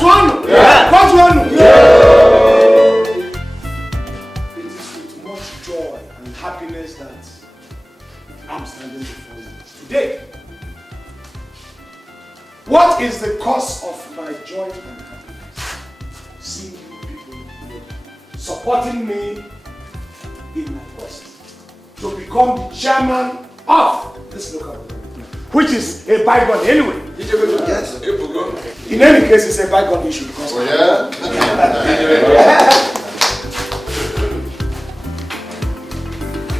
Swan! Yeah! Swan! Yeah! It is with much joy and happiness that I'm standing before you today. What is the cause of my joy and happiness? Seeing you people supporting me in my quest to become the chairman of this local government, which is a bygone anyway. Yes. In any case, it's a bygone issue because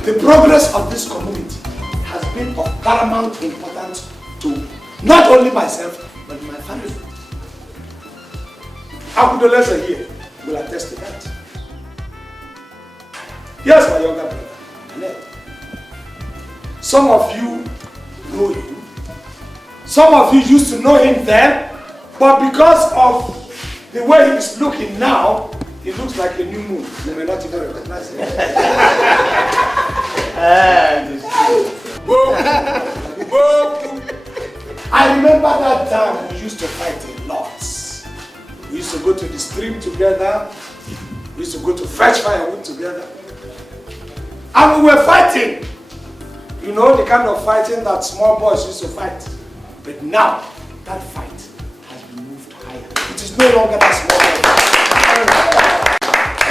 the progress of this community has been of paramount importance to not only myself, but my family. Akudolese here will attest to that. Here's my younger brother, Nkem. Some of you know him. Some of you used to know him then, but because of the way he's looking now, he looks like a new moon. You may not even recognize him. I remember that time we used to fight a lot. We used to go to the stream together. We used to go to fetch firewood together. And we were fighting. You know, the kind of fighting that small boys used to fight. But now, that fight has been moved higher. It is no longer that small boy.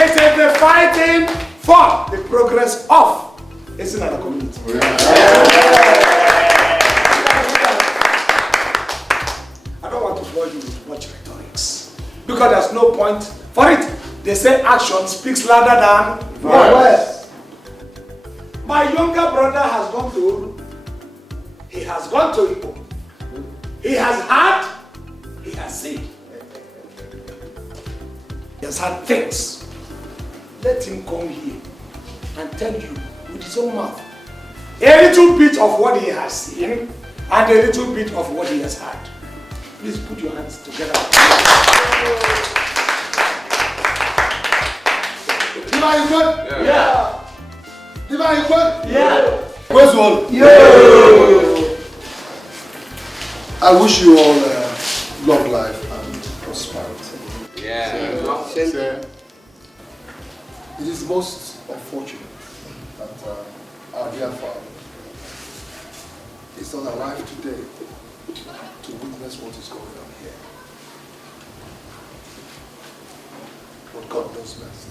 It is the fighting for the progress of another community. I don't want to bore you with much rhetorics, because there's no point for it. They say action speaks louder than words. My younger brother has gone to Arum. He has gone to Owoh. He has had, he has seen. He has had things. Let him come here and tell you with his own mouth a little bit of what he has seen and a little bit of what he has had. Please put your hands together. Divine good? Yeah. Divine good? Yeah. Where's all? Yeah. I wish you all long life and prosperity. Yeah. It is most unfortunate that our dear father is not alive today to witness what is going on here. But God knows best.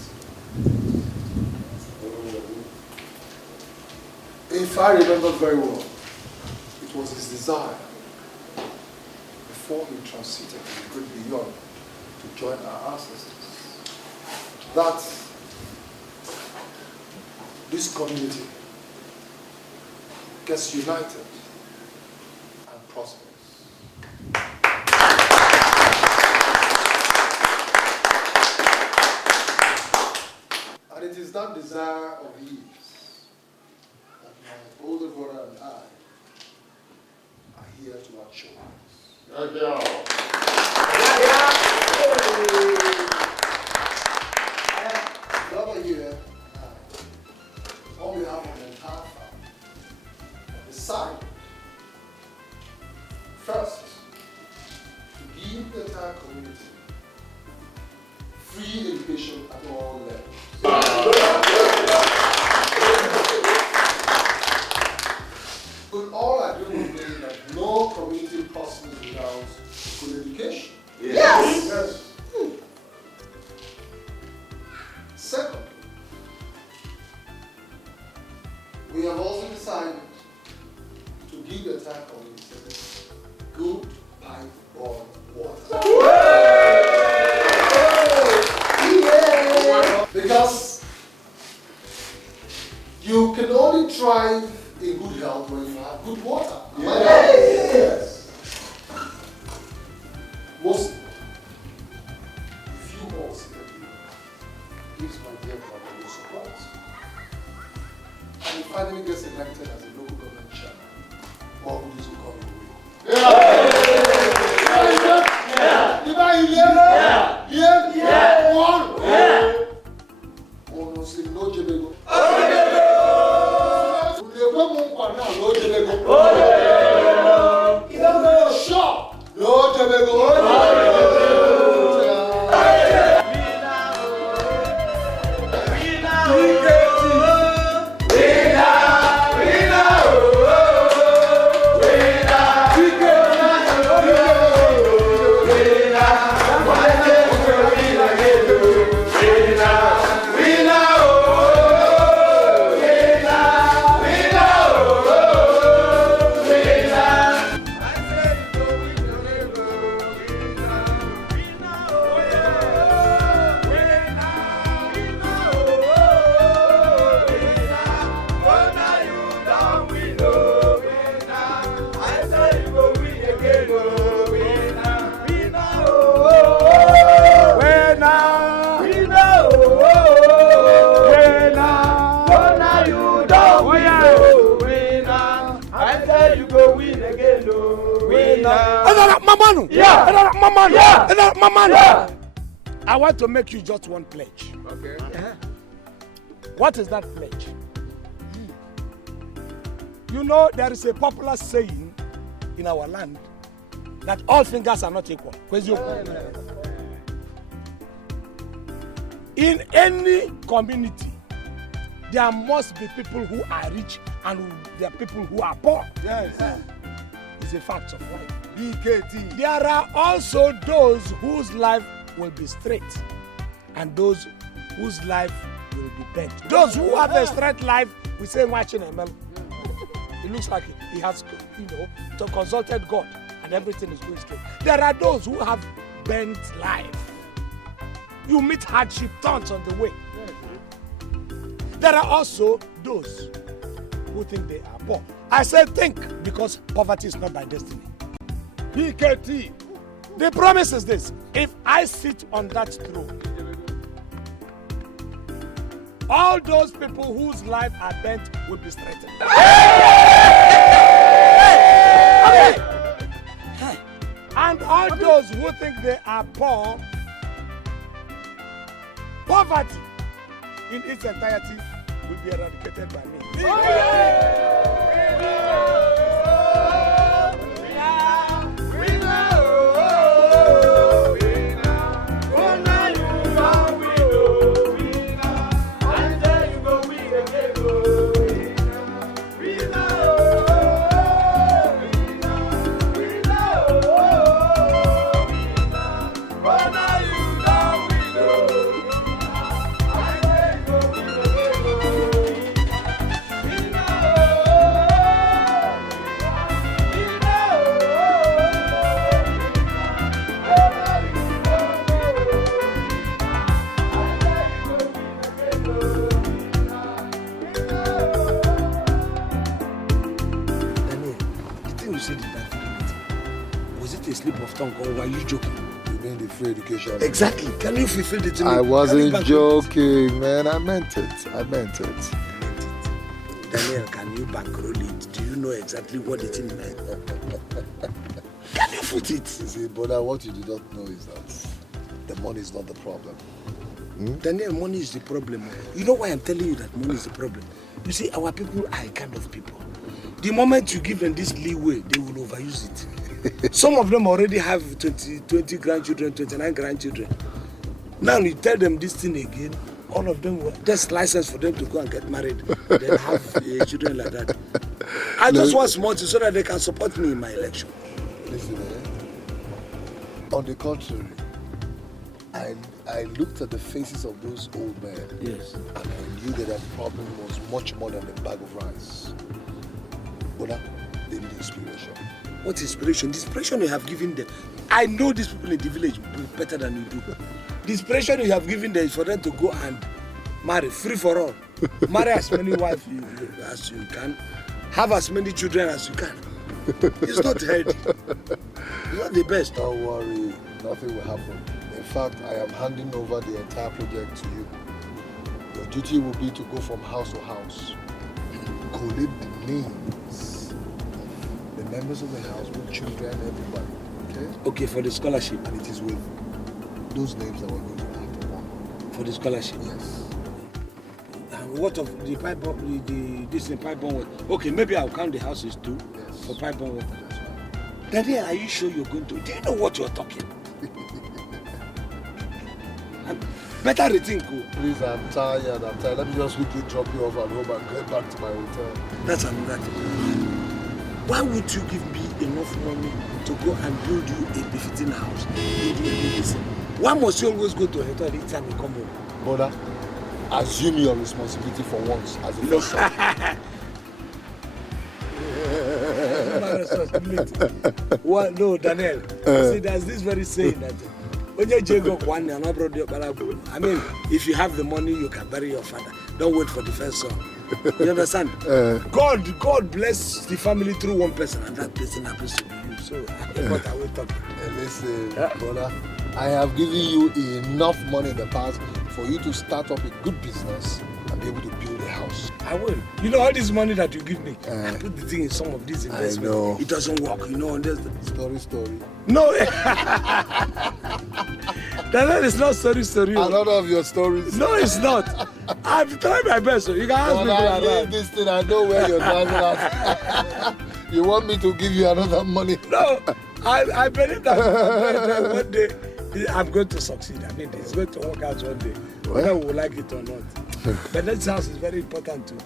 If I remember very well, it was his desire before he transited to the great beyond to join our ancestors that this community gets united and prospers. And it is that desire of his that my older brother and I are here to actualize. Brother here, on behalf of the entire family, decide first to give the entire community free education at all levels. But all I do is mean that no community prospers without good education. Yes. Second, we have also decided to give the entire community good pipe-borne water. Because you can only thrive in good health when you have good water. Yes. Most few more gives my dear brother the support. And he finally gets elected as a local government chairman. What would this come away? Honestly, no Jebego. Oh, Mamanu. Yeah. Mamanu. Yeah. Mamanu. Yeah. I want to make you just one pledge. Okay. What is that pledge? You know, there is a popular saying in our land that all fingers are not equal. In any community, there must be people who are rich and there are people who are poor. Yes. It's a fact of life. BKT. There are also those whose life will be straight and those whose life will be bent. Those who have a straight life, we say watching ML. It looks like he has, consulted God and everything is going straight. There are those who have bent life. You meet hardship turns on the way. There are also those who think they are poor. I say think because poverty is not by destiny. BKT. The promise is this: if I sit on that throne, all those people whose life are bent will be straightened. And all those who think they are poor, poverty in its entirety will be eradicated by me. Or were you joking? You mean the free education? Exactly. Can you fulfill the thing? I wasn't joking, man. I meant it. Daniel, can you bankroll it? Do you know exactly what it meant? Can you put it? You see, brother, what you do not know is that the money is not the problem. Daniel, money is the problem. You know why I'm telling you that money is the problem? You see, our people are a kind of people. The moment you give them this leeway, they will overuse it. Some of them already have 20 grandchildren, 29 grandchildren. Now you tell them this thing again, all of them will just license for them to go and get married, then have children like that. I just want small so that they can support me in my election. Listen, on the contrary, I looked at the faces of those old men. Yes. And I knew that their problem was much more than a bag of rice. But they need inspiration. What inspiration? The inspiration you have given them. I know these people in the village better than you do. The inspiration you have given them is for them to go and marry, free for all. Marry as many wives as you can. Have as many children as you can. It's not healthy. It's not the best. Don't worry, nothing will happen. In fact, I am handing over the entire project to you. Your duty will be to go from house to house, collate the names of the members of the house, with children, everybody. Okay? Okay, for the scholarship. And it is with those names that we're going to act upon. For the scholarship? Yes. What of the pipe bomb, this in pipe bomb water? Okay, maybe I'll count the houses too. Yes. For pipe bomb water. That's right. Daddy, are you sure you're going to? Do you know what you're talking? Better rethink. Please, I'm tired. Let me just quickly drop you off at home and get back to my hotel. That's another thing. Why would you give me enough money to go and build you a befitting house? Why must you always go to a hotel each time you come home? Brother, assume your responsibility for once as a first son. Well, no, Daniel. See, there's this very saying that I mean, if you have the money, you can bury your father. Don't wait for the first son. You understand? God bless the family through one person, and that person happens to be you. So, what are we talking? Listen, brother, I have given you enough money in the past for you to start up a good business and be able to build a house. I will. You know all this money that you give me, I put the thing in some of these investments. I know. It doesn't work, you know. Story. No. That is not story. Another of your stories. No, it's not. I've tried my best, so you can ask me around. This thing, I know where you're driving at. You want me to give you another money? No, I believe that one day I'm going to succeed. I mean, it's going to work out one day, whether we like it or not. But that house is very important too.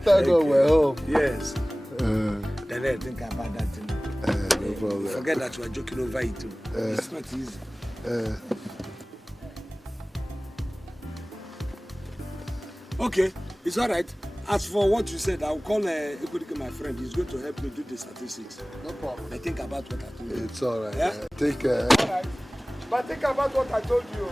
Thank God we're home. Yes. Then I think about that thing. No problem. Forget that you are joking over it too. It's not easy. Okay, it's all right. As for what you said, I'll call Ekodike, my friend. He's going to help me do the statistics. No problem. I think about what I told you. It's all right. Yeah? Take care. All right. But think about what I told you.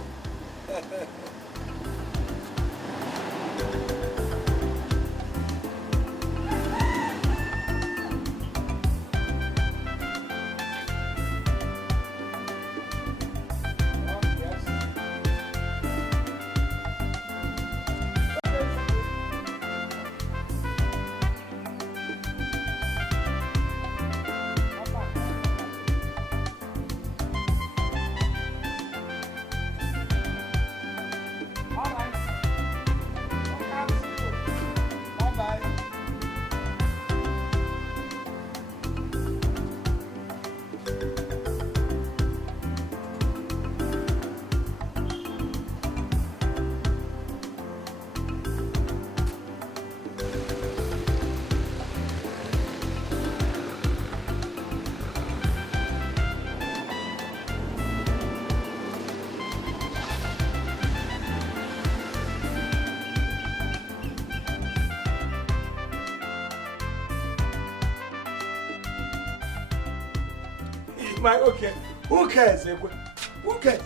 Okay, who cares? Who cares?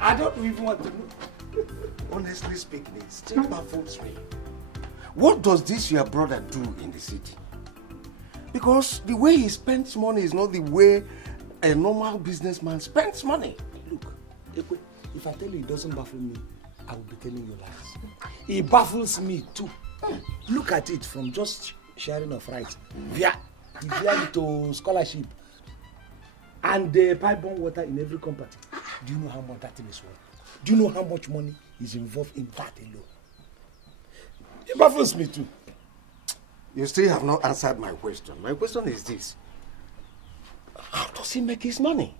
I don't even want to know. Honestly speaking, it still baffles me. What does this your brother do in the city? Because the way he spends money is not the way a normal businessman spends money. Look, if I tell you it doesn't baffle me, I will be telling you lies. It baffles me too. Look at it from just sharing of rights via to scholarship and the pipe-borne water in every company. Do you know how much that thing is worth? Do you know how much money is involved in that alone? It baffles me too. You still have not answered my question. My question is this. How does he make his money?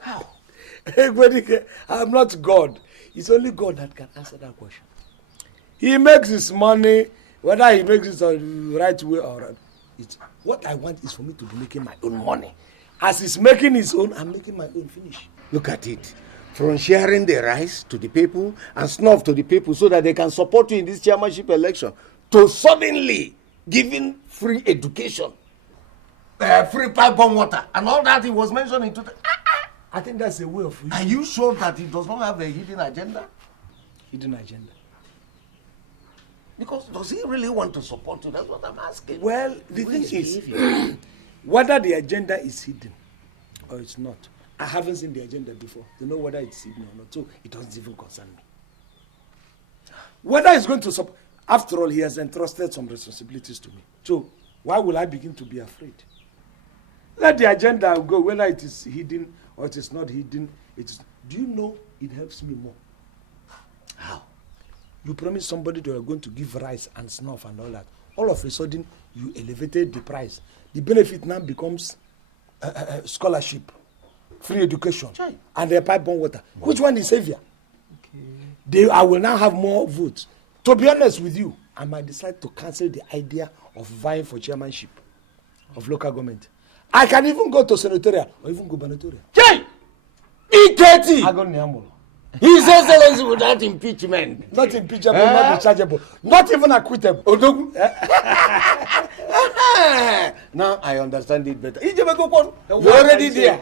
How? I'm not God. It's only God that can answer that question. He makes his money, whether he makes it the right way or wrong. What I want is for me to be making my own money. As he's making his own, I'm making my own finish. Look at it. From sharing the rice to the people and snuff to the people so that they can support you in this chairmanship election, to suddenly giving free education, free pipe-borne water, and all that he was mentioning today. I think that's a way of... Are you sure that he does not have a hidden agenda? Hidden agenda? Because does he really want to support you? That's what I'm asking. Well, the thing is, whether the agenda is hidden or it's not, I haven't seen the agenda before to know whether it's hidden or not, so it doesn't even concern me. Whether he's going to support, after all, he has entrusted some responsibilities to me. So why will I begin to be afraid? Let the agenda go, whether it is hidden or it is not hidden. Do you know it helps me more? How? You promise somebody that you are going to give rice and snuff and all that. All of a sudden, you elevated the price. The benefit now becomes scholarship, free education, and the pipe-borne water. Which one is heavier? Okay. I will now have more votes. To be honest with you, I might decide to cancel the idea of vying for chairmanship of local government. I can even go to senatorial or even gubernatorial. Jay! E30! I got Niamolo. His Excellency without impeachment. Not impeachable, not dischargeable, not even acquittable. Now I understand it better. You're already there.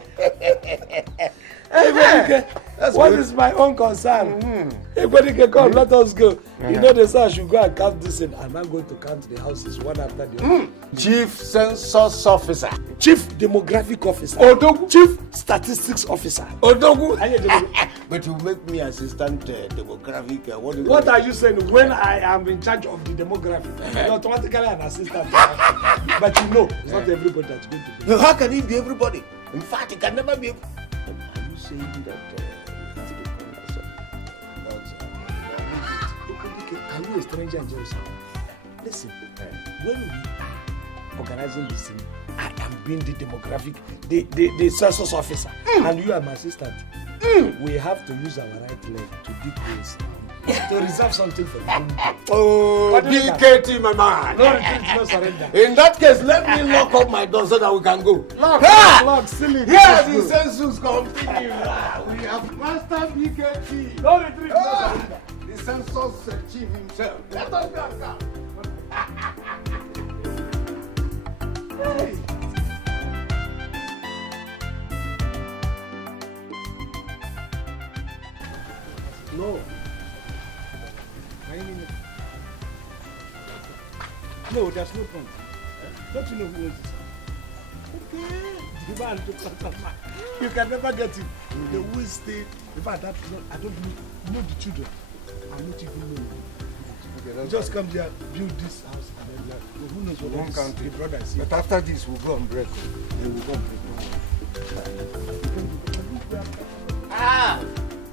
What is my own concern? Everybody can come, let us go. You know they say I should go and count this in. I'm not going to count the houses one after the other. Chief Census Officer. Chief Demographic Officer. Odogu. Chief Statistics Officer. Odogu. But you make me assistant demographic. What are you saying? When I am in charge of the demographic, you're automatically an assistant. But you know, it's not everybody that's going to be. No, how can it be everybody? In fact, it can never be. Are you saying that? Are you a stranger in Jerusalem? Listen, when we are organizing this thing, I am being the demographic, the census officer, and you are my assistant. We have to use our right leg to dig this to reserve something for you. Oh, DKT, my man. No retreat, no surrender. In that case, let me lock up my door so that we can go. Lock, silly. Here the census continue. We have master DKT. No retreat, no surrender. The census chief himself. Let us go and come. Hey. No. No, there's no point. Don't you know who owns this? Okay. The man took some. You can never get him. The will stay. In fact, I don't know the children. I'm not even know. Okay, just come here, build this house, and then who knows what one country brother is. But after this, we'll go on break. They will go on break.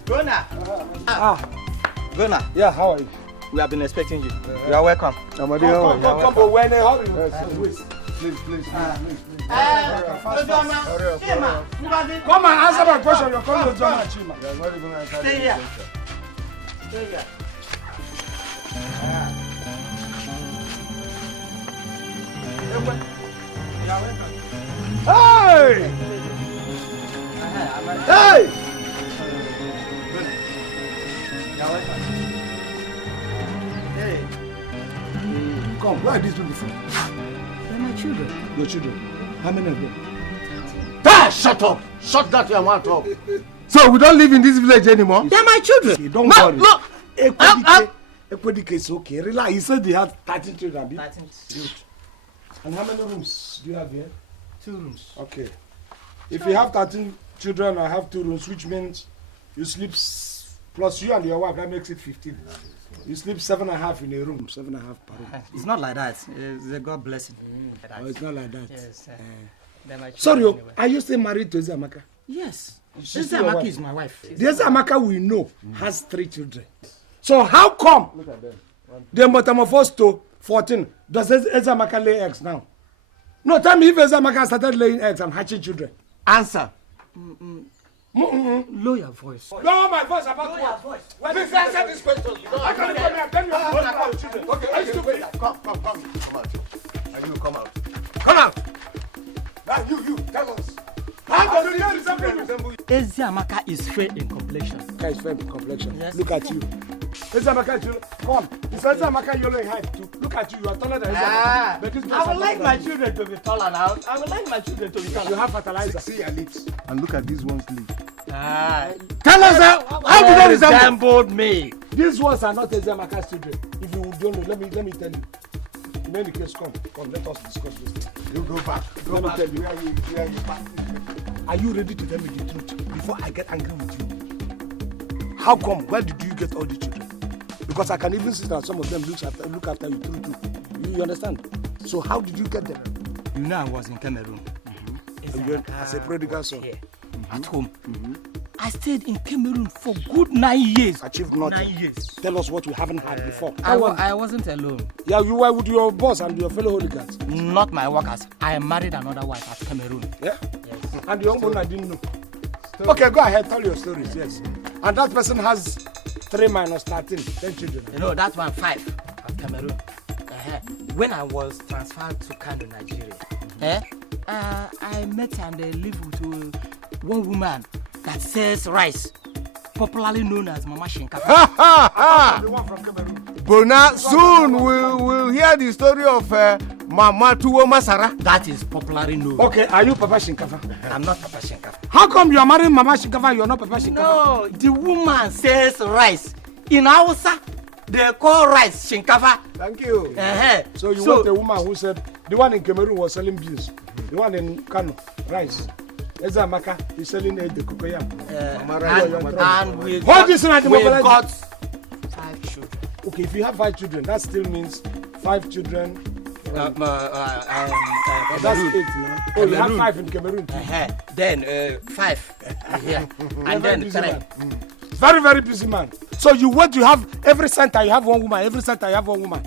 Gona. Gona. Yeah, how are you? We have been expecting you. You are welcome. Come, but when hurry. Please. Come and answer my question. You're calling Ojoma Chima. Stay here. Stay here. Hey! Hey! Come, where are these people from? They're my children. Your children. How many of them? Shut up! Shut that your mouth up! So we don't live in this village anymore? They're my children. Don't worry. No. Equidike is okay. Relax. He said they had 13 children. 13. Good. And how many rooms do you have here? 2 rooms. Okay. If you have 13 children, I have 2 rooms, which means you sleep plus you and your wife. That makes it 15. You sleep 7.5 in a room. 7.5 per room. It's not like that. It's a God blessing. Oh, it's not like that. Yes. They're my children. Sorry, anyway. are you still married to Ezamaka? Yes. She's still your Amaka wife? is my wife. The Ezamaka we know has 3 children. So how come they metamorphosed to 14? Does Ezamaka lay eggs now? No, tell me if Ezamaka started laying eggs and hatching children. Answer. Lower your voice. No, my voice about what? Please answer this question. I can't come here. Tell me about children. Okay, Are you stupid? Come out. And you come out. Come out. Now you tell us. How does it resemble you? Ezamaka is fair in complexion. Guys, fair complexion. Yes. Look at you. Ezamaka, come. It's Ezamaka yellow in height too. Look at you. You are taller than Ezamaka. But this I would like my children to be taller now. I would like my children to be taller. You have fertilizer. See your lips. And look at this one's leaf. Tell us how did they resemble me? These ones are not Ezamaka's children. If you don't know, let me tell you. In any case, come, let us discuss this thing. You go back. Let me tell you. Are you ready to tell me the truth before I get angry with you? How come? Where did you get all the children? Because I can even see that some of them look after you through. You understand? So how did you get them? You know I was in Cameroon. As a prodigal son. At home. I stayed in Cameroon for good 9 years. Achieved nothing. 9 years. Tell us what we haven't had before. I wasn't alone. Yeah, you were with your boss and your fellow hooligans. Not my workers. I married another wife at Cameroon. Yeah? Yes. And the young owner didn't know. Okay, go ahead, tell your stories, yes. And that person has 3 minus 13, 10 children. You know, that one 5 at Cameroon. When I was transferred to Kano, Nigeria, I met and lived with one woman that sells rice, popularly known as Mama Shinka. The one from Cameroon. Bona, soon we'll hear the story of Mama Tuwo Masara. That is popularly known. Okay, are you Papa Shinkafa? I'm not Papa Shinkafa. How come you are marrying Mama Shinkafa, you are not Papa Shinkafa? No, the woman says rice. In Hausa, they call rice Shinkafa. Thank you. So you want a woman who said, the one in Cameroon was selling beans, the one in Kano, rice. Ezamaka is selling the cocoyam. And we got 5 children. Okay, if you have 5 children, that still means 5 children. That's 8 now. Oh, you have 5 in Cameroon too. Then 5 here. And then 3. Very, very busy man. So you want to have every center you have one woman, every center you have one woman.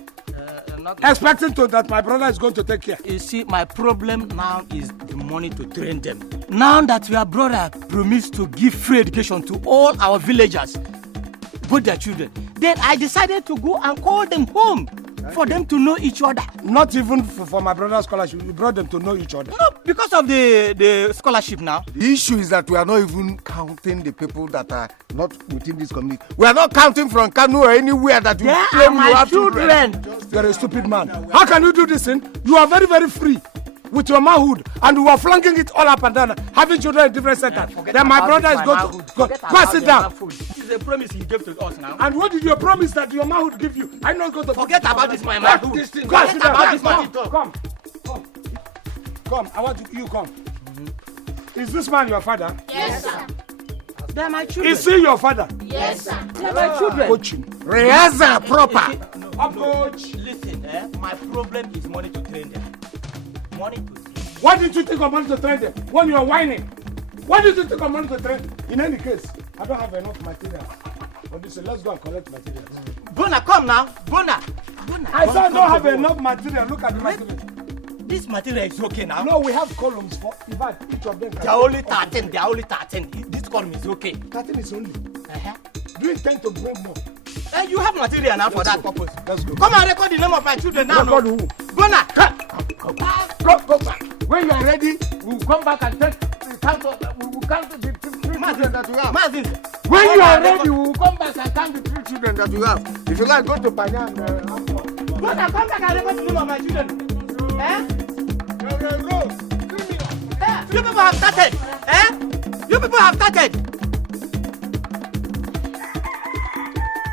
Expecting to that my brother is going to take care. You see, my problem now is the money to train them. Now that your brother promised to give free education to all our villagers, both their children, then I decided to go and call them home for them to know each other. Not even for my brother's scholarship, you brought them to know each other. No, because of the scholarship now. The issue is that we are not even counting the people that are not within this community. We are not counting from Kano or anywhere that you claim you have children. You are a stupid man. How can you do this thing? You are very, very free with your manhood, and you are flanking it all up and down, having children in different centers. Then my brother is going to pass it down. This is a promise he gave to us now. And what did you promise that your manhood give you? I'm not going to forget about this, my manhood. Forget about this, man. Come. I want you come. Is this man your father? Yes, sir. They are my children. Is he your father? Yes, sir. They are my children. Coaching. Rehearsal proper. Coach. Listen, my problem is money to train them. Money to train. Why did you think of money to train them when you are whining? Why did you think of money to train them? In any case, I don't have enough material. But this, let's go and collect materials. Bona, come now. Bona. I said I don't have enough material. Look at the material. This material is okay now. No, we have columns for in fact each of them. They are only 13. They are only 13. This column is okay. 13 is only. Do you intend to bring more? You have material now for that purpose. Let's go. Come and record the name of my children now. Record who? Bona. Go back. When you are ready, we'll come back and take the count. We'll count the 3 children that you have. When you are ready, we'll come back and count the 3 children that you have. If you like, go to Panya and Bona, come back and record the name of my children. You people have started. You people have started.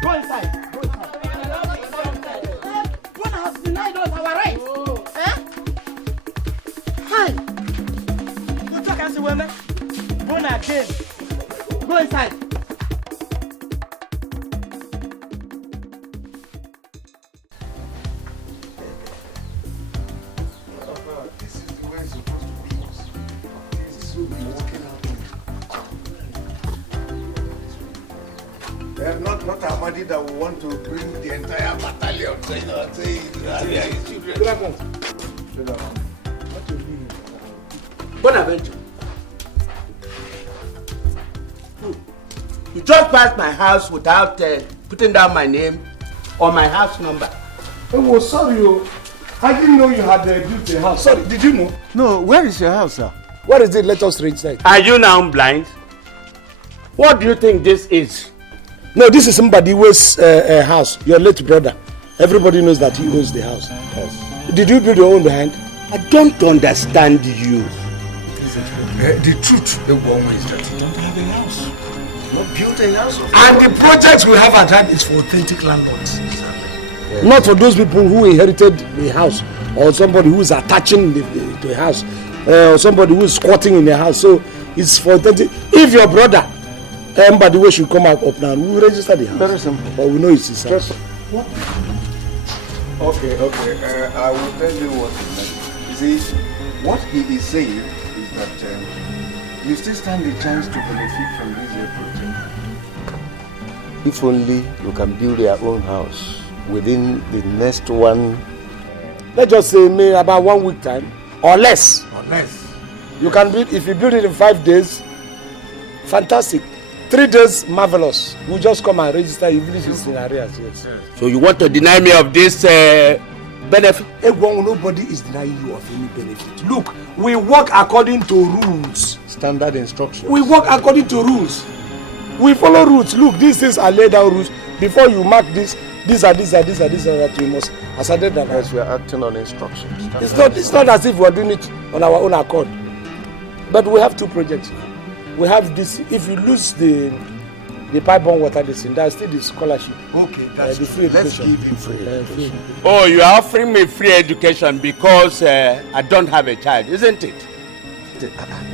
Go inside. Bona has denied us our rights. Hi. You talk and say, women. Bona again. Go inside. This is the way it's supposed to be. This will be working out. Not Ahmadi that will want to bring the entire battalion. So you know, say his children. Bonaventure. You just passed my house without putting down my name or my house number. Oh, sorry. I didn't know you had built a house. Sorry, did you know? No, where is your house, sir? What is it? Let us read that. Are you now blind? What do you think this is? No, this is somebody who owns a house. Your late brother. Everybody knows that he owns the house. Yes. Did you build your own behind? I don't understand you. The truth, is that you don't have a house. Not built a house. And the project we have at hand is for authentic landlords. Yes. Not for those people who inherited the house or somebody who is attaching the house or somebody who is squatting in the house. So it's for authentic. If your brother, by the way, should come up now, we will register the house. Very simple. But we know it's his house. What? Okay. I will tell you what he meant. You see, what he is saying is that you still stand the chance to benefit from this project. If only you can build your own house within the next one. Let's just say maybe about 1 week time or less. You can build, if you build it in 5 days, fantastic. 3 days, marvelous. We'll just come and register even if it's in arrears. Yes. So you want to deny me of this benefit? Nobody is denying you of any benefit. Look, we work according to rules. Standard instructions. We work according to rules. We follow rules. Look, these things are laid out rules. Before you mark this, these are that you must As I did that. Yes, we are acting on instructions. It's not as if we are doing it on our own accord. But we have 2 projects. We have this. If you lose the pipe-borne water, there's still the scholarship. Okay, that's the free Let's education. give him free education. Oh, you are offering me free education because I don't have a child, isn't it?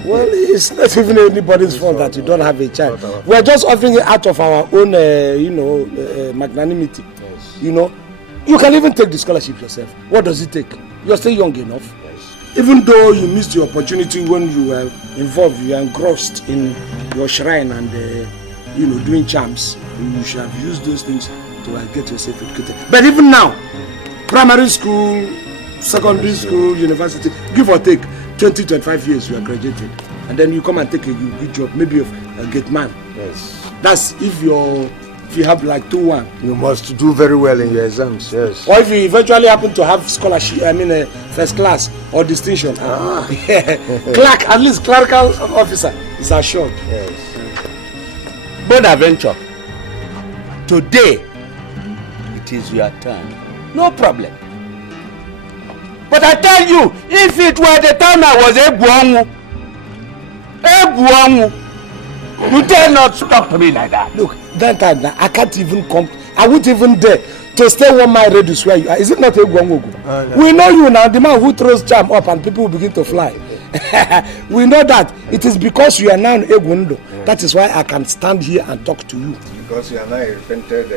Well, it's not even anybody's fault that you don't have a child. We're just offering it out of our own, magnanimity. Yes. You know, you can even take the scholarship yourself. What does it take? You're still young enough. Yes. Even though you missed your opportunity when you were involved, you were engrossed in your shrine and doing charms. You should have used those things to get yourself educated. But even now, primary school, secondary school, university, give or take 20-25 years, you are graduated, and then you come and take a good job, maybe of a gate man. Yes. That's if you have like 2-1. You must do very well in your exams. Yes. Or if you eventually happen to have scholarship, first class or distinction. Clerk, at least clerical officer is assured. Yes. Bonaventure, today it is your turn. No problem. But I tell you, if it were the time I was Ebuongu, you dare not talk to me like that. Look, that time I can't even come. I wouldn't even dare to stay 1 mile radius where you are. Is it not Ebuongu? We know you now, the man who throws charm up and people will begin to fly. We know that. It is because you are now in Egundo. That is why I can stand here and talk to you. Because you are not a repented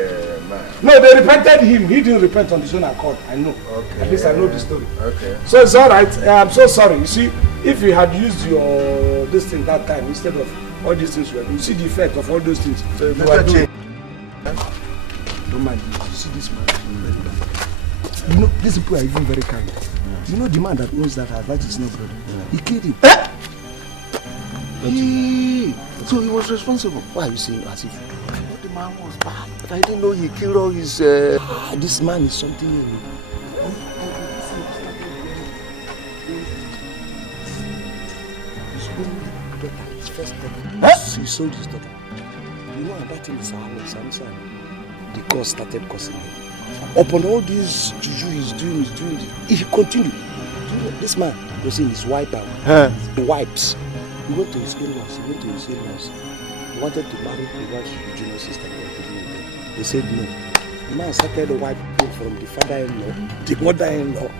man. No, they repented him. He didn't repent on his own accord. I know. Okay. At least I know the story. Okay. So it's all right. I'm so sorry. You see, if you had used this thing that time instead of all these things, you see the effect of all those things. So you are doing. Don't mind. You see this man. You know, these people are even very kind. You know the man that owns that house, that is no brother. He killed him. So he was responsible. Why are you saying as if The man was bad. But I didn't know he killed all his... this man is something new. His first daughter. He sold his daughter. You know that thing is our Samson. The God started cursing him. Upon all this juju he's doing, he continued. You know, this man was in his wipe out. He wipes. He went to his in-laws. He wanted to marry the wife's junior sister. They said no. The man started wiping from the father-in-law, the mother-in-law,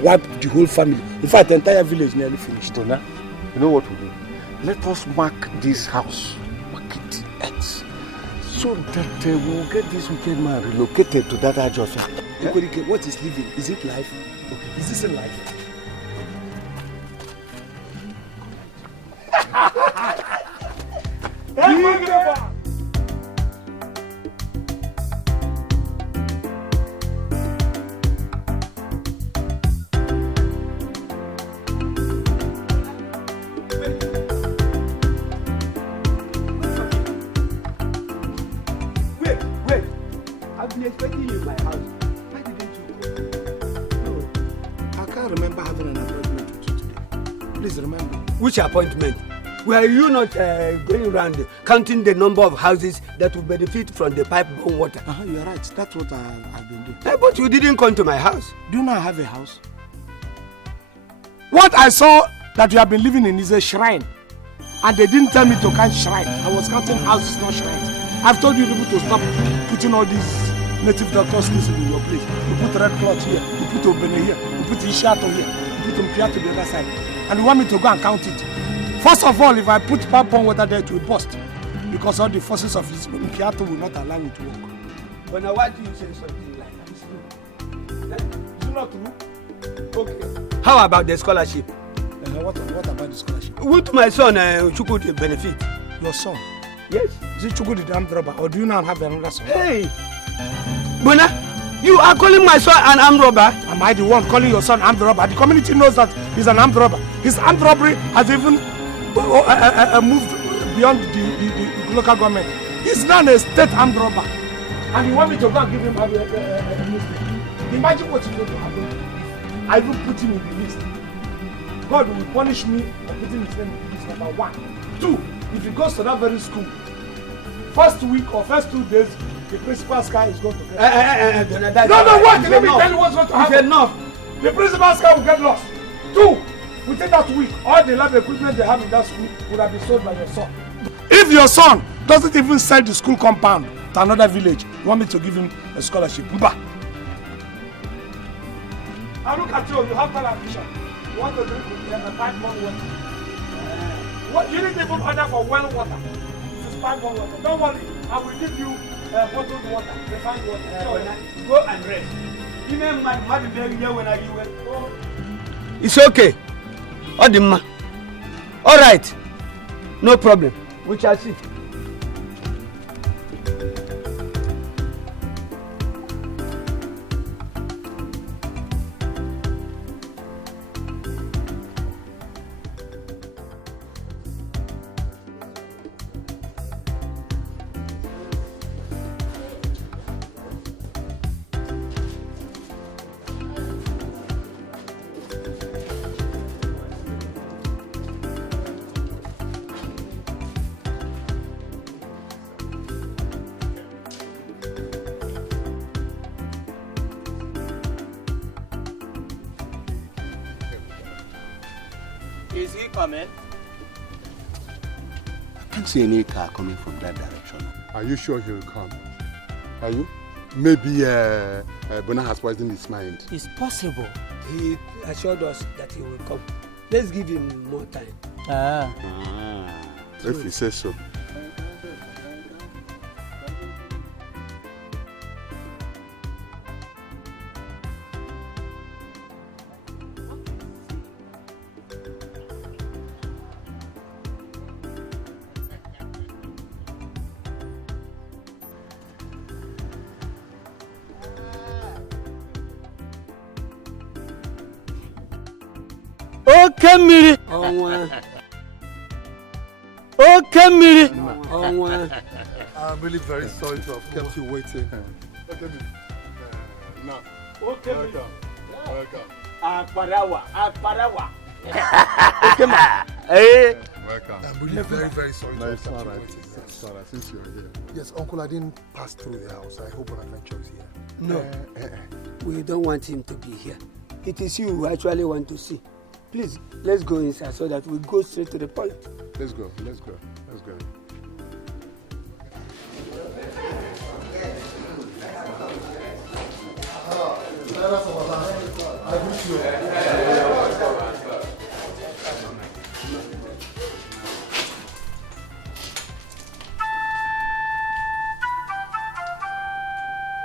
wiped the whole family. In fact, the entire village nearly finished. You know what we do? Let us mark this house. Mark it X. So that we will get this wicked man relocated to that address. Yeah? What is living? Is it life? Okay. Is this a life? Wait. I've been expecting you in my house. Why didn't you go? No, I can't remember having an appointment with you today. Please remember. Which appointment? Were you not going around counting the number of houses that will benefit from the pipe-borne water? You're right. That's what I've been doing. But you didn't come to my house. Do you know I have a house? What I saw that you have been living in is a shrine. And they didn't tell me to count shrine. I was counting houses, not shrines. I've told you people to stop putting all these native doctors in your place. You put red cloth here, you put Obene here, you put Ishato here, you put Mpiato to the other side. And you want me to go and count it. First of all, if I put pipe-borne water there, it will burst. Because all the forces of Mpiato will not allow it to work. But now why do you say something like that? It's not true. Okay. How about the scholarship? What about the scholarship? Would my son Chukwudi benefit? Your son? Yes. Is it Chukwudi the armed robber, or do you now have another son? Hey! Bona, you are calling my son an armed robber? Am I the one calling your son armed robber? The community knows that he's an armed robber. His armed robbery has even moved beyond the local government. He's now a state armed robber. And you want me to go and give him a newspaper? Imagine what is going to happen if I even put him in the list. God will punish me for putting his name in the list, number 1. 2, if he goes to that very school, first week or first 2 days, The principal's car is going to get lost. No, wait! Let me tell you what's going to happen. It's enough. The principal's car will get lost. 2, within that week, all the lab equipment they have in that school would have been sold by your son. If your son doesn't even sell the school compound to another village, you want me to give him a scholarship? Mba. And look at you, you have television. You want to drink with the pipe more water. What you didn't even order for well water. This is pipe more water. Don't worry, I will give you bottled water, refined water. Go and rest. Even my mother very here when I you went. It's okay. Odimma. All right. No problem. We shall see. Is he coming? I can't see any car coming from that direction. Are you sure he'll come? Are you? Maybe Bona has poisoned his mind. It's possible. He assured us that he will come. Let's give him more time. If he says so. Okamiri. Okamiri. I'm really very sorry to have kept you waiting. Now, welcome. Akparawa. Welcome. I'm really very sorry to have kept you waiting. Since you're here. Yes, Uncle, I didn't pass through the house. I hope Bonaventure is here. No, we don't want him to be here. It is you who actually want to see. Please, let's go inside so that we go straight to the point. Let's go.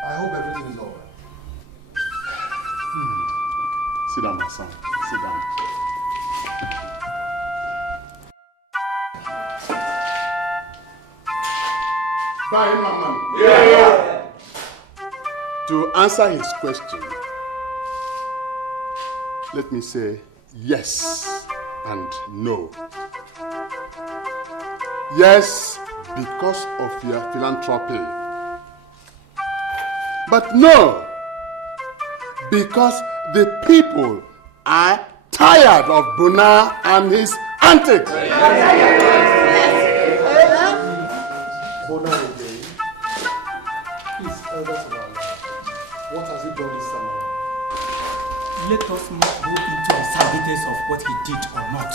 I hope everything is all right. Sit down, my son. Sit down. Buy him my money. Yeah. To answer his question, let me say yes and no. Yes, because of your philanthropy. But no, because the people are tired of Bona and his antics. Bona again. Please, elders of our land, what has he done this time around? Let us not go into the sabotage of what he did or not.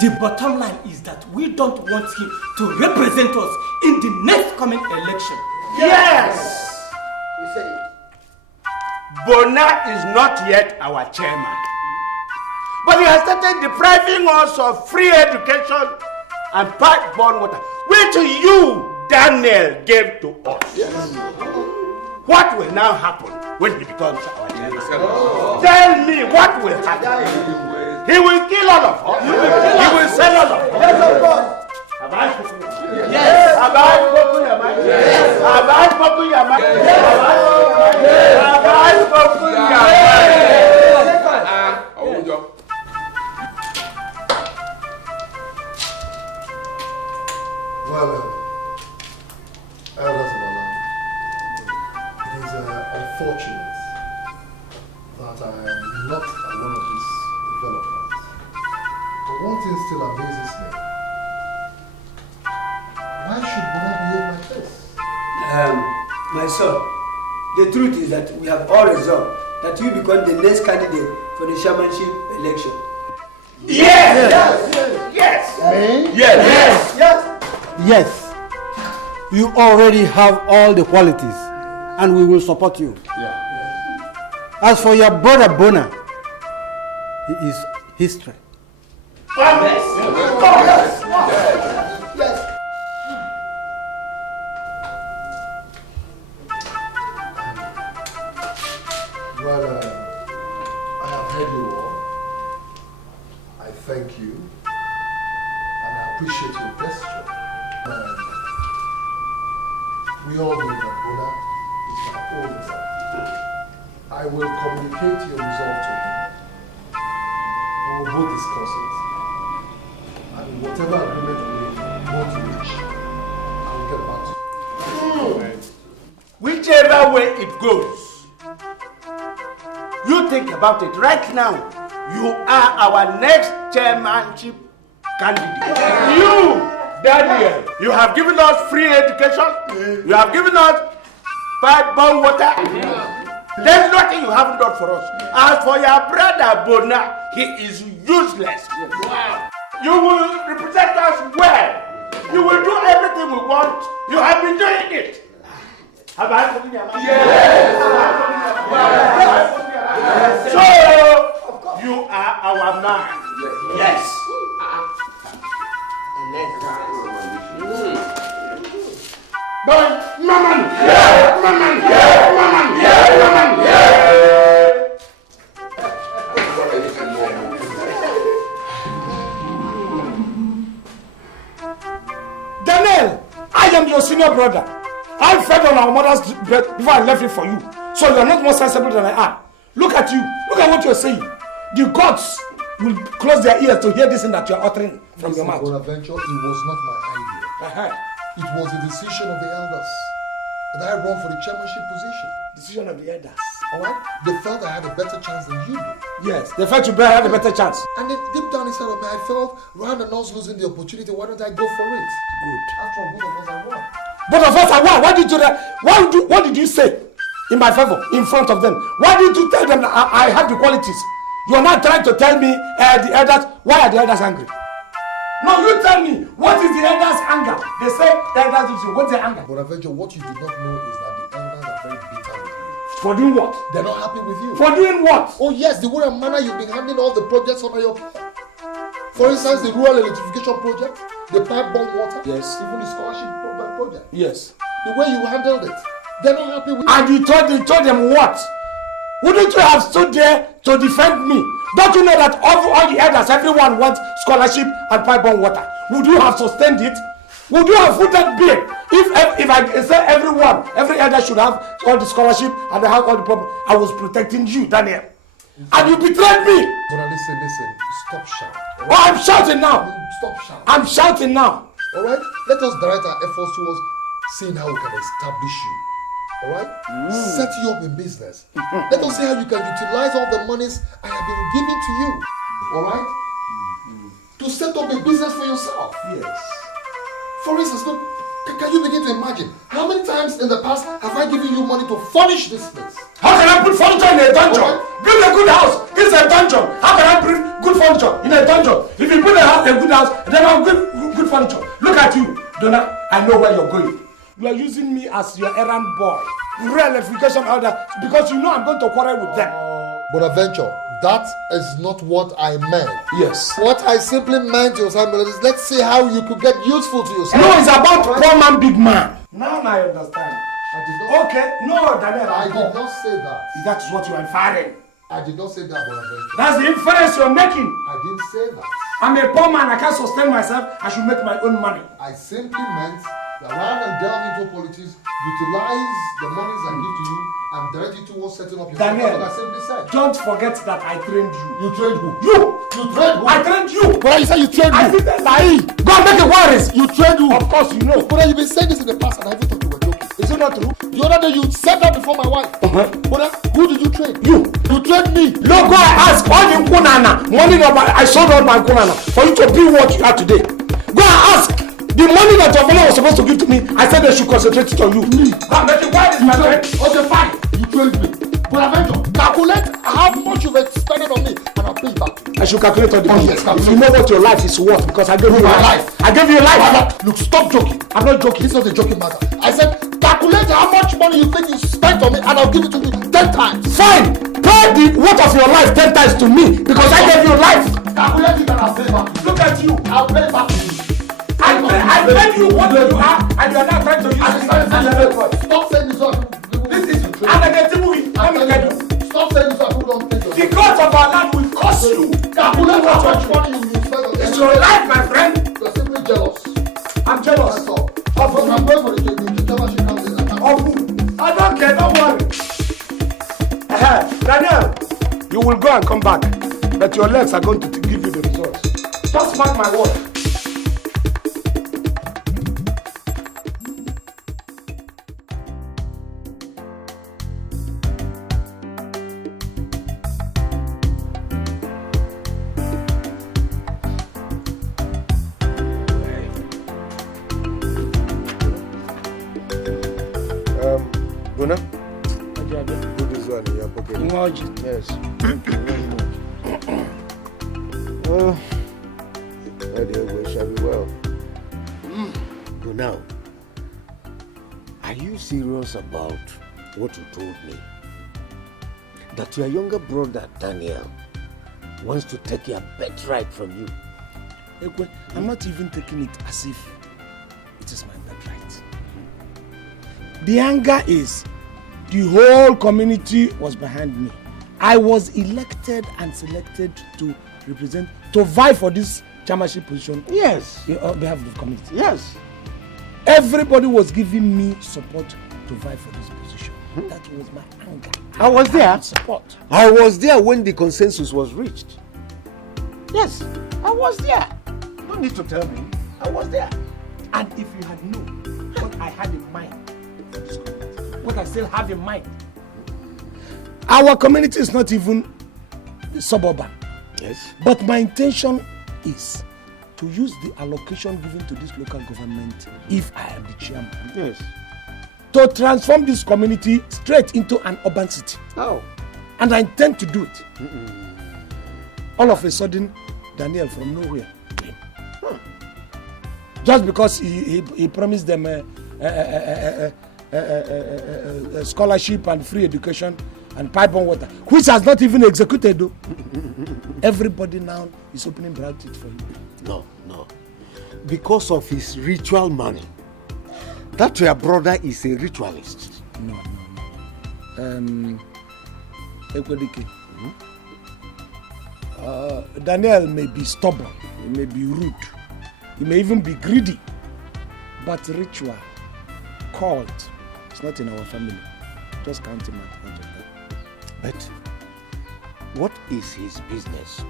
The bottom line is that we don't want him to represent us in the next coming election. Yes! Bona is not yet our chairman. But he has started depriving us of free education and pipe-borne water, which you, Daniel, gave to us. Yes. What will now happen when he becomes our chairman? Tell me what will happen. He will kill all of us. He will sell all of us. Yes, of course. Have I spoken? Yes. Have I spoken, Amechi? Yes. Have I spoken, Amechi? Yes. Have I spoken, Amechi? Well, elders of our land, it is unfortunate that I am not at one of these developments. But one thing still amazes me. Why should Bona behave like this? My son, the truth is that we have all resolved that you become the next candidate for the chairmanship election. Yes! Yes! Yes, you already have all the qualities and we will support you. As for your brother Bona, he is history. Yes. Well, I have heard you all. I thank you. And I appreciate your gesture. We all know that Bona is my older brother. I will communicate your resolve to him. We will both discuss it. And whatever agreement we want to reach, I will get back to you. Whichever way it goes, you think about it right now. You are our next chairmanship candidate. You, Daniel, you have given us free education. You have given us pipe-borne water. There's nothing you haven't done for us. As for your brother Bona, he is useless. Wow. You will represent us well. You will do everything we want. You have been doing it. Have I told you? Yes. So, you are our man. Yes. But, Maman! Yeah! Maman! Yeah! Maman! Yeah! Maman! Yeah! Daniel, I am your senior brother. I fed on our mother's bread before I left it for you. So you are not more sensible than I am. Look at you. Look at what you are saying. The gods will close their ears to hear this thing that you are uttering from your mouth. Bonaventure, it was not my idea. It was the decision of the elders. And I run for the chairmanship position. Decision of the elders. Alright? They felt I had a better chance than you did. Yes, they felt you had a better chance. And then deep down inside of me, I felt rather than us losing the opportunity, why don't I go for it? Good. After all, both of us are wrong. Both of us are why? Why did you do that? What did you say in my favor, in front of them? Why did you tell them that I have the qualities? You are not trying to tell me the elders, why are the elders angry? No, you tell me, what is the elders' anger? They say the elders do. What's their anger? Bonaventure, what you do not know is that the elders are very bitter with you. For doing what? They're not happy with you. For doing what? Oh yes, the way and manner you've been handling all the projects under your care. For instance, the rural electrification project, the pipe-borne water, yes, even the scholarship project. Yes. The way you handled it, they're not happy with you. And you told them what? Wouldn't you have stood there to defend me? Don't you know that all the elders, everyone wants scholarship and pipe-borne water? Would you have sustained it? Would you have put that bill? If I say every elder should have all the scholarship and they have all the problem, I was protecting you, Daniel. And you betrayed me. But listen, stop shouting. Oh, I'm shouting now. Stop shouting. I'm shouting now. Alright? Let us direct our efforts towards seeing how we can establish you. Alright? Set you up in business. Let us see how you can utilize all the monies I have been giving to you. Alright? To set up a business for yourself. Yes. For instance, look, can you begin to imagine how many times in the past have I given you money to furnish this place? How can I put furniture in a dungeon? Build a good house. It's a dungeon. How can I bring good furniture in a dungeon? If you put a good house, then I'll give good furniture. Look at you, Donna. I know where you're going. You are using me as your errand boy. Real electrification order because you know I'm going to quarrel with them. Bonaventure, that is not what I meant. Yes. What I simply meant was, let's see how you could get useful to yourself. No, it's about poor man, big man. Now I understand. I did not. Okay, no, Daniel. I did not say that. That is what you are inferring. I did not say that, Bonaventure. That's the inference you're making. I didn't say that. I'm a poor man. I can't sustain myself. I should make my own money. I simply meant that rather than delve into politics, utilize the monies I give to you and direct it towards setting up your Daniel, That's what I simply said. Don't forget that I trained you. You trained who? You trained who? I trained you. But you said you trained I who? did that. Go and make a warrant. You trained who? Of course you know. But you've been saying this in the past and I even thought you were joking. Is it not true? The other day you said that before my wife. But who did you train? You trained me. No, go and ask all the Kunana. Money I sold all my Kunana for you to be what you are today. Go and ask. The money that your father was supposed to give to me, I said they should concentrate it on you. Amechi, why is my friend? Okay, fine. You told me. Bonaventure, calculate how much you've expended on me and I'll pay it back to you. I should calculate all the money. Yes, if you know what your life is worth, because I gave you my life. I gave you a life. Look, stop joking. I'm not joking. This is not a joking matter. I said, calculate how much money you think you spent on me and I'll give it to you 10 times. Fine. Pay the worth of your life 10 times to me because I gave you life. Calculate it and I'll pay back. Look at you. I'll pay back to you. I paid you what you are and you are not trying to use it. Stop saying this one. This is a movie. Let me get you. Stop saying this one. Who don't pay The gods of our land will curse you. Calculate how much money you spend on me. It's your life, my friend. You're simply jealous. I'm jealous. That's all. Of who? I'm going for the chairmanship council. Of who? I don't care, don't worry. Daniel, you will go and come back. But your legs are going to give you the results. Just mark my word. Bona, put this one in your pocket. Yes. Oh, that shall be well. But now, are you serious about what you told me? That your younger brother, Daniel, wants to take your birthright from you? Ekwe, I'm not even taking it as if it is my birthright. The anger is the whole community was behind me. I was elected and selected to represent, to vie for this chairmanship position. Yes. On behalf of the community. Yes. Everybody was giving me support to vie for this position. That was my anger. I was there. Support. I was there when the consensus was reached. Yes, I was there. No need to tell me. I was there. And if you had known what I had in mind for this community, what I still have in mind, our community is not even suburban. Yes. But my intention is to use the allocation given to this local government, if I am the chairman, Yes. to transform this community straight into an urban city. Oh. And I intend to do it. All of a sudden, Daniel from nowhere came. Just because he promised them a scholarship and free education and pipe on water, which has not even executed though. Everybody now is opening bracket for you. No. Because of his ritual money. That your brother is a ritualist. No. Ekwedike. Daniel may be stubborn, he may be rude, he may even be greedy, but ritual, cult, it's not in our family. Just count him out of that. But what is his business?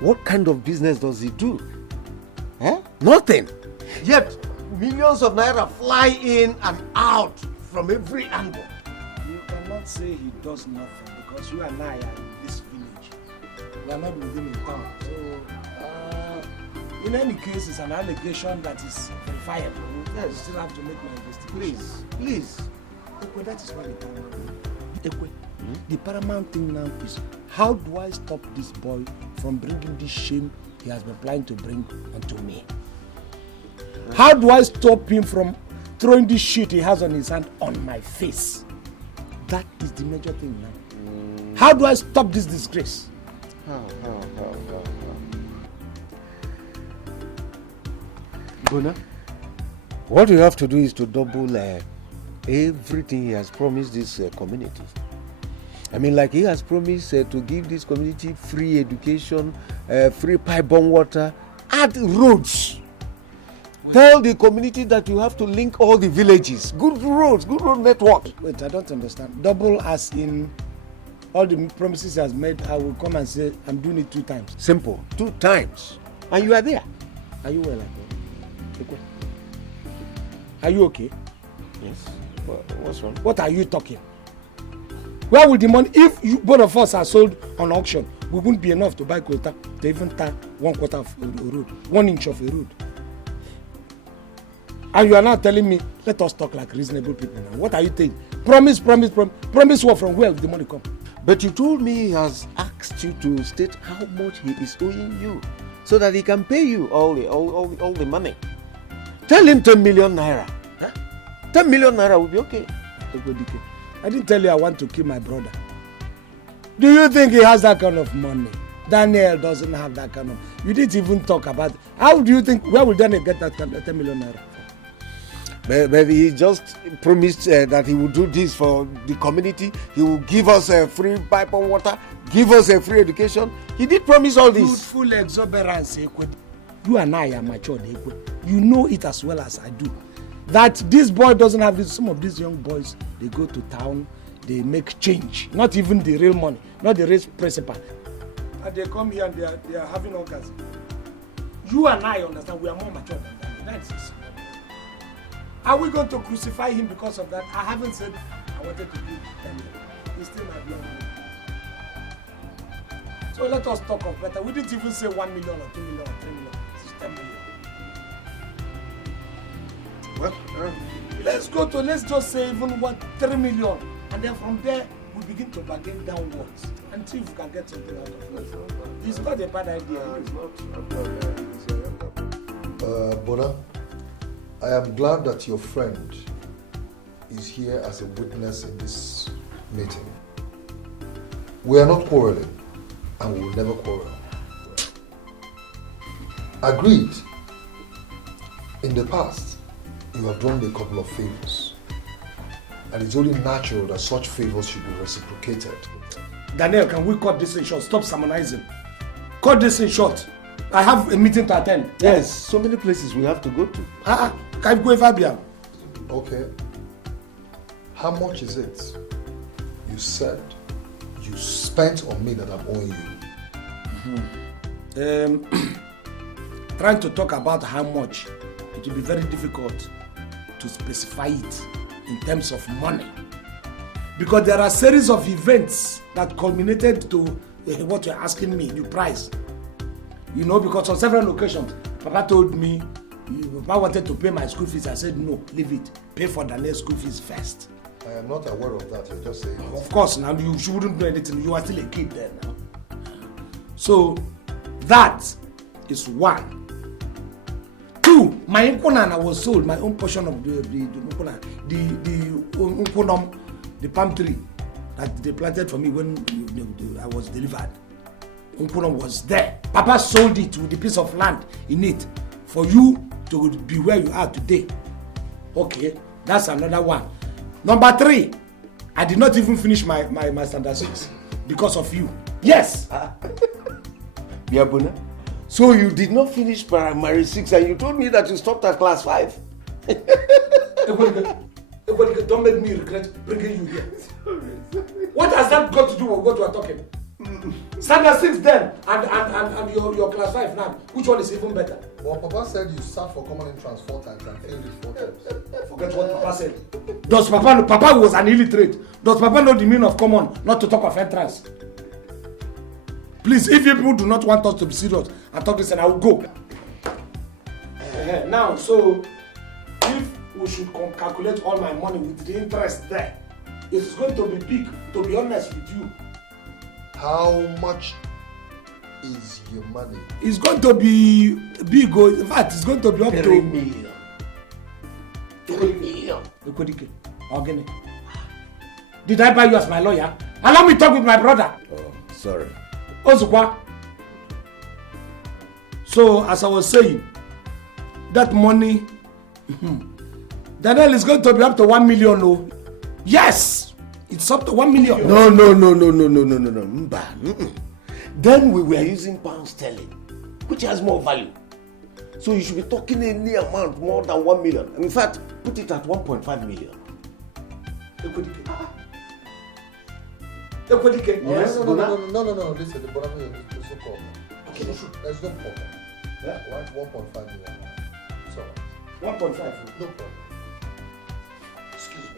What kind of business does he do? Nothing. Yet millions of naira fly in and out from every angle. You cannot say he does nothing because you and I are in this village. We are not within the town. So, in any case, it's an allegation that is verifiable. I still have to make my investigation. Please. Ekwe, that is why the paramount thing. Ekwe, the paramount thing now is how do I stop this boy from bringing this shame he has been planning to bring onto me? How do I stop him from throwing this shit he has on his hand on my face? That is the major thing now. How do I stop this disgrace? How? Bona, what you have to do is to double everything he has promised this community. I mean, like he has promised to give this community free education, free pipe-borne water, add roads. Tell the community that you have to link all the villages. Good road network. Wait, I don't understand. Double as in all the promises he has made, I will come and say, I'm doing it 2 times. Simple. 2 times. And you are there. Are you well? Are you okay? Yes. What's wrong? What are you talking? Where will the money, if both of us are sold on auction, we wouldn't be enough to buy quota to even tar 1/4 of a road, 1 inch of a road. And you are now telling me, let us talk like reasonable people now. What are you saying? Promise what, from where will the money come? But you told me he has asked you to state how much he is owing you so that he can pay you all the money. Tell him 10 million naira. Huh? 10 million naira will be okay. I didn't tell you I want to kill my brother. Do you think he has that kind of money? Daniel doesn't have that kind of. You didn't even talk about it. How do you think, where will Daniel get that 10 million naira? But he just promised that he will do this for the community. He will give us a free pipe of water, give us a free education. He did promise all this. Youthful exuberance, you and I are matured. You know it as well as I do. That this boy doesn't have this. Some of these young boys, they go to town, they make change. Not even the real money, not the real principal. And they come here and they are having orgasm. You and I understand we are more mature than that. Are we going to crucify him because of that? I haven't said I wanted to give him. He's still not blood. So let us talk of better. We didn't even say 1 million or 2 million or 3 million. It's 10 million. Well, let's just say even 3 million. And then from there, we begin to bargain downwards and see if we can get something out of it. It's not a bad idea. Bona, I am glad that your friend is here as a witness in this meeting. We are not quarreling, and we will never quarrel. Agreed. In the past, you have done a couple of favors, and it's only natural that such favors should be reciprocated. Daniel, can we cut this in short? Stop sermonizing. Cut this in short. I have a meeting to attend. Yes, so many places we have to go to. Can go Fabian? Okay. How much is it you said you spent on me that I'm owing you? Trying to talk about how much, it will be very difficult to specify it in terms of money. Because there are a series of events that culminated to what you're asking me, the price. You know, because on several occasions, Papa told me, Papa wanted to pay my school fees. I said, no, leave it. Pay for Daniel's school fees first. I am not aware of that. You're just saying. Of course, now you wouldn't do anything. You are still a kid there now. So, that is one. Two, my Nkunana was sold, my own portion of the Nkunam, the palm tree that they planted for me when I was delivered. Nkunam was there. Papa sold it with a piece of land in it for you to be where you are today. Okay, that's another one. Number three, I did not even finish my standard 6 because of you. Yes. Biabuna. So you did not finish primary 6 and you told me that you stopped at class 5. Don't make me regret bringing you here. What has that got to do with what we are talking? Standard 6 then and your class 5 now. Which one is even better? Well, Papa said you sat for common entrance 4 times and failed it 4 times. Forget what Papa said. Does Papa know? Papa was an illiterate. Does Papa know the meaning of common, not to talk of entrance? Please, if you people do not want us to be serious and talk this, and I will go. Now, so if we should calculate all my money with the interest there, it's going to be big, to be honest with you. How much is your money? It's going to be big. In fact, it's going to be up to 3 million. 3 million. Organic. Did I buy you as my lawyer? Allow me to talk with my brother. Oh, sorry. Ozukwa. So, as I was saying, that money, Daniel is going to be up to 1 million. No? Yes, it's up to 1 million. No. Mba. Then we were using pound sterling, which has more value. So you should be talking any amount more than 1 million. In fact, put it at 1.5 million. Yes, no. Listen, the bottom is no problem. Okay. There's no problem. Yeah, 1.5 million. So 1.5. No problem. Excuse me.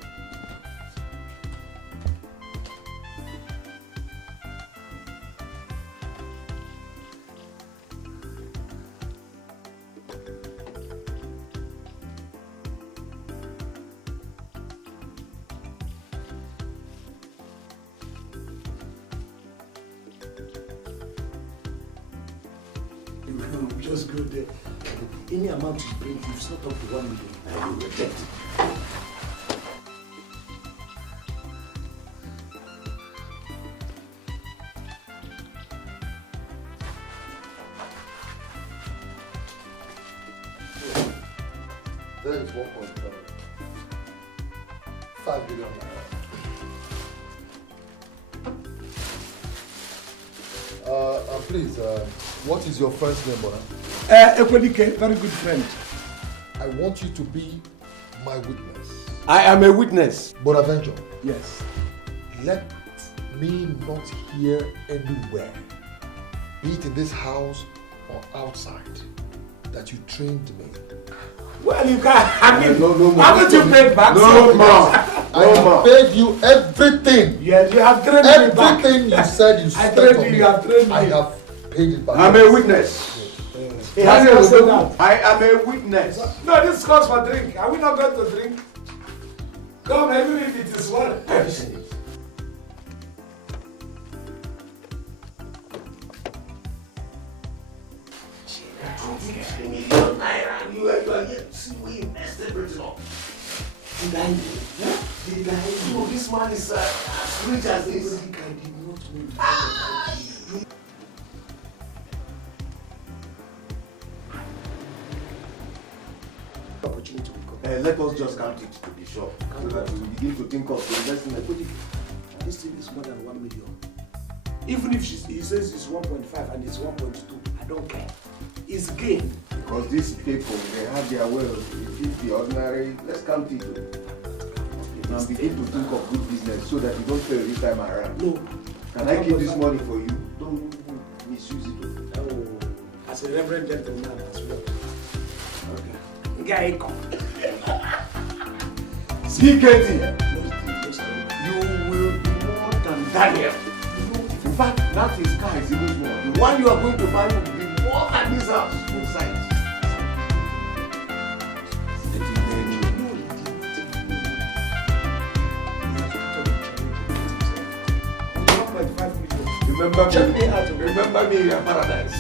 we just go there. Any amount you bring, if it's not up to 1 million, I will reject it. That is 1.5 billion. Please, what is your friend's name, brother? Ekwedike, very good friend. I want you to be my witness. I am a witness. Bonaventure. Yes. Let me not hear anywhere, be it in this house or outside, that you trained me. Well, you can't. I mean, no more. Haven't you paid back? No more. I have paid you everything. Yes, you have trained me back. Everything you said you I spent trained on you, me. you have trained me. I have paid it back. I'm a witness. He has not said that. I am a witness. No, this calls for drink. Are we not going to drink? Come, even if it is one. You are here. See, we messed everything up. Did I know this man is as rich as this? I did not know. Opportunity will come. Let us just count it to be sure, so that we will begin to think of the investment. This thing is more than 1 million. Even if he says it's 1.5 and it's 1.2, I don't care. It's gain. Because these people, they have their wealth. It is the ordinary. Let's count it. Now begin to think of good business so that you don't fail this time around. No. Can I keep this money for you? Don't misuse it. Oh, as a reverend gentleman as well. Okay. Guy, come. See, Katie, you will be more than Daniel. In fact, that is car is even more. The one you are going to buy will be more than this house inside. Remember me in your paradise.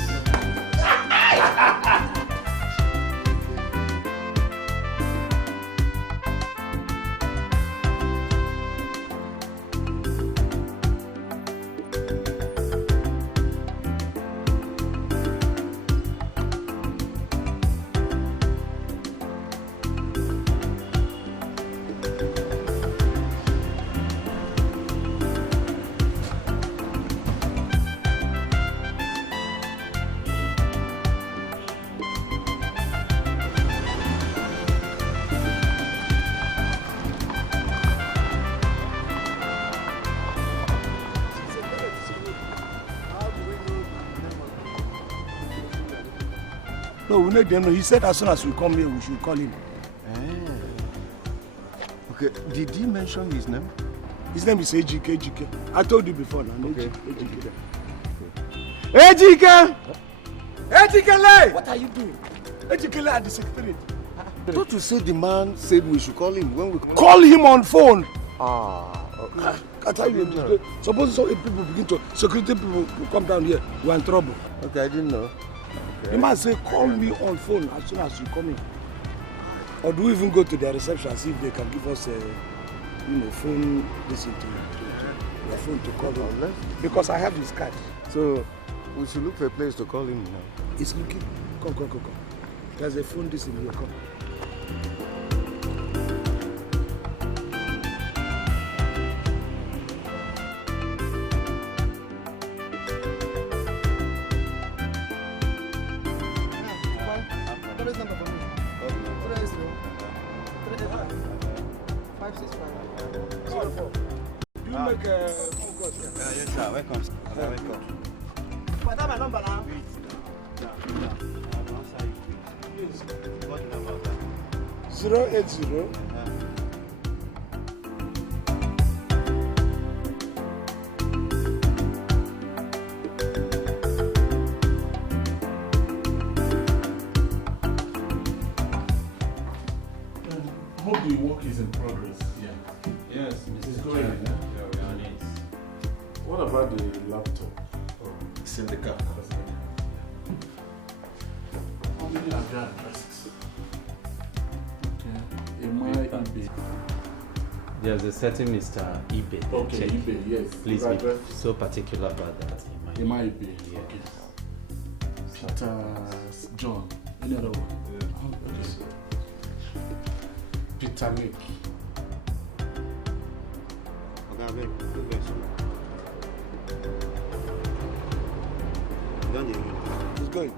No, we need them. He said as soon as we come here, we should call him. Okay, did he mention his name? His name is Ejike. I told you before now. Okay. Ejike! Ejike! What are you doing? Ejike at the secretariat. I thought you said the man said we should call him when we come. Call him on phone. Okay. I tell you, suppose so if people begin to, security people will come down here, we're in trouble. Okay, I didn't know. Okay. The man say, call me on phone as soon as you come in. Or do we even go to their reception, see if they can give us a, phone, listen to your phone to call him. Because I have his card. So, we should look for a place to call him now. He's looking. Come. There's a phone this in here, come. Welcome. What my number now? Please. What number? 080. Hope the work is in progress. Yeah. Yes, It's Mr. going. Chairman. Yeah, we are on it. What about the laptop? It's in the car. many are there addresses? Okay. Ibe. There's a certain Mr. Ibe. Okay, Ibe, yes. Please be so particular about that. Ibe. Okay. Peter John. Any other one? Okay. Peter Nick. He's going.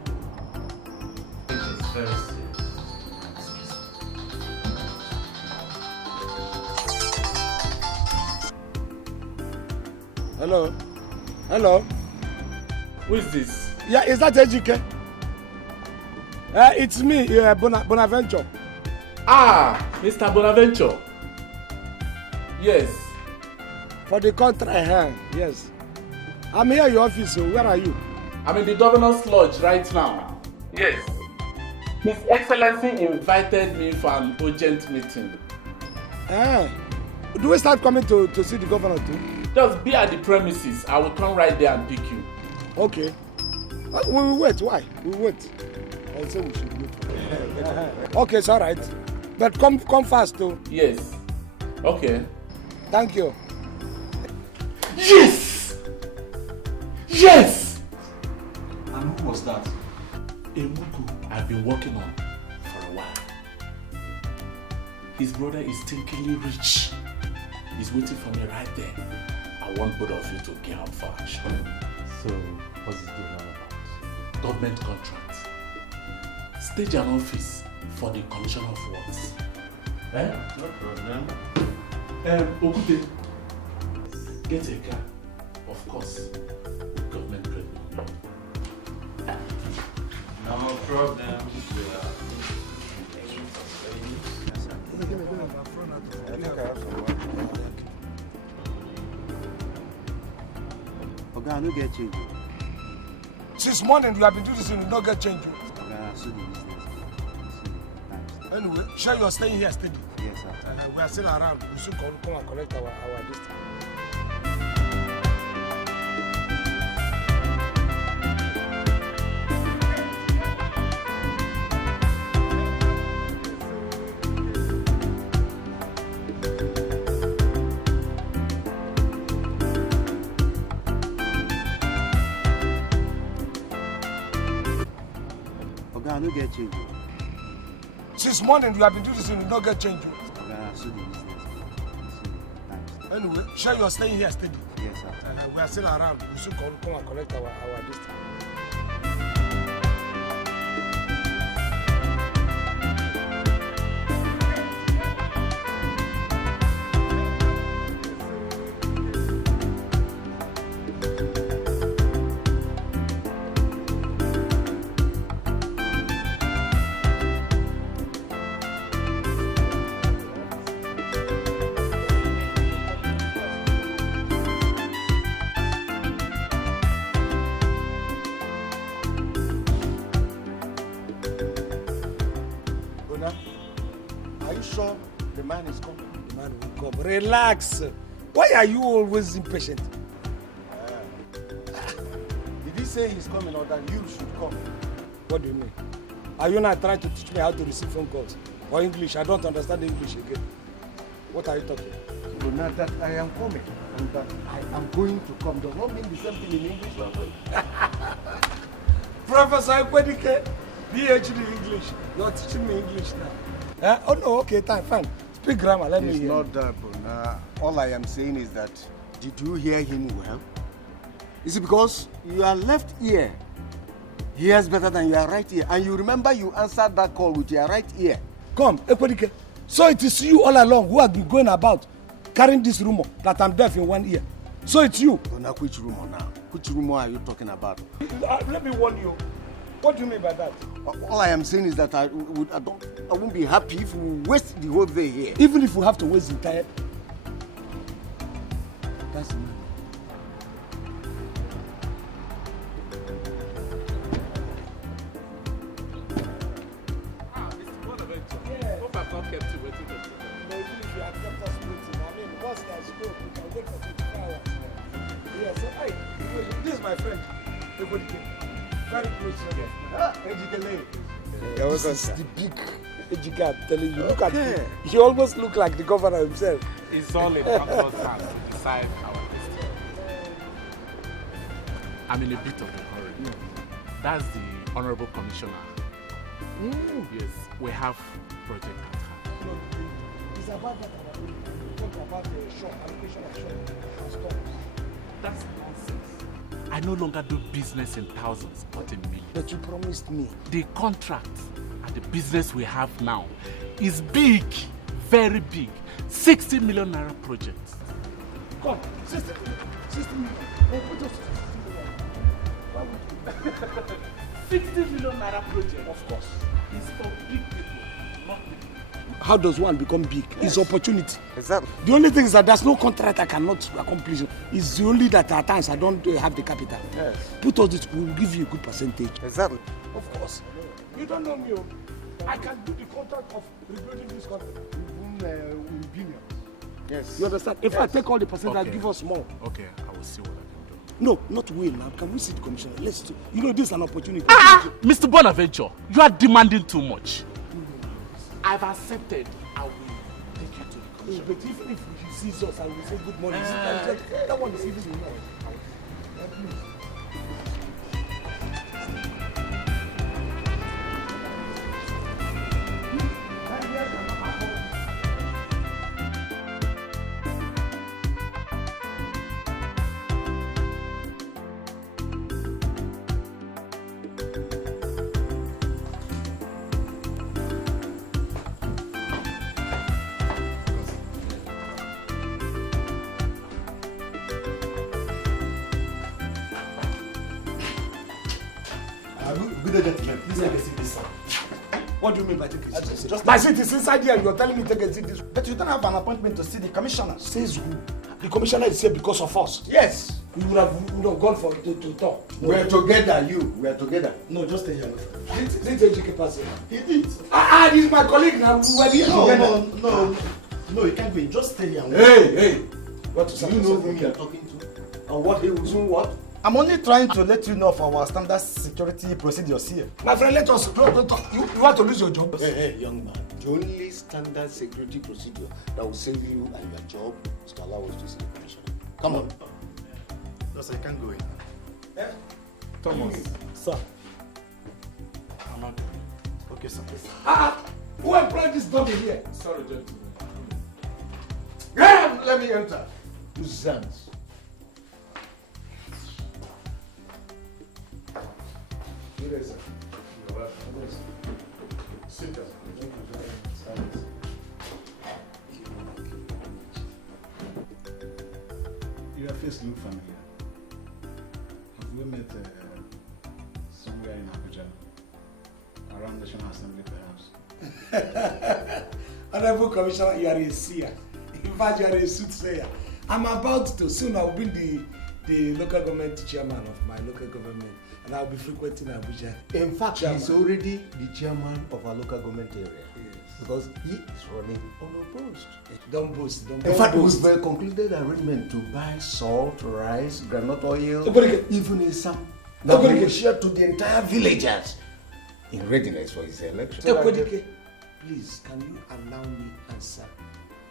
Hello? Hello? Who is this? Yeah, is that Ejike? It's me, Bonaventure. Ah, Mr. Bonaventure. Yes. For the contract, yes. I'm here at your office, so where are you? I'm in the governor's lodge right now. Yes. His Excellency invited me for an urgent meeting. Do we start coming to see the governor too? Just be at the premises. I will come right there and pick you. Okay. We will wait. Why? We will wait. I say we should wait. Okay, it's all right. But come fast too. Yes. Okay. Thank you. Yes! Yes! And who was that? A Muku I've been working on for a while. His brother is stinkingly rich. He's waiting for me right there. I want both of you to gear up for action. So, what's this deal all about? Government contract. Stage an office for the Commissioner of Works. No problem. Okude, get a car, of course, with government credit. No problem. Okay, I don't get change. Since morning you have been doing this and you don't get change. Okay, I see the business. Anyway, sure you are staying here steady. Yes, sir. We are still around. We should come and collect our distance. Okay, I don't get change. Since morning you have been doing this and you don't get change. Okay, I see the business. Anyway, sure you are staying here steady. Yes, sir. We are still around. We should come and collect our distance. Are you sure the man is coming? The man will come. Relax. Why are you always impatient? Did he say he's coming or that you should come? What do you mean? Are you not trying to teach me how to receive phone calls? Or English? I don't understand English again. What are you talking? So now that I am coming and that I am going to come does not mean the same thing in English language. Professor Ikwedike, PhD English. You are teaching me English now. Oh no, okay, fine. Speak grammar, let me hear. It's not that, bro. All I am saying is that, did you hear him well? Is it because your left ear hears better than your right ear? And you remember you answered that call with your right ear. Come, Ikwedike. So it is you all along who have been going about carrying this rumor that I'm deaf in one ear. So it's you. Oh, now which rumor now? Which rumor are you talking about? Let me warn you. What do you mean by that? All I am saying is that I won't be happy if we waste the whole day here. Even if we have to waste the entire... That's the man. Mr. Bonaventure. Yeah. Hope I've not kept you waiting. No, even if you have kept us waiting, I mean, once there's scope, we can wait for 24 hours. Yeah, so, hey, this is my friend. Everybody came. Very close friend. Ejikele. This is the big Ejika, I'm telling you. Look at him. He almost look like the governor himself. It's all in God's hands to decide our destiny. I'm in a bit of a hurry. That's the Honorable Commissioner. Yes, we have project at hand. It's about that. Talk about the shop, allocation of shop and stores. That's nonsense. I no longer do business in thousands, but in millions. But you promised me. The contract and the business we have now is big, very big. 60 million naira project. Come, 60 million. Put us 60 million naira project. Of course. It's for big people, not big people. How does one become big? Yes. It's opportunity. Exactly. The only thing is that there's no contract I cannot accomplish. It's the only that at times I don't have the capital. Yes. Put us this, we'll give you a good percentage. Exactly. Of course. You don't know me. I can do the contract of rebuilding this country in billions. Yes. You understand? If I take all the percentage, Okay. I'll give us more. Okay, I will see what I can do. No, not will now. Can we see the commissioner? Let's do. You know, this is an opportunity. Mr. Bonaventure, you are demanding too much. I've accepted. I will take you to the commissioner. But even if he sees us and we say good morning, that one is even enough. Good gentlemen, please take a seat this side. What do you mean by take a seat? My seat is inside here and you're telling me take a seat this way. But you don't have an appointment to see the commissioner. Says who? The commissioner is here because of us. Yes. We would have gone for to talk. We're together, We're together. No, just stay here. Did Ejike pass it? He did. This is my colleague now. We were here together. No, you can't go in. Just stay here. Hey. What Do you know whom you're talking to? And what he was doing what? I'm only trying to let you know of our standard security procedures here. My friend, let us don't talk. You want to lose your job? Hey, young man. The only standard security procedure that will save you and your job is to allow us to see the commissioner. Come on. No, sir, you can't go in. Thomas. Sir. I'm not going. Okay, sir. Who employed this dummy here? Sorry, gentlemen. Let me enter. Nuisance. Yes, sir. You're welcome. Sit down. Your face looks familiar. Have we met somewhere in Abuja? Around the National Assembly, perhaps? Honorable Commissioner, you are a seer. In fact, you are a soothsayer. I'm about to, soon I will be the local government chairman of my local government. And I'll be frequenting Abuja. In fact, he's already the chairman of our local government area. Yes. Because he is running unopposed. Don't boast. In fact, we've concluded arrangement to buy salt, rice, groundnut oil, even some that we will share to the entire villagers in readiness for his election. Please, can you allow me answer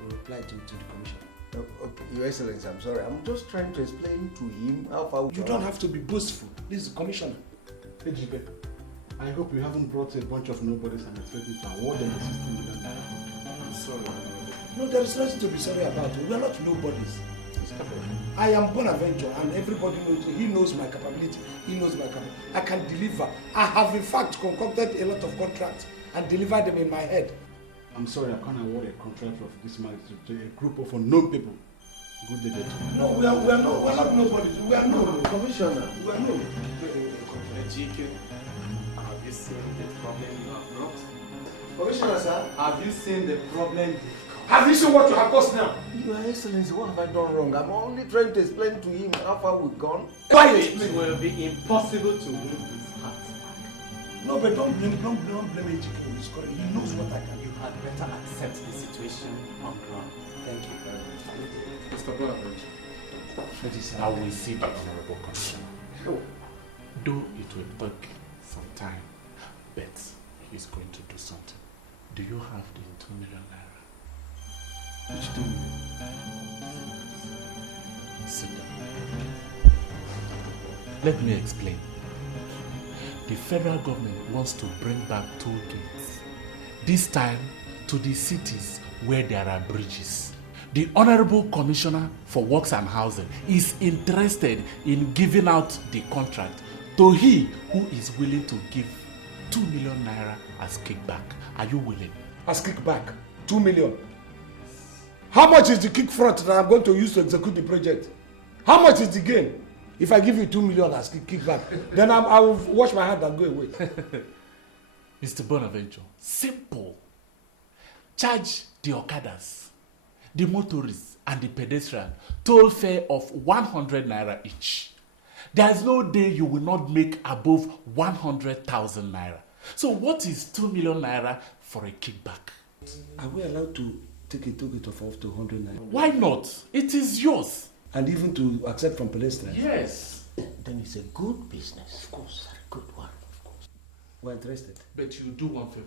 or reply to the commissioner? Okay, Your Excellency, I'm sorry. I'm just trying to explain to him how far we You don't have to be boastful. This is the commissioner. Ejike, I hope you haven't brought a bunch of nobodies and expect me to award them the 16 million naira. I'm sorry. No, there is nothing to be sorry about. We are not nobodies. I am Bonaventure and everybody knows, he knows my capability. He knows my capability. I can deliver. I have in fact concocted a lot of contracts and delivered them in my head. I'm sorry, I can't award a contract of this magnitude to a group of unknown people. Good day, gentlemen. No, we are not nobodies. We are no Commissioner. We are no. GQ, have you seen the problem you have brought? Commissioner, sir. Have you seen the problem? Have you seen what you have caused now? Your Excellency, what have I done wrong? I'm only trying to explain to him how far we've gone. It will be impossible to win his heart back. No, but don't blame Ejike. He knows what I can do. You had better accept the situation on ground. Thank you very much. Mr. Bonaventure, I will see the Honorable Commissioner. Though it will take some time, but you is going to do something. Do you have the 2 million naira? Which 2 million? Sit down. Let me explain. The federal government wants to bring back toll gates. This time to the cities where there are bridges. The Honorable Commissioner for Works and Housing is interested in giving out the contract to he who is willing to give 2 million naira as kickback. Are you willing? As kickback? 2 million. How much is the kick front that I'm going to use to execute the project? How much is the gain? If I give you 2 million as kickback, then I will wash my hand and go away. Mr. Bonaventure, simple. Charge the Okadas, the motorists and the pedestrian toll fare of 100 naira each. There is no day you will not make above 100,000 naira. So what is 2 million naira for a kickback? Are we allowed to take a toll gate of up to 100 naira? Why not? It is yours. And even to accept from pedestrians? Yes. Then it's a good business. Of course, a good one, of course. We're interested. But you do one favor.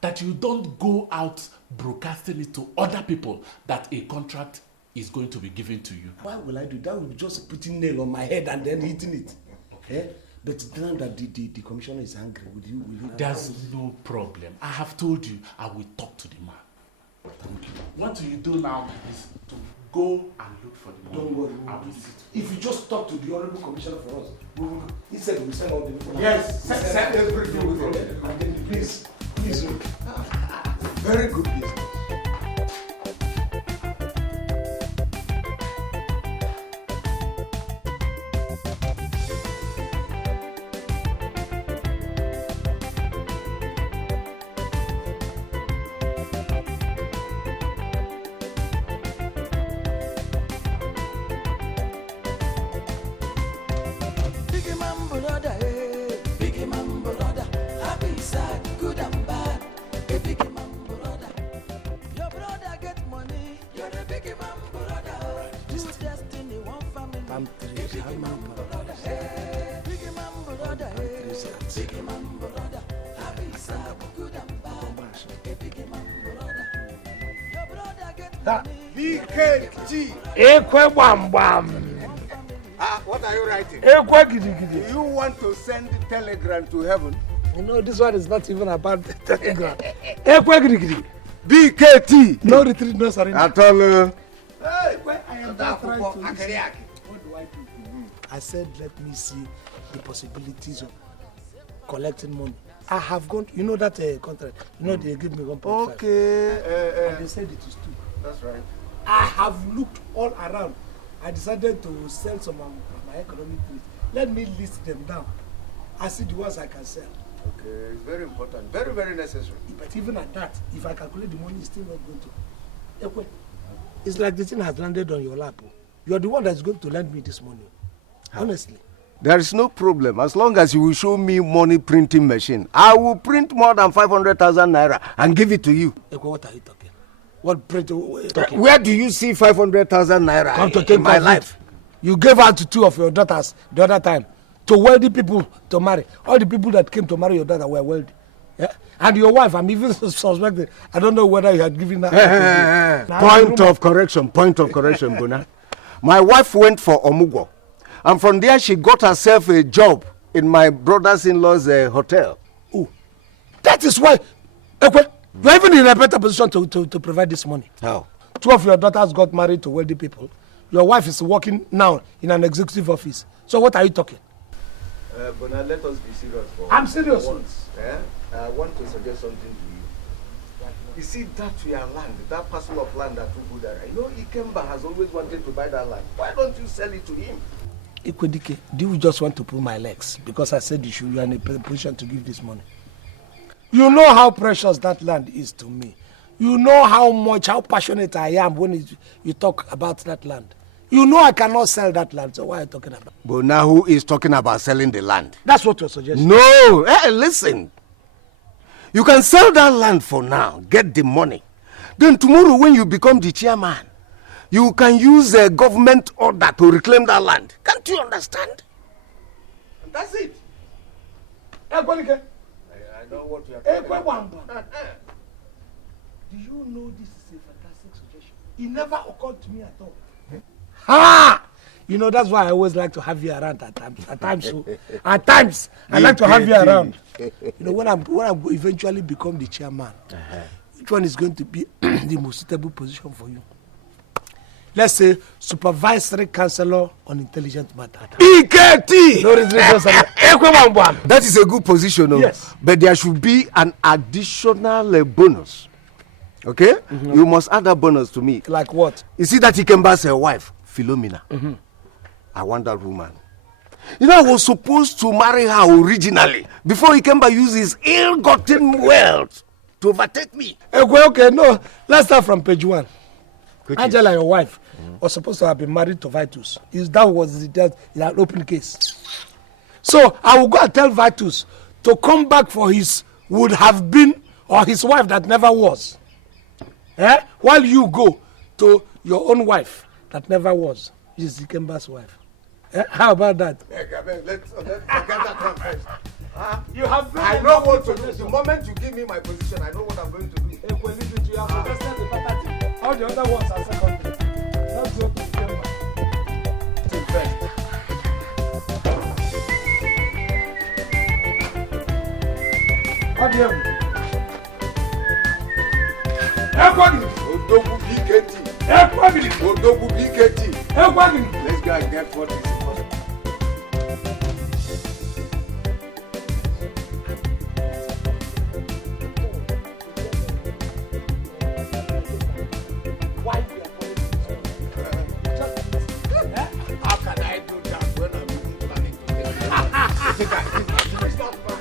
That you don't go out broadcasting it to other people that a contract is going to be given to you. Why will I do that? Will be just putting nail on my head and then hitting it. Okay? But now that the commissioner is angry, will you? There's no problem. I have told you I will talk to the man. Thank you. What you do now is to go and look for the money. Don't worry. I will sit. If you just talk to the Honorable Commissioner for us, he said we'll send all the information. Yes, send everything with it. And then please look. Very good business. Ekwe bam bam. What are you writing? Ekwe gidi gidi. Do you want to send telegram to heaven? You know, this one is not even about the telegram. Ekwe gidi gidi. BKT. No retreat, no surrender. At all. Hey, I am that right to what do I do? I said, let me see the possibilities of collecting money. I have gone, you know that contract, you know they give me 1.5. Okay. And they said it is 2. That's right. I have looked all around. I decided to sell some of my economic things. Let me list them down. I see the ones I can sell. Okay, it's very important. Very, very necessary. But even at that, if I calculate the money, it's still not going to. It's like the thing has landed on your lap. You're the one that's going to lend me this money. Honestly. There is no problem. As long as you will show me money printing machine, I will print more than 500,000 naira and give it to you. What are you talking? What print? Talking? Where do you see 500,000 naira Come to think in my life? You gave out to 2 of your daughters the other time to wealthy people to marry. All the people that came to marry your daughter were wealthy. Yeah? And your wife, I'm even suspecting. I don't know whether you had given her. Point of correction, Bona. My wife went for Omugo. And from there, she got herself a job in my brother-in-law's hotel. Oh, that is why you're even in a better position to provide this money. How? 2 of your daughters got married to wealthy people. Your wife is working now in an executive office. So what are you talking? But now let us be serious. I'm serious. I want to suggest something to you. You see that your land, that parcel of land that you there. You know, Ikemba has always wanted to buy that land. Why don't you sell it to him? Ikwedike, do you just want to pull my legs? Because I said you are in a position to give this money. You know how precious that land is to me. You know how passionate I am when you talk about that land. You know I cannot sell that land, so why are you talking about? But now who is talking about selling the land? That's what you're suggesting. No, hey, listen. You can sell that land for now, get the money. Then tomorrow when you become the chairman, you can use a government order to reclaim that land. Can't you understand? And that's it. Ikwedike. know what you are talking about. Do you know this is a fantastic suggestion? It never occurred to me at all. Ha! You know, that's why I always like to have you around at times. At times, I like to have you around. You know, when I eventually become the chairman, which one is going to be the most suitable position for you? Let's say supervisory counselor on intelligent matter. EKT! No restriction. That is a good position, yes. But there should be an additional bonus. Okay? You must add that bonus to me. Like what? You see that Ikemba's wife, Philomena. I want that woman. You know, I was supposed to marry her originally before Ikemba used his ill-gotten wealth to overtake me. Okay, no. Let's start from page 1. Angela, your wife, was supposed to have been married to Vitus. That was in an open case. So I will go and tell Vitus to come back for his would have been or his wife that never was. While you go to your own wife that never was. Which is Ikemba's wife. How about that? Let's forget that one first. You have I know what to do. The moment you give me my position, I know what I'm going to do. You have understand the pattern. All the other ones are secondary. Let's go to Ikemba. Odogu BKT. Odogu BKT. Let's go and get what is possible. How can I do that when I'm even planning to take it? It's not fun.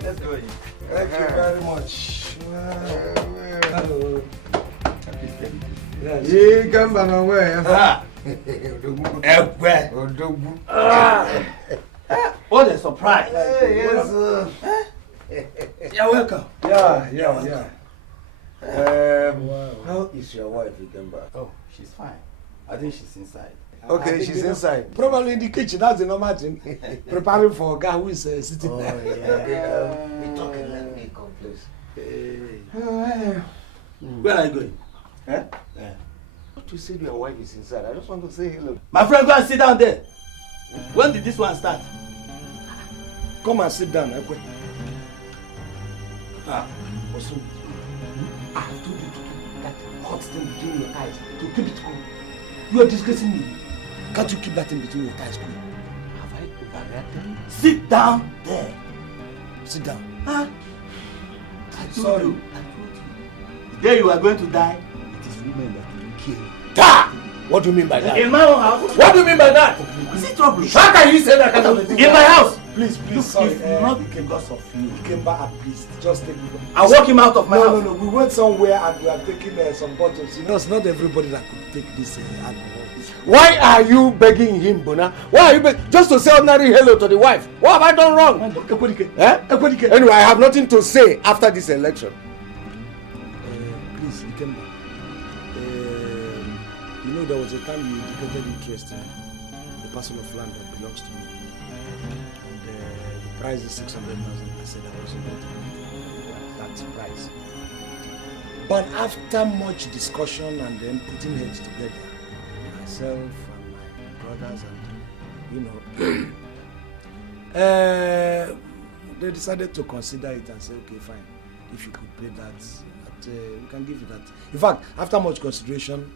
Let's go. Thank you very much. Hello. What a surprise. Yes. You're welcome. Yeah. How is your wife, Ikemba? Oh, she's fine. I think she's inside. Okay, she's inside. Probably in the kitchen. That's the normal thing. Preparing for a guy who is sitting there. Be talking, let me come, please. Where are you going? What you said your wife is inside? I just want to say hello. My friend, go and sit down there. When did this one start? Come and sit down, Ekwe. Also, I have told you to do that hot thing between your eyes to keep it cool. You are disgracing me. Can't you keep that in between your thighs, cool? Have I overreacted? Sit down there. Sit down. I told you. The day you are going to die, it is women that will kill. Ta! What do you mean by that? In my own house? What do you mean by that? Is it trouble? How can you say that kind of thing? In my house? Please, Look, sorry. if not because of you. Ikemba, please, just take me. I'll walk him out of my house. No. We went somewhere and we are taking some bottles. You know, it's not everybody that could take this alcohol. Why are you begging him, Bona? Why are you begging? Just to say ordinary hello to the wife. What have I done wrong? Anyway, I have nothing to say after this election. Please, Ikemba. You know, there was a time you indicated interest in a parcel of land that belongs to me. And the price is 600,000. I said I wasn't going to get that price. But after much discussion and then putting heads together, myself and my brothers and, they decided to consider it and say, okay, fine. If you could pay that, we can give you that. In fact, after much consideration,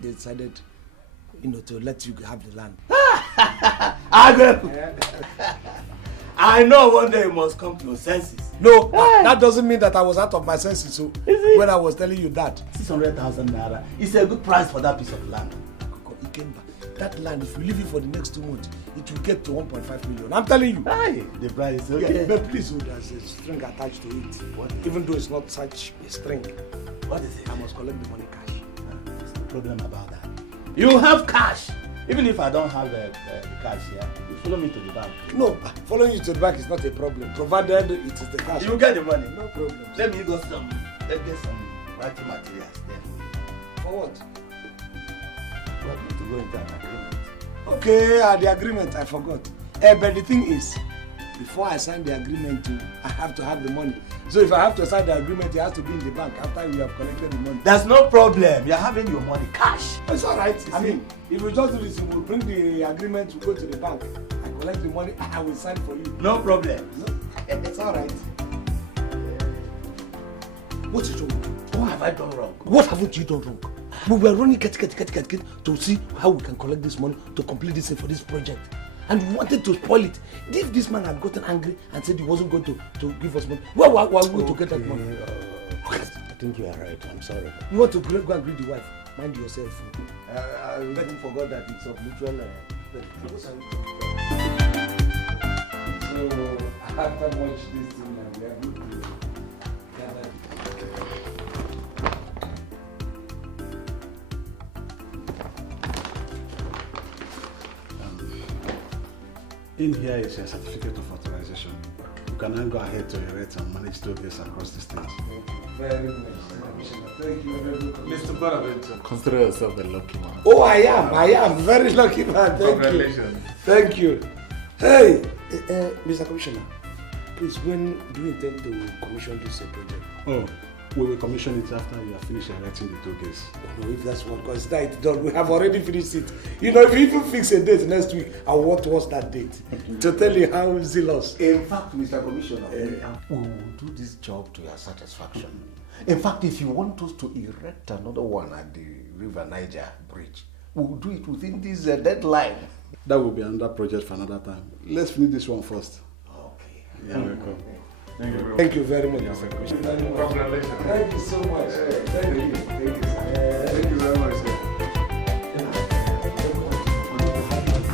they decided, to let you have the land. I know one day you must come to your senses. No, that doesn't mean that I was out of my senses. So when I was telling you that, 600,000 naira. It's a good price for that piece of land. That land, if we leave it for the next 2 months, it will get to 1.5 million. I'm telling you. Aye, the price is okay. Yeah, but please, there's a string attached to it. What? Even though it's not such a string. What is it? I must collect the money cash. There's no problem about that. You have cash. Even if I don't have the cash here, you follow me to the bank. No, following you to the bank is not a problem, provided it is the cash. You get the money. No problem. Let me get some writing materials there. For what? We are going to go into an agreement. Okay, the agreement, I forgot. But the thing is, before I sign the agreement, I have to have the money. So if I have to sign the agreement, it has to be in the bank after we have collected the money. There's no problem. You're having your money cash. It's all right. I mean, if we just do this, we'll bring the agreement to go to the bank. I collect the money, I will sign for you. No problem. No? It's all right. What is wrong? What have I done wrong? What haven't you done wrong? We were running get to see how we can collect this money to complete this thing for this project. And we wanted to spoil it. If this man had gotten angry and said he wasn't going to give us money, where were we going to get that money? I think you are right. I'm sorry. You want to go and greet the wife? Mind yourself. I even forgot that it's of mutual. So after much this thing, we are going to gather. In here is a certificate of authorization. You can then go ahead to erect and manage toll gates across the state. Very nice, Commissioner. Thank you very much. Mr. Bonaventure. Consider yourself a lucky man. Oh, I am very lucky man. Thank Congratulations. you. Thank you. Hey, Mr. Commissioner, please, when do you intend to commission this project? Oh, we will commission it after you have finished erecting the toll gates. No, if that's what consider it done, we have already finished it. You know, if you even fix a date next week, I want to watch that date to tell you how zealous. In fact, Mr. Commissioner, we will do this job to your satisfaction. In fact, if you want us to erect another one at the River Niger Bridge, we will do it within this deadline. That will be another project for another time. Let's finish this one first. Okay. You're welcome. Thank you very much, Mr. Commissioner. Congratulations. Thank you so much. Thank you. Thank you, sir. Thank you very much, sir.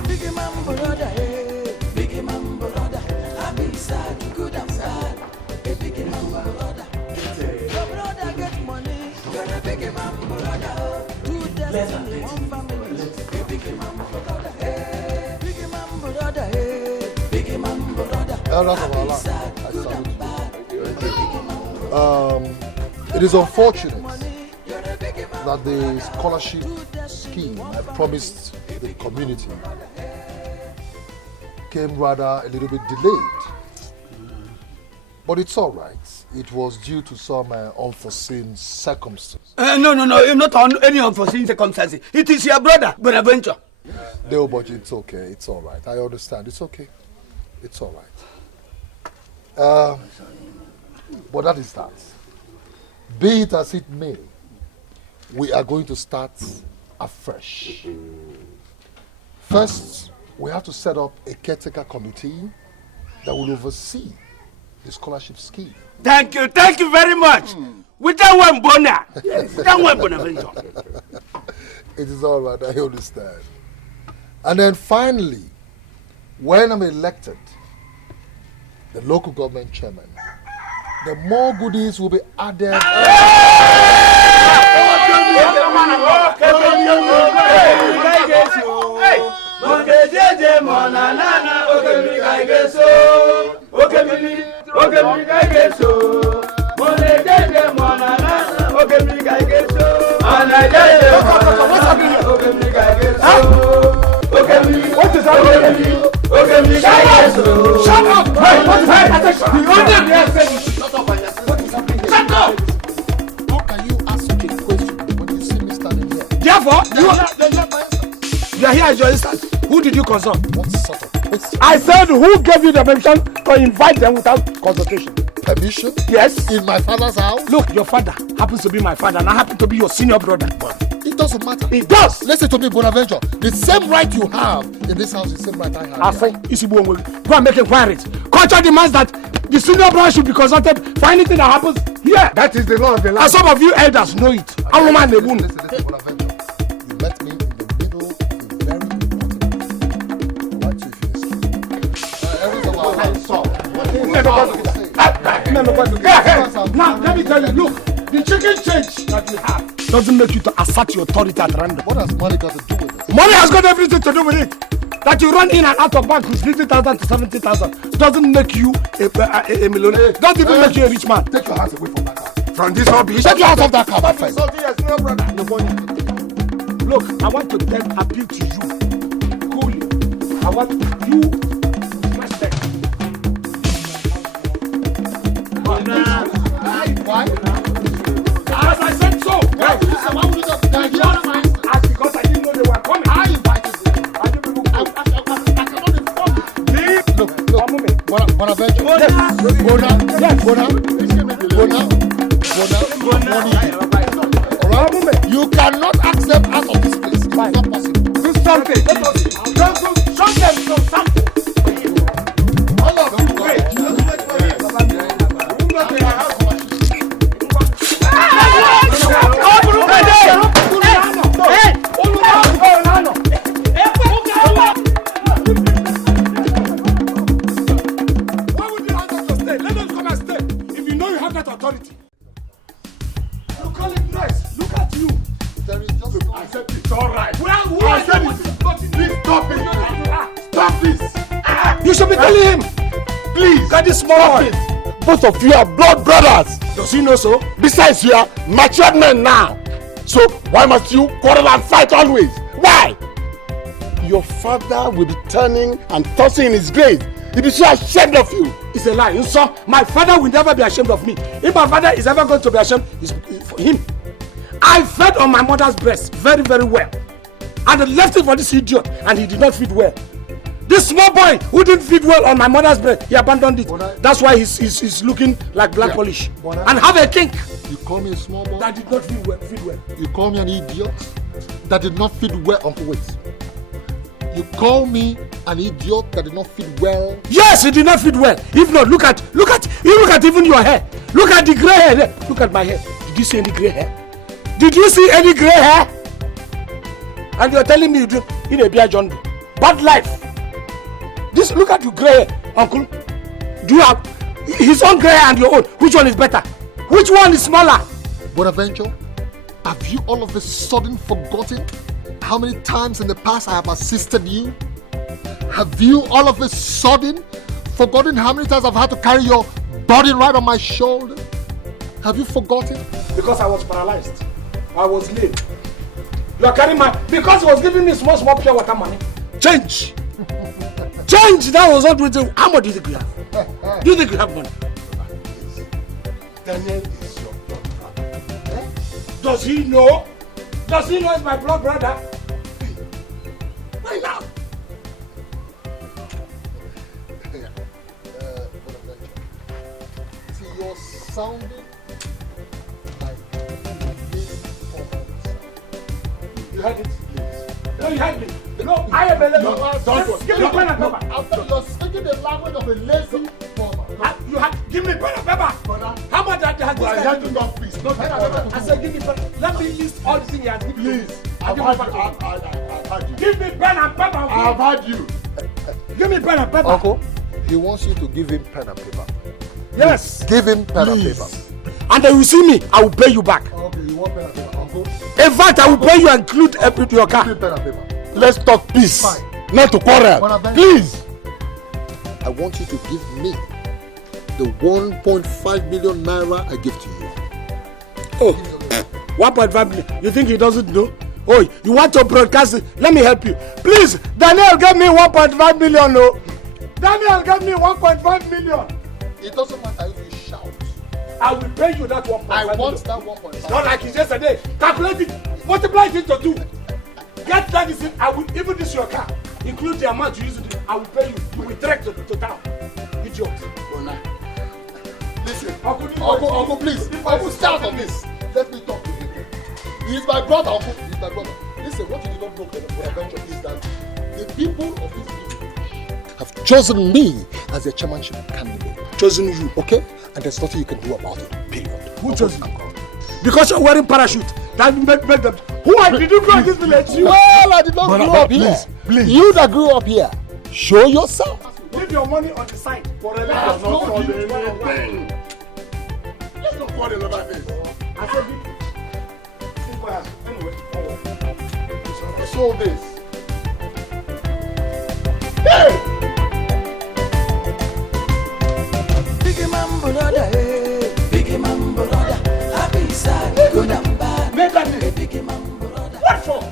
Big man brother, hey, big man brother, I be sad, good and bad. A big man brother, your brother get money, you're a big man brother. Two destiny, one family, a big man brother, hey, big man brother, hey, big man brother. I be sad, good and bad. It is unfortunate that the scholarship scheme I promised the community came rather a little bit delayed. But it's all right. It was due to some unforeseen circumstances. No, not on any unforeseen circumstances. It is your brother, Bonaventure. No, but it's okay. It's all right. I understand. It's okay. It's all right. But that is that. Be it as it may, we are going to start afresh. First, we have to set up a caretaker committee that will oversee the scholarship scheme. Thank you very much. With that one, Bona. Yes, with that one, Bonaventure. It is all right, I understand. And then finally, when I'm elected, the local government chairman, the more goodies will be added. What is happening? Shut up! Hey, what is happening? Shut up! How can you ask such a question when you see me standing here? Therefore, you are here as your instance. Who did you consult? What sort of question? I said, who gave you the permission to invite them without consultation? Permission? Yes. In my father's house? Look, your father happens to be my father, and I happen to be your senior brother. It doesn't matter. It does. Listen to me, Bonaventure. The same right you have in this house is the same right I have. I say, go and make inquiries. Culture demands that The senior brother should be consulted for anything that happens here. That is the law of the land. And some of you elders know it. I'm a man, they won't. Listen, Bonaventure. You met me in the middle of a very important. What if you everything Now, let me tell you, look, the chicken change that you have doesn't make you to assert your authority at random. What has money got to do with it? Money has got everything to do with it. That you run in and out of bank with 50,000 to 70,000 doesn't make you a millionaire. Don't even make you a rich man. Take your hands away from that car. From this hobby. Take your hands off that car, my friend. Look, I want to appeal to you. Coolly. I want you to smash that. Why? As I said so. Why would you just because I didn't know they were coming. I invited them. Look, Bonaventure. Alright? You cannot accept us of this place. It's not possible. Do something. Let us do something. All of you. Authority. You call it noise. Look at you. There is just no. I said it's all right. Well, who I said it. Please stop it. Stop this. You should be telling him. Please. Get this small boy. Both of you are blood brothers. Does he know so? Besides, you are matured men now. So why must you quarrel and fight always? Why? Your father will be turning and tossing in his grave. He'll be so ashamed of you. It's a lie. You saw, my father will never be ashamed of me. If my father is ever going to be ashamed, it's for him. I fed on my mother's breast very, very well. And I left it for this idiot, and he did not feed well. This small boy who didn't feed well on my mother's breast, he abandoned it. That's why he's looking like black polish. And have a kink. You call me a small boy? That did not feed well. You call me an idiot? That did not feed well. Uncle, wait. You call me an idiot that did not feed well? Yes, it did not feed well. If not, look at even your hair. Look at the gray hair there. Look at my hair. Did you see any gray hair? Did you see any gray hair? And you're telling me you do in a beer John bad life. This look at your gray hair, uncle. Do you have his own gray hair and your own? Which one is better? Which one is smaller? Bonaventure, have you all of a sudden forgotten how many times in the past I have assisted you? Have you all of a sudden forgotten how many times I've had to carry your body right on my shoulder? Have you forgotten? Because I was paralyzed. I was lame. You are carrying my... Because he was giving me small pure water money. Change. Change. That was not with you. How much do you think you have? Do you think you have money? Daniel is your blood brother. Eh? Does he know? Does he know it's my blood brother? Right now. See, you're sounding like you heard it? No, you heard me. No, I am a lazy. Don't give me pen and paper. You're speaking the language of a lazy farmer. You have give me pen and paper. How much that has this guy? Please. No pen and paper. I said give me pen. Let me list all the things he has given me. Please. I've had you. Give me pen and paper. I've had you. Give me pen and paper. Uncle, he wants you to give him pen and paper. Yes. Give him pen and paper. And then you see me, I will pay you back. Okay, you want pen and paper, Uncle? In fact, I will pay you and include your car. Give him pen and paper. Let's talk peace. Fine. Not to quarrel. Please. I want you to give me the 1.5 million naira I give to you. Oh, 1.5 million. You think he doesn't know? Oh, you want to broadcast it? Let me help you. Please, Daniel gave me 1.5 million. No. Daniel gave me 1.5 million. It doesn't matter if you shout. I will pay you that 1.5 million. I want that 1.5. It's not like it's yesterday. Calculate it. Multiply it into 2. Get that is it. I will even this your car. Include the amount you use it. I will pay you. You will trek to town. Idiot. Listen, Uncle, please. Uncle, start on this. Let me talk to him. He is my brother, Uncle. He is my brother. Listen, what you did not know for adventure is that the people of this village have chosen me as a chairmanship candidate. Chosen you, okay? And there's nothing you can do about it, period. Who chose you? Because you're wearing parachute. That made them. Did you grow in this village? Well, I did not grow up here. Please. You that grew up here, show yourself. Leave your money on the side. For a Let's not quarrel about this. I said, anyway. Let's hold this. Hey! Biggie man brother, hey. Biggie man brother. Happy sad, good and bad. Biggie man brother. What for?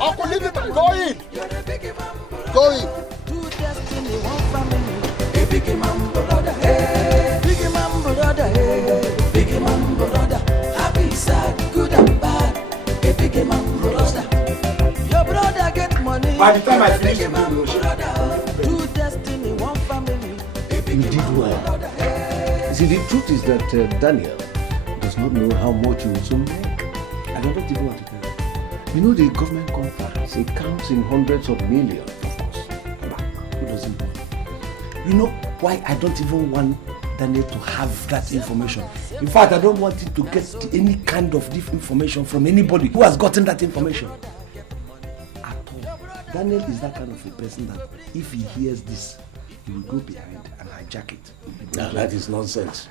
Uncle, leave it. Go in. Go in. Two destiny, one family. Hey, biggie man brother, hey. Biggie man brother, hey. Biggie man brother. Happy sad, good and bad. Hey, biggie man brother. Your brother get money. By the time I finish the brother. Two destiny, one family. You did well. See, the truth is that Daniel does not know how much you will soon make. I don't even want to tell you. You know the government contracts, it counts in hundreds of millions, of course. Who doesn't know? You know why I don't even want Daniel to have that information? In fact, I don't want him to get any kind of this information from anybody who has gotten that information. At all. Daniel is that kind of a person that if he hears this, he will go behind and hijack it. Now that is nonsense.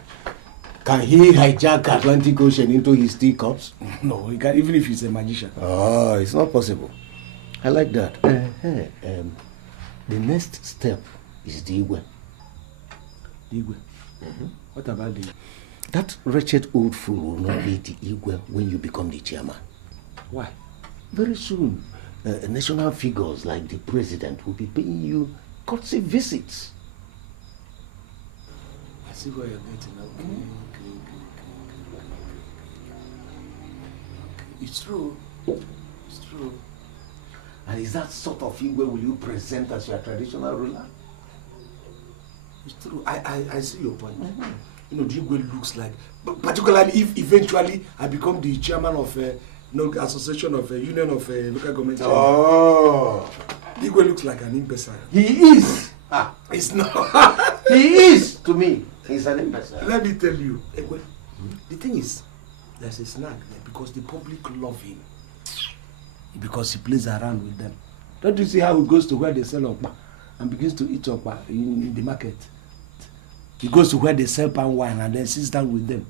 Can he hijack Atlantic Ocean into his teacups? No, he can, even if he's a magician. Oh, it's not possible. I like that. The next step is the Igwe. The Igwe? What about the... That wretched old fool will not be the Igwe when you become the chairman. Why? Very soon, national figures like the president will be paying you courtesy visits. I see where you're getting. Okay. It's true. It's true. And is that sort of Igwe will you present as your traditional ruler? It's true. I see your point. You know, the Igwe looks like, particularly if eventually I become the chairman of association of union of local government. Oh. The Igwe looks like an imbecile. He is. It's not. He is to me. He's an imbecile. Let me tell you, Igwe, the thing is, there's a snag there because the public love him. Because he plays around with them. Don't you see how he goes to where they sell okpa and begins to eat okpa in the market? He goes to where they sell palm wine and then sits down with them.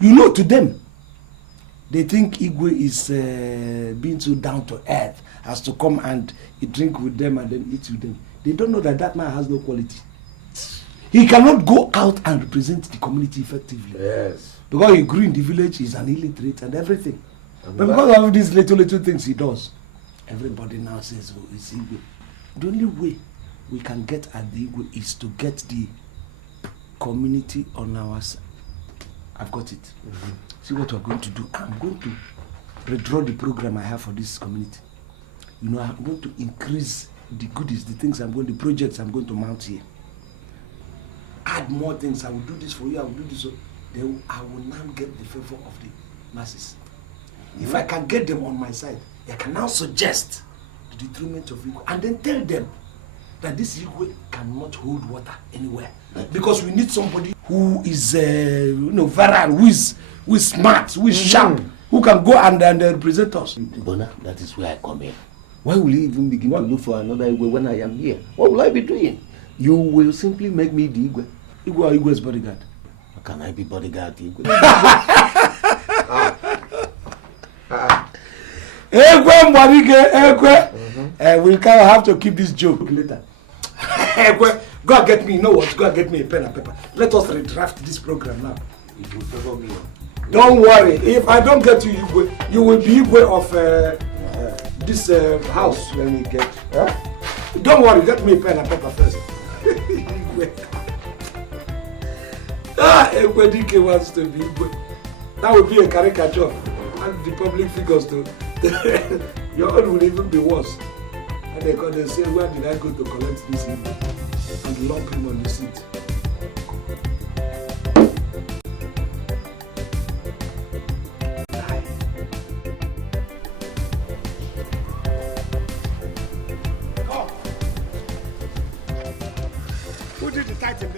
You know, to them, they think Igwe is being too down to earth as to come and drink with them and then eat with them. They don't know that that man has no quality. He cannot go out and represent the community effectively. Yes. Because he grew in the village, he's an illiterate and everything. But because of these little things he does, everybody now says, oh, it's Igwe. The only way we can get at the Igwe is to get the community on our side. I've got it. See what we're going to do. I'm going to redraw the program I have for this community. You know, I'm going to increase the goodies, the things the projects I'm going to mount here. Add more things. I will do this for you, I will do this. Then I will now get the favor of the masses. If I can get them on my side, I can now suggest the detriment of Igwe and then tell them that this Igwe cannot hold water anywhere. Because we need somebody who is viral, who is smart, who is sharp, who can go and represent us. Bona, that is where I come in. Why will you even begin to look for another Igwe when I am here? What will I be doing? You will simply make me the Igwe. Igwe or Igwe's bodyguard? How can I be bodyguard to Igwe? We kind of have to keep this joke later. Go and get me, you know what? Go and get me a pen and paper. Let us redraft this program now. It will favor me. Don't worry. If I don't get you, you will be Igwe of this house. Let me get. Don't worry. Get me a pen and paper first. Igwe DK wants to be Igwe. That would be a caricature. And the public figures too. Your own will even be worse. And they say, where did I go to collect this Igwe? And lump him on the seat. Who did the title?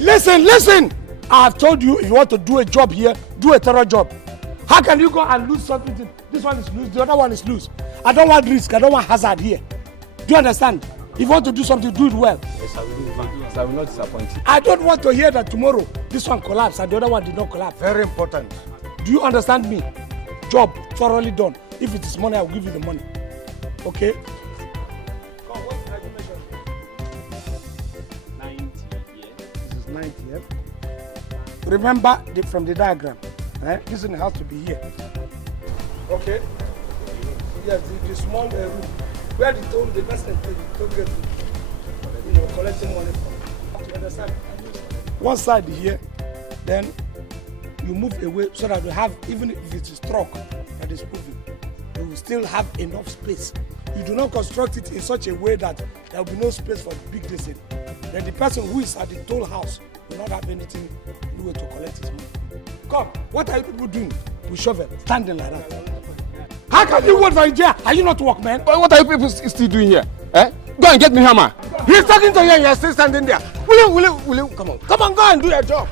Listen! I have told you if you want to do a job here, do a thorough job. How can you go and lose something? This one is loose, the other one is loose. I don't want risk, I don't want hazard here. Do you understand? If you want to do something, do it well. Yes, I will do it. Yes, I will not disappoint you. I don't want to hear that tomorrow this one collapsed and the other one did not collapse. Very important. Do you understand me? Job thoroughly done. If it is money, I will give you the money. Okay? This is 90, yeah? Remember from the diagram, this one has to be here. Okay? Yes, the small room where the person get collecting money from. You understand? One side here, then you move away so that you have, even if it is truck that is moving, you will still have enough space. You do not construct it in such a way that there will be no space for the big distance. Then the person who is at the toll house will not have anything anywhere to collect his money. Come, what are you people doing with shovel, standing like that? How can you work for a jail? Are you not workmen? But what are you people still doing here? Eh? Go and get me hammer. He's talking to you and you're still standing there. Will you? Come on, go and do your job.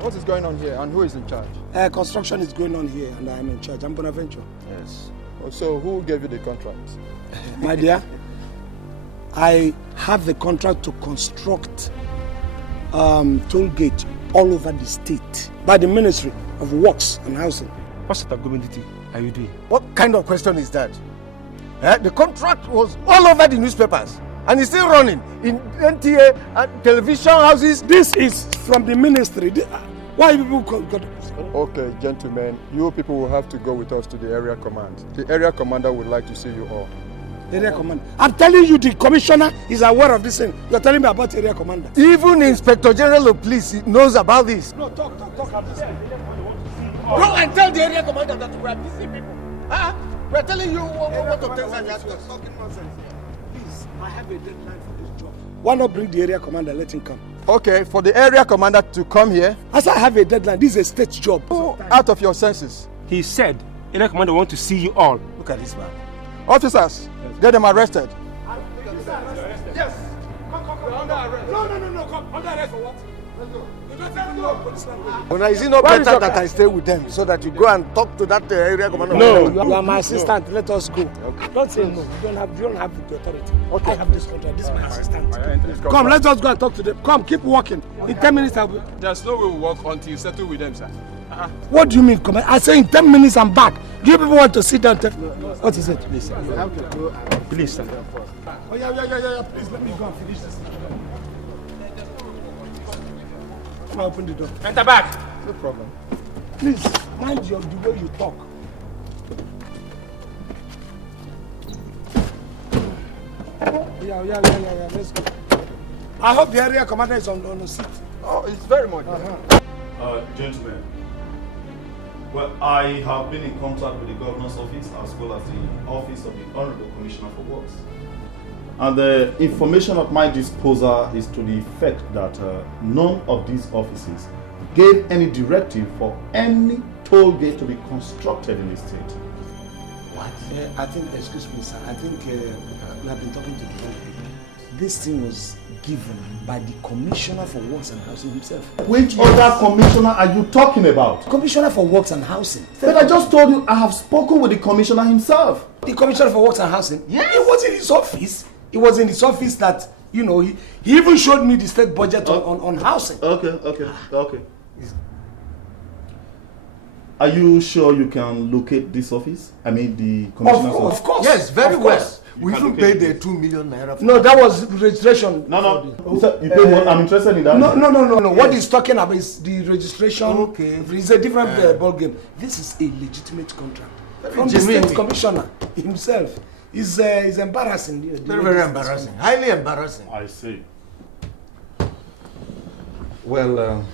What is going on here and who is in charge? Construction is going on here and I am in charge. I'm Bonaventure. Yes. So who gave you the contract? My dear, I have the contract to construct toll gate all over the state by the Ministry of Works and Housing. What sort of government are you doing? What kind of question is that? The contract was all over the newspapers and it's still running in NTA and television houses. This is from the ministry. Why people got Okay, gentlemen, you people will have to go with us to the area command. The area commander would like to see you all. Area commander? I'm telling you, the commissioner is aware of this thing. You're telling me about area commander. Even Inspector General of Police knows about this. No, talk. Go and tell the area commander that we are busy people. We're telling you what of things and you're talking nonsense. Please, I have a deadline for this job. Why not bring the area commander, let him come? Okay, for the area commander to come here. As I have a deadline, this is a state job. Oh, out of your senses. He said, area commander want to see you all. Look at this man. Officers, get them arrested. Yes. Come. We're under arrest. No. Come. Under arrest for what? Let's go. Is it not better that I stay with them so that you go and talk to that area commander? No, you are my assistant. Let us go. Okay. Don't say no. You don't have the authority. Okay. I have this contract. This is my assistant. Come, let us go and talk to them. Come, keep walking. In 10 minutes, I'll be. There's no way we'll walk until you settle with them, sir. What do you mean, come? I say in 10 minutes I'm back. Do you people want to sit down? What is it? Please, sir. You have to go. Please, sir. Oh, yeah. Please let me go and finish this. Open the door. Enter back. No problem. Please, mind the way you talk. Yeah. Let's go. I hope the area commander is on the seat. Oh, it's very much. Gentlemen, well, I have been in contact with the governor's office as well as the office of the Honorable Commissioner for Works. And the information at my disposal is to the effect that none of these offices gave any directive for any toll gate to be constructed in the state. What? I think, excuse me, sir, I think we have been talking to the wrong people. This thing was given by the Commissioner for Works and Housing himself. Which other commissioner are you talking about? Commissioner for Works and Housing. But I just told you I have spoken with the commissioner himself. The Commissioner for Works and Housing? Yes. It was in his office. It was in his office that, you know, he even showed me the state budget on housing. Okay. Are you sure you can locate this office? I mean, the commissioner's office? Of course. Yes, very well. Course. We even paid the 2 million naira. No, that was registration. No. You paid what? I'm interested in that. No. Yes. What he's talking about is the registration. Okay. It's a different ball game. This is a legitimate contract. From the state commissioner himself. It's embarrassing. Very embarrassing. Highly embarrassing. I see. Well,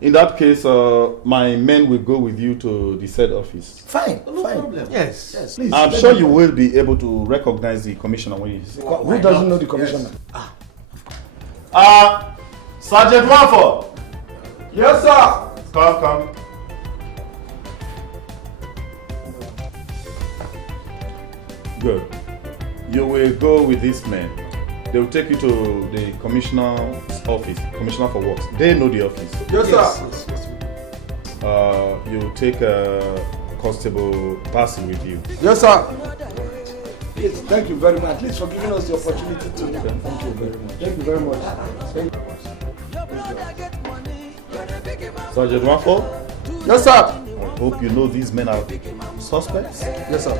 In that case, my men will go with you to the said office. Fine, No fine. problem. Yes. Please. I'm sure you will be able to recognize the commissioner when you see him. Who doesn't know the commissioner? Sergeant Wanford. Yes, sir. Come. Good. You will go with these men. They will take you to the commissioner's office, commissioner for works. They know the office. Yes, sir. You will take Constable Bassey with you. Yes, sir. Please, thank you very much. At least for giving us the opportunity to. Thank you very much. Thank you very much. Thank you. Sergeant Wanford, Yes, sir. I hope you know these men are suspects. Yes, sir.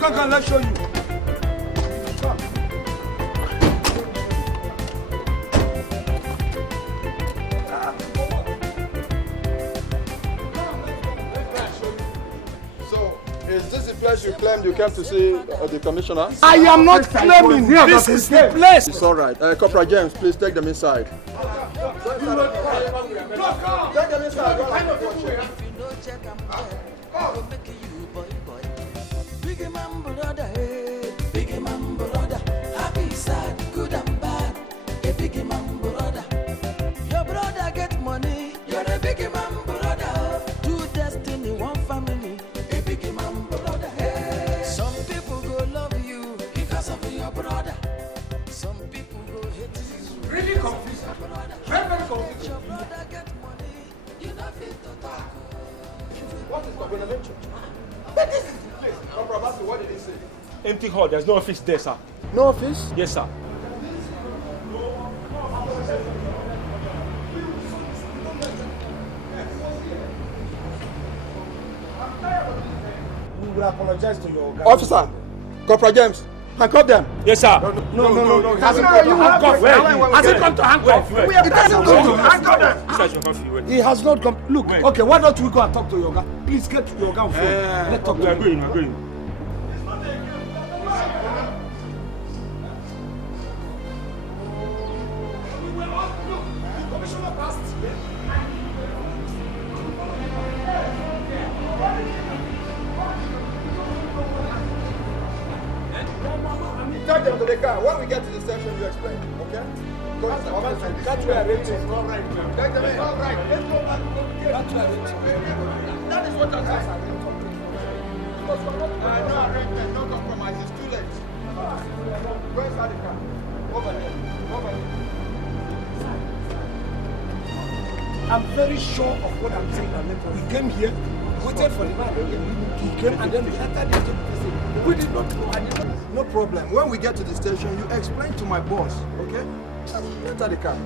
Come, let's show you. So, is this the place you claimed you came to see the commissioner? I am not claiming. This is the place. It's all right. Corporal James, please take them inside. Take them inside. Your brother get money, you're a big man brother. Two destiny, one family, a big man brother. Some people go love you because of your brother. Some people go hate you. Really confused. Very confused. Your brother get money, you not fit to talk. What is Bonaventure? But this is the place. Corporal Bassey, what did he say? Empty hall. There's no office there, sir. No office? Yes, sir. We will apologize to your guy. Officer, Corporal James, handcuff them. Yes, sir. No. It hasn't come to handcuff. Has it come to handcuff? Wait. It hasn't come to handcuff. This is your coffee. Wait. He has not come. Look, Wait. okay, why don't we go and talk to your guy? Please get to your guy on phone. Let's talk to We are him. going. Take them to the car. When we get to the station, you explain. Okay? Go inside. That's where I rate it. All right. Take them in. All right. Let's go back. That's where I rate it. That is what I said. No arrangement, no compromise. It's too late. Go inside the car. Over there. I'm very sure of what I'm saying. We came here, waited for the man. He came and then we entered into the place. We did not know. I did not. No problem. When we get to the station, you explain to my boss. Okay? Enter the car.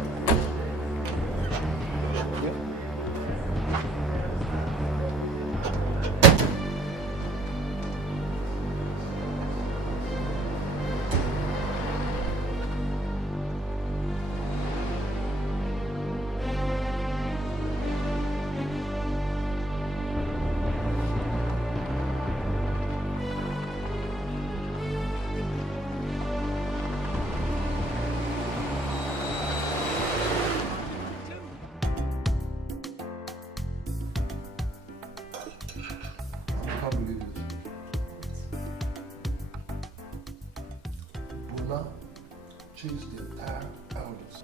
Chased the entire elders,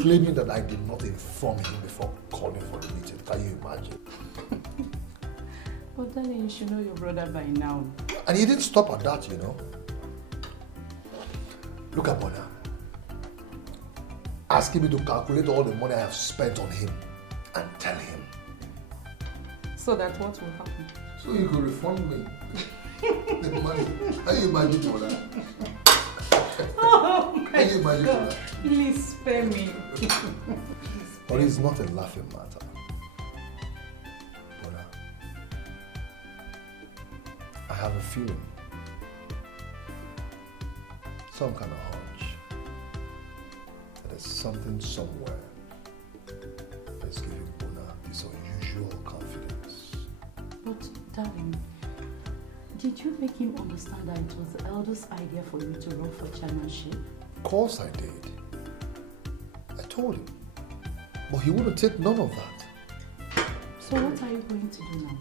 claiming that I did not inform him before calling for the meeting. Can you imagine? But Danny, you should know your brother by now. And he didn't stop at that, you know. Look at Bona. Asking me to calculate all the money I have spent on him and tell him. So that what will happen? So he could refund me the money. Can you imagine Bona? Oh my Can you imagine God. that? Please spare me. But it's not a laughing matter. Bona, I have a feeling, some kind of hunch, that there's something somewhere Let's give him Bona this unusual confidence. But, darling, did you make him understand that it was the eldest idea for you to run for chairmanship? Of course I did. I told him. But he wouldn't take none of that. So what are you going to do now?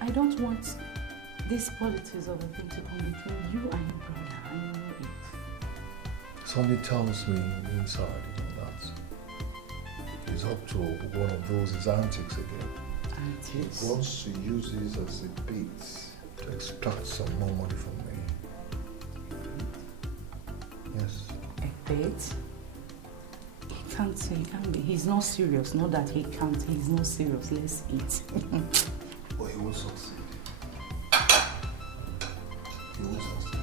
I don't want this politics of a thing to come between you and your brother. I know it. Something tells me inside, that he's up to one of his antics again. Antics? He wants to use this as a bait to extract some more money from me. Yes. A bait? He can't be. He's not serious. Not that he can't. He's not serious. Let's eat. But he will succeed. He will succeed.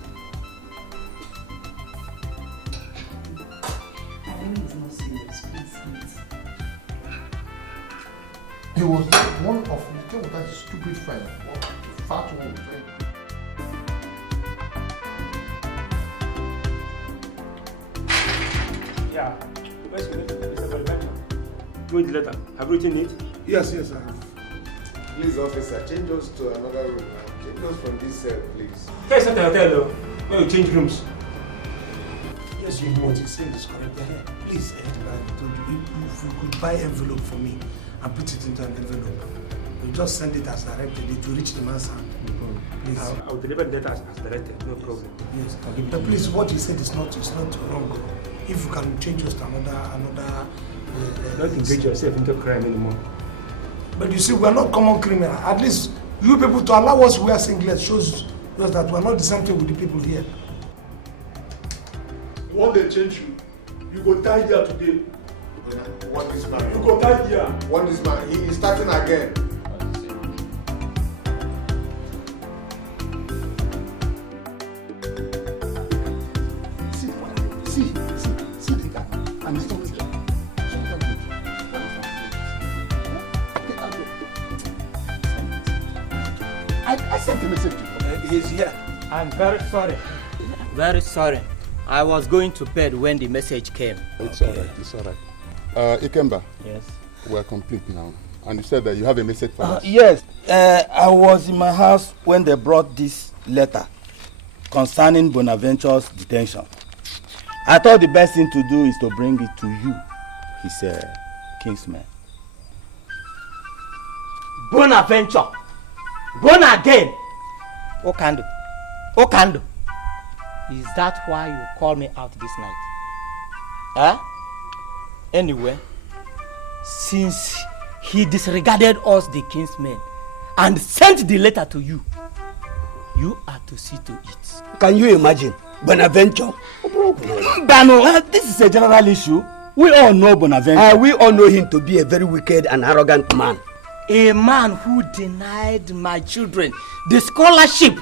I know he's not serious. Please eat. He was one of that stupid friend. Fat one friend. Yeah. Where's Mr. Bonaventure? Read the letter. Have you written it? Yes, I have. Please, officer, change us to another room now. Change us from this cell, please. Hey, Santa Hotel, though. Where you change rooms. Yes, you know what you're saying is correct. Please, I told you, if you could buy envelope for me and put it into an envelope, you just send it as directed. It will reach the man's hand. Please. I'll deliver the letter as directed. No problem. Yes. But please, what you said is not wrong. If you can change us to another. Don't engage yourself into crime anymore. But you see, we are not common criminal. At least you people to allow us to wear singlets shows us that we are not the same thing with the people here. When they change you, you go die here today. What is man? You go die here. What is man? He is starting again. See the guy. And he's not here. I sent a message to him. He's here. I'm very sorry. Very sorry. I was going to bed when the message came. It's alright, it's alright. Ikemba. Yes. We're complete now. And you said that you have a message for us. Yes. I was in my house when they brought this letter concerning Bonaventure's detention. I thought the best thing to do is to bring it to you, his kinsman. Bonaventure! Born again! Okando. Okando. Is that why you called me out this night? Huh? Anyway, since he disregarded us, the kinsmen, and sent the letter to you, you are to see to it. Can you imagine? Bonaventure? Bano, this is a general issue. We all know Bonaventure. We all know him to be a very wicked and arrogant man. A man who denied my children the scholarship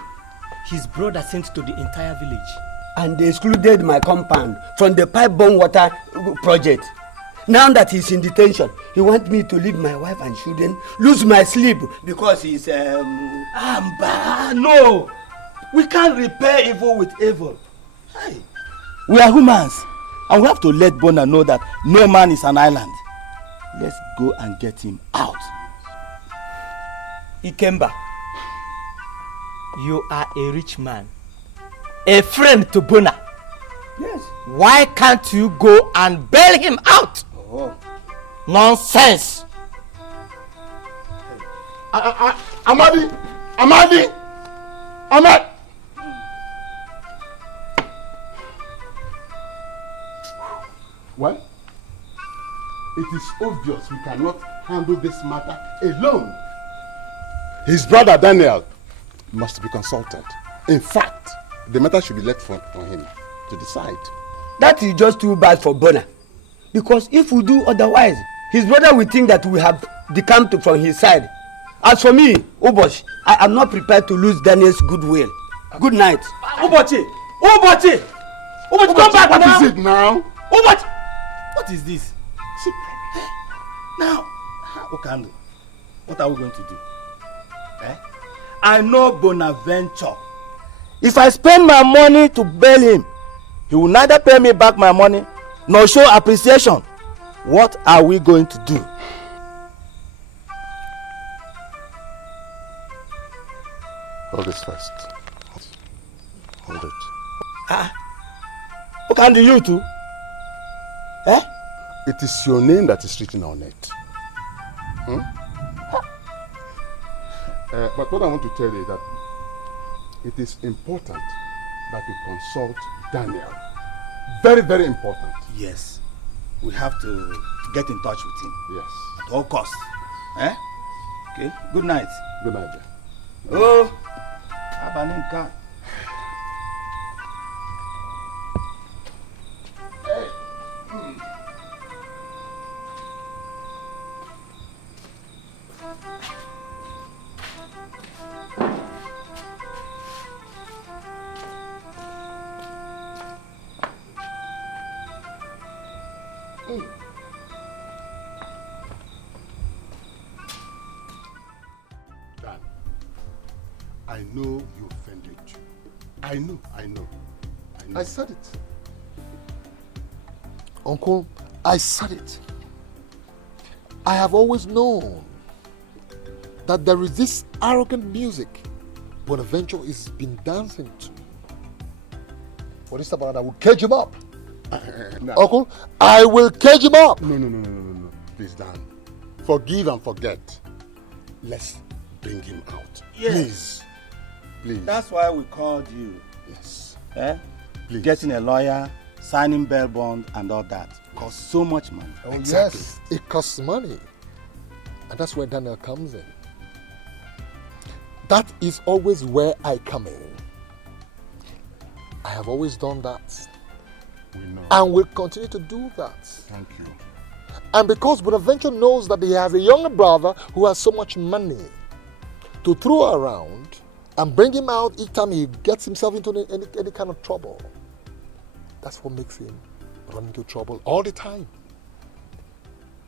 his brother sent to the entire village. And they excluded my compound from the pipe-borne water project. Now that he's in detention, he wants me to leave my wife and children, lose my sleep because he's no! We can't repair evil with evil. Hey. We are humans, and we have to let Bona know that no man is an island. Let's go and get him out. Ikemba, you are a rich man, a friend to Bona. Yes. Why can't you go and bail him out? Oh. Nonsense. Amadi! Well, it is obvious we cannot handle this matter alone. His brother Daniel must be consulted. In fact, the matter should be left for him to decide. That is just too bad for Bona. Because if we do otherwise, his brother will think that we have decamped from his side. As for me, Obosh, I am not prepared to lose Daniel's goodwill. Good night. Obochi, come back now. What is it now? Obochi, what is this? See, now, Okando, what are we going to do? I know Bonaventure. If I spend my money to bail him, he will neither pay me back my money nor show appreciation. What are we going to do? Hold this first. Hold it. What can do you too? Eh? It is your name that is written on it. But what I want to tell you is that it is important that you consult Daniel. Very, very important. Yes. We have to get in touch with him. Yes. At all costs. Eh? Okay. Good night. Good night, dear. Oh. Abaninka. Dan, I know you offended you. I know. I said it. Uncle, I said it. I have always known that there is this arrogant music Bonaventure has been dancing to. For this time around, I will cage him up. No. Uncle, I will cage him up. No. Please, Dan. Forgive and forget. Let's bring him out. Yes. Please. That's why we called you. Yes. Eh? Please. Getting a lawyer, signing bail bond and all that costs so much money. Oh, exactly. Yes. It costs money. And that's where Daniel comes in. That is always where I come in. I have always done that. We know. And will continue to do that. Thank you. And because Bonaventure knows that he has a younger brother who has so much money to throw around and bring him out each time he gets himself into any kind of trouble. That's what makes him run into trouble all the time.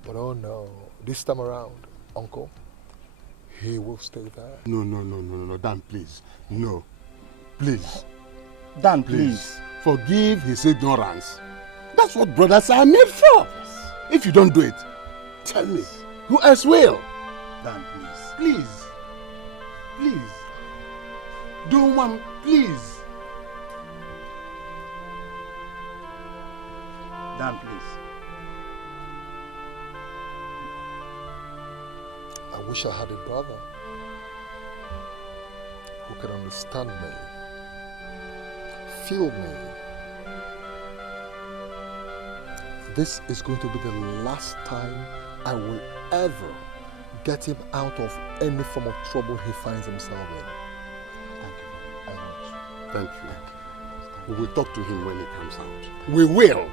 But oh no, this time around, Uncle, he will stay there. No, Dan, please. No. Please. Dan, please. Forgive his ignorance. That's what brothers are made for. If you don't do it, tell me, who else will? Dan, please. Please. Don't want, please. Dan, please. I wish I had a brother who can understand me, feel me. This is going to be the last time I will ever get him out of any form of trouble he finds himself in. Thank you very much. Thank you. We will talk to him when he comes out. We will.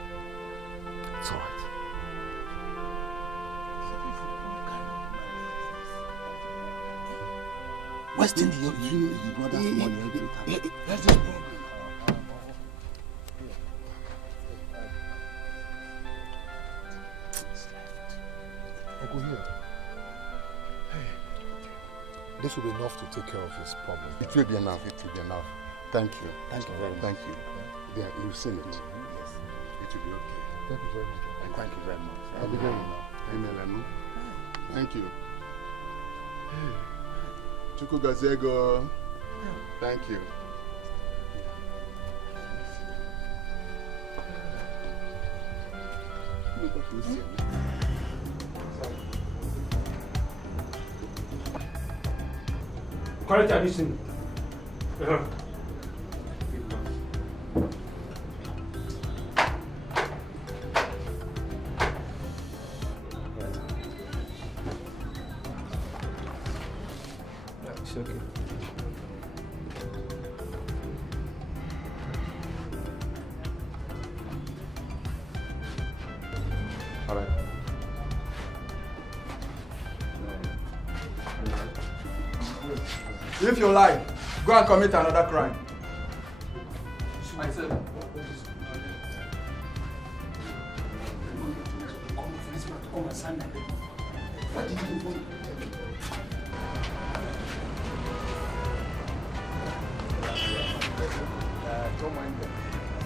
It's all right. Wasting your brother's money every time. Let's just go. Uncle here. This will be enough to take care of his problem. It will be enough. Thank you. Thank you very much. Thank you. Yeah, you've seen it. Yes. It will be okay. Thank you very much. Thank you very much. I'll be going. Amen. Thank you. Chuku Gazego. Thank you. Quality addition. It's okay. All right. If you lie, go and commit another crime. Myself. Don't mind them.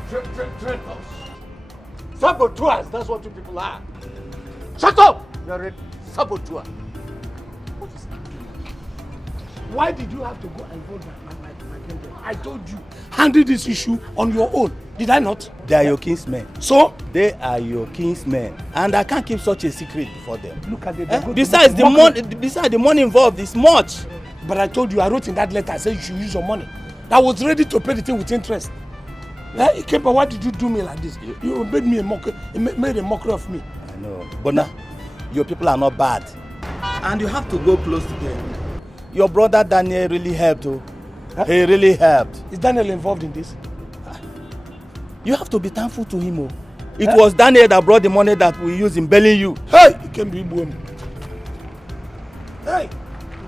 Traitors. Saboteurs, that's what you people are. Shut up! You're a saboteur. Why did you have to go and involve my girlfriend? I told you, handle this issue on your own. Did I not? They are your kinsmen. So? They are your kinsmen. And I can't keep such a secret before them. Look at it. Besides, the money involved is much. But I told you, I wrote in that letter, I said you should use your money. I was ready to pay the thing with interest. Kempa, why did you do me like this? You made me made a mockery of me. I know. But now, your people are not bad. And you have to go close to them. Your brother Daniel really helped. He really helped. Is Daniel involved in this? You have to be thankful to him. It was Daniel that brought the money that we use in bailing you. Hey! You came be boom. Hey!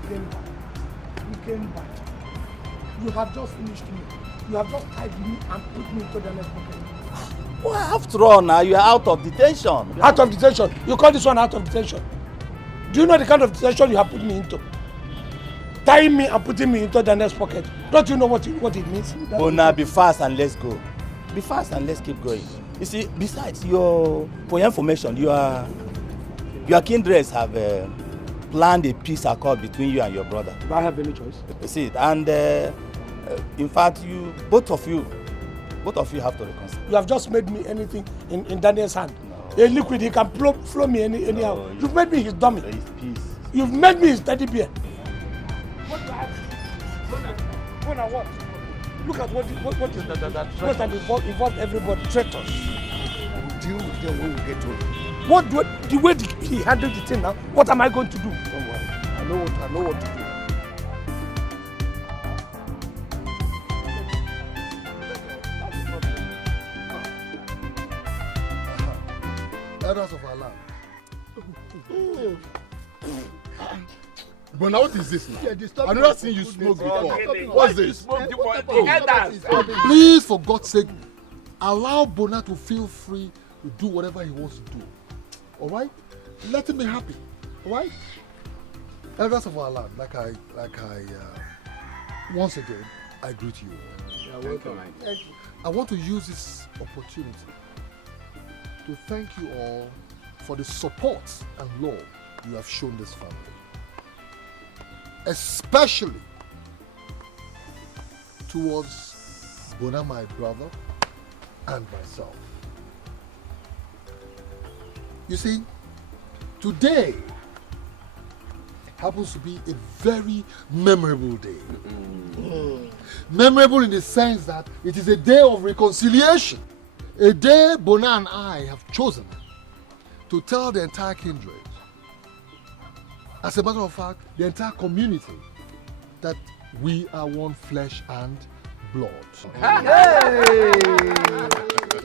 You came back. You have just finished me. You have just tied me and put me into the next pocket. Well, after all now, you are out of detention. Out of detention? You call this one out of detention? Do you know the kind of detention you have put me into? Tying me and putting me into the next pocket. Don't you know what it means? Oh, now be fast and let's go. Be fast and let's keep going. You see, besides, for your information, your kindreds have planned a peace accord between you and your brother. Do I have any choice? You see it, and in fact, both of you have to reconcile. You have just made me anything in Daniel's hand. No. A liquid, he can flow me anyhow. No, you've made me his dummy. There is peace. You've made me his teddy bear. What do I have? What? Look at what is that involved everybody. Traitors. We'll deal with them when we get to it. The way he handled the thing now, what am I going to do? Don't worry. I know what to do. Elders of our land. But now what is this now? I've never seen you smoke before. What's this? Please, for God's sake, allow Bona to feel free to do whatever he wants to do. Alright? Let him be happy. Alright? Elders of our land, like I once again, I greet you. You're welcome. I want to use this opportunity to thank you all for the support and love you have shown this family. Especially towards Bona, my brother, and myself. You see, today happens to be a very memorable day. Memorable in the sense that it is a day of reconciliation. A day Bona and I have chosen to tell the entire kindred, as a matter of fact, the entire community, that we are one flesh and blood. Hey!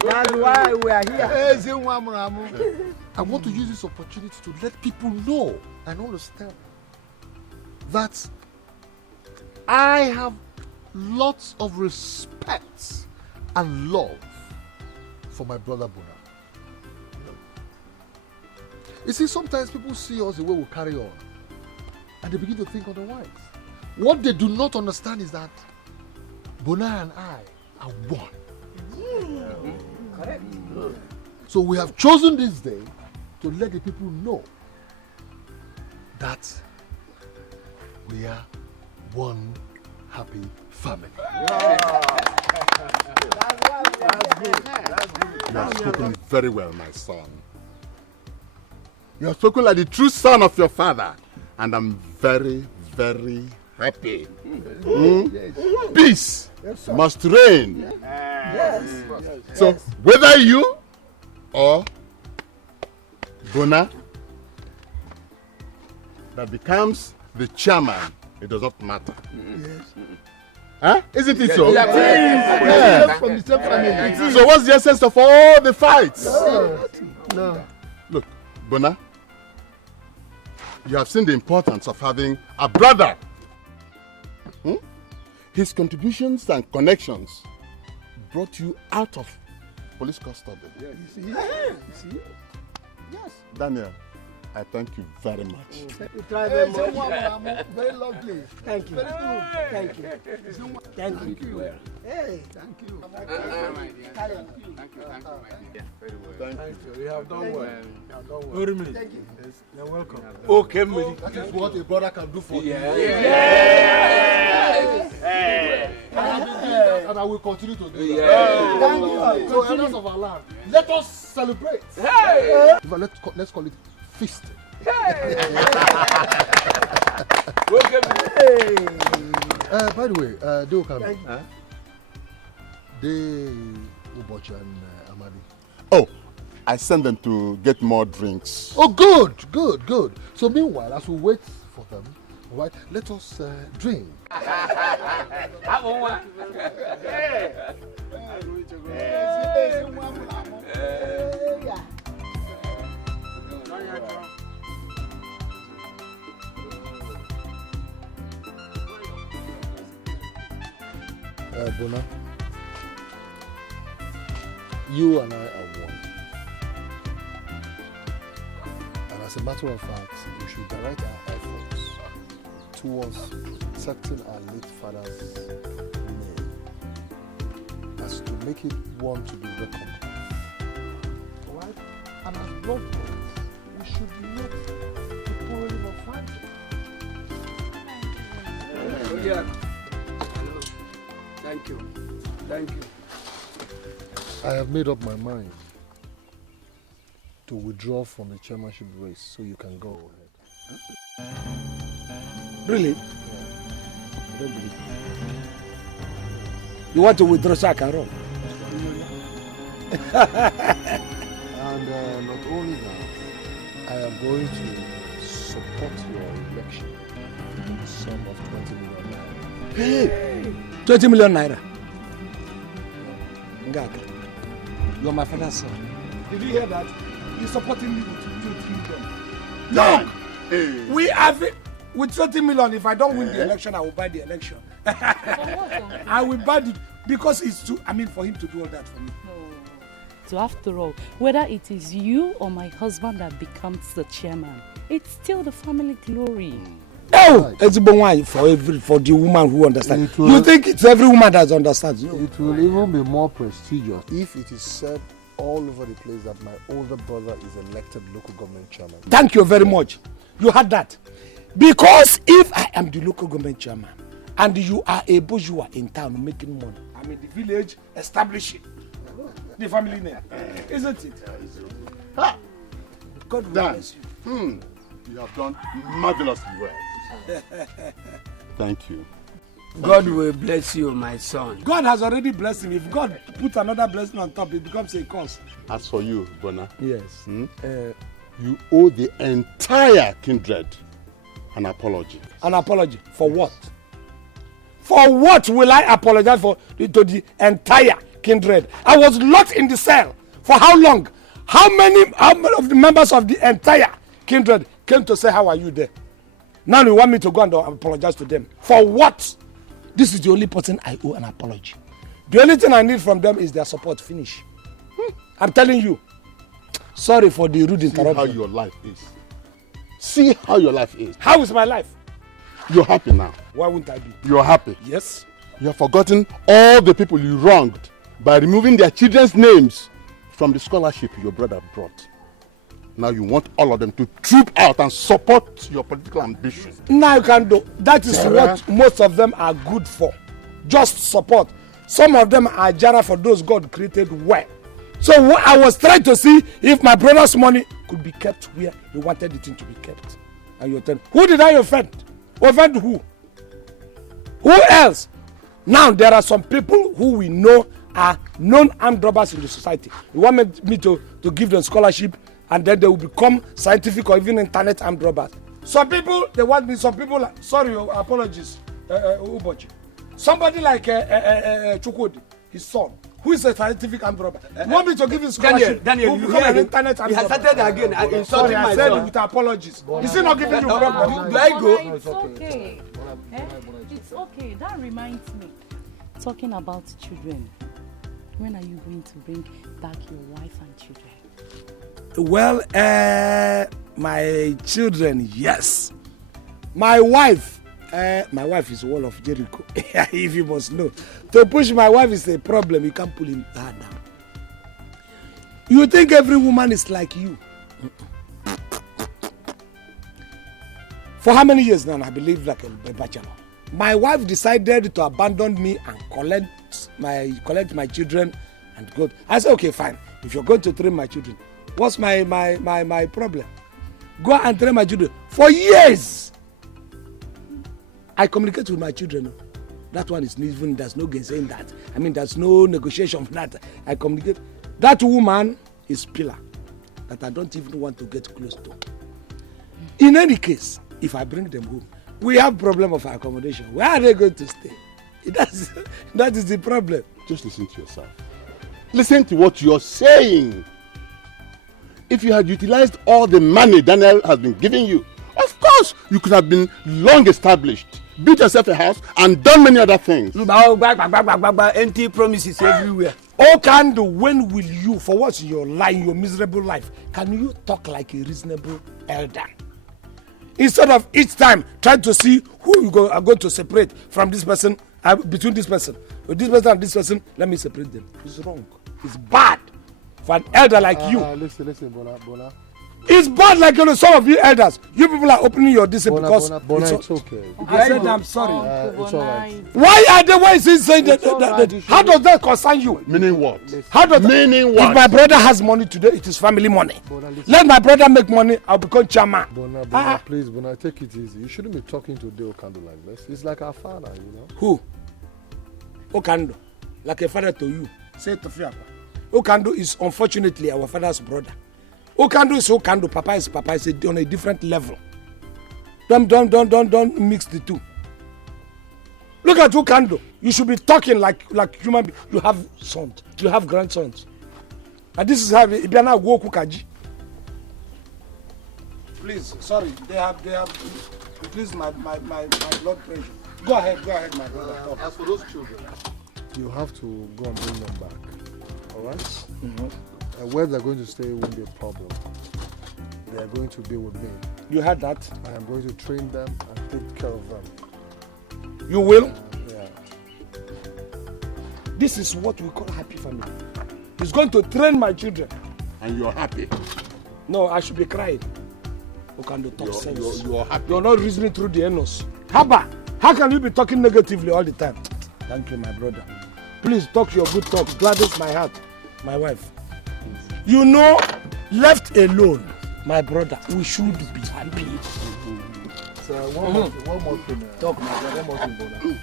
That's why we are here. I want to use this opportunity to let people know and understand that I have lots of respect and love for my brother Bona. You see, sometimes people see us the way we carry on and they begin to think otherwise. What they do not understand is that Bona and I are one. Correct. So we have chosen this day to let the people know that we are one happy family. You have spoken very well, my son. You have spoken like the true son of your father, and I'm very, very happy. Peace must reign. So, whether you or Bona that becomes the chairman, it does not matter. Huh? Isn't it so? Yeah. From the same family. So what's the essence of all the fights? No. Look, Bona, you have seen the importance of having a brother. His contributions and connections brought you out of police custody. Yeah, you see? Yes. Daniel, I thank you very much. You try very much. Very lovely. Thank you. Very good. Thank you. Thank you. Hey, thank you. Thank you, my dear. Very well. Thank you. You have done well. You have done well. Thank you. Yes, you're welcome. Okay, that is what a brother can do for you. And I will continue to do that. Thank you. So, elders of our land, let us celebrate. Let's call it feast. By the way, do come. They Ubochi and Amadi. Oh, I sent them to get more drinks. Oh, good. So meanwhile, as we wait for them, right, let us drink. Bona, you and I are one. And as a matter of fact, we should direct our efforts towards protecting our late father's name, as to make it one to be reckoned. Alright? And as blood brothers, we should not be quarreling or fighting. Yeah. Thank you. Thank you. I have made up my mind to withdraw from the chairmanship race so you can go ahead. Really? Yeah. I don't believe it. You want to withdraw so I can run? And not only that, I am going to support your election in the sum of 20 million naira. Hey! 20 million naira. Ngaka, you're my father's son. Did you hear that? He's supporting me with 20 million. Look, hey. We have it with 20 million. If I don't win the election, I will buy the election. I will buy it because it's too. I mean, for him to do all that for me. So after all, whether it is you or my husband that becomes the chairman, it's still the family glory. Oh, it's for the woman who understands. You think it's every woman that understands? No. It will even be more prestigious if it is said all over the place that my older brother is elected local government chairman. Thank you very much. You had that. Because if I am the local government chairman and you are a bourgeois in town making money, I'm in the village establishing the family name, isn't it? God will bless you. You have done marvelously well. Thank you. God will bless you, my son. God has already blessed him. If God puts another blessing on top, it becomes a curse. As for you, Bona, yes, you owe the entire kindred an apology. An apology for what? For what will I apologize for to the entire kindred? I was locked in the cell for how long? How many of the members of the entire kindred came to say, how are you there? Now you want me to go and apologize to them. For what? This is the only person I owe an apology. The only thing I need from them is their support. Finish. I'm telling you. Sorry for the rude interruption. See how your life is. See how your life is. How is my life? You're happy now. Why wouldn't I be? You're happy. Yes. You have forgotten all the people you wronged by removing their children's names from the scholarship your brother brought. Now you want all of them to troop out and support your political ambition. Now you can do. That is what most of them are good for. Just support. Some of them are jara for those God created well. So what I was trying to see if my brother's money could be kept where he wanted it to be kept. And you tell, who did I offend? Offend who? Who else? Now there are some people who we know are known armed robbers in the society. You want me to give them scholarship and then they will become scientific or even internet armed robbers. Some people, they want me, some people, sorry, apologies, Ubochi. Somebody like Chukwudi, his son, who is a scientific armed robber. You want me to give him scholarship? Daniel, who you become hear an him? internet armed He has robber? started again, insulting my I said son. it with apologies. Is he not giving you problem? Do I go? It's okay. It's okay. That reminds me. Talking about children. When are you going to bring back your wife and children? Well, my children, yes. My wife is wall of Jericho. If you must know. To push my wife is a problem. You can't pull her down. You think every woman is like you? For how many years now? I believe like a bachelor. My wife decided to abandon me and collect my children and go. I said, okay, fine. If you're going to train my children, what's my problem? Go and train my children. For years, I communicate with my children. That one is even, there's no saying that. I mean, there's no negotiation for that. I communicate. That woman is pillar that I don't even want to get close to. In any case, if I bring them home, we have problem of accommodation. Where are they going to stay? That is the problem. Just listen to yourself. Listen to what you're saying. If you had utilized all the money Daniel has been giving you, of course you could have been long established, built yourself a house, and done many other things. Empty promises everywhere. Oh, Kando, when will you, for what's your life, your miserable life, can you talk like a reasonable elder? Instead of each time trying to see who you are going to separate from this person, between this person, with this person and this person, let me separate them. It's wrong. It's bad for an elder like you. Listen, Bona. It's bad like some of you elders. You people are opening your discipline because Bona, it's okay. I said I'm sorry. It's all right. Why are they? Why is he saying that? How does that concern you? Meaning what? How does meaning what? If my brother has money today, it is family money. Let my brother make money. I'll become chairman. Bona, please, Bona, take it easy. You shouldn't be talking to Deo Kando like this. He's like our father, you know. Who? Okando, like a father to you. Say to Fiapa. Okando is unfortunately our father's brother. Okando is Okando, Papa is Papa. It's on a different level. Don't mix the two. Look at Okando. You should be talking like human being. You have sons. You have grandsons. And this is how Ibiana Woku Kaji. Please, sorry, they have increased my blood pressure. Go ahead, my brother. As for those children, you have to go and bring them back. All right? Mm-hmm. Where they're going to stay won't be a problem. They are going to be with me. You heard that? I am going to train them and take care of them. You will? Yeah. This is what we call happy family. He's going to train my children. And you're happy? No, I should be crying. Okando talk sense. You're happy? You're not reasoning through the anus. Haba, how can you be talking negatively all the time? Thank you, my brother. Please talk your good talk. Gladdens my heart, my wife. You know, left alone, my brother, we should be happy. So one more thing. Talk, my brother. One more thing, brother.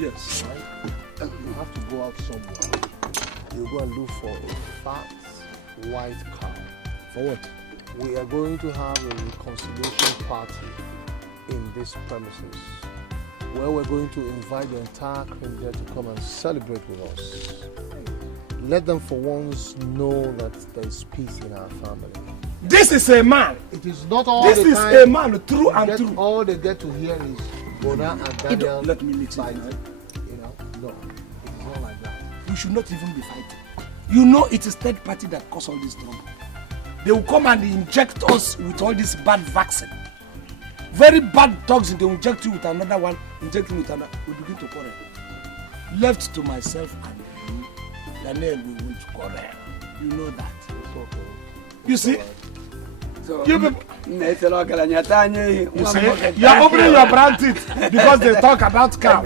Yes. Right? You have to go out somewhere. You go and look for a fat white cow. For what? We are going to have a reconciliation party in this premises, where we're going to invite the entire Kingdom to come and celebrate with us. Let them for once know that there is peace in our family. This is a man. It is not all this the is time. A man, true and true. All they get to hear is Bona and Daniel. Let me meet fight. You know, no, it's not like that. We should not even be fighting. You know, it is third party that cause all this trouble. They will come and inject us with all this bad vaccine. Very bad toxin, they will inject you with another one, inject you with another. We begin to quarrel. Left to myself and you, Daniel, we won't quarrel. You know that. You see? So, you see? You are opening your brown teeth because they talk about cow.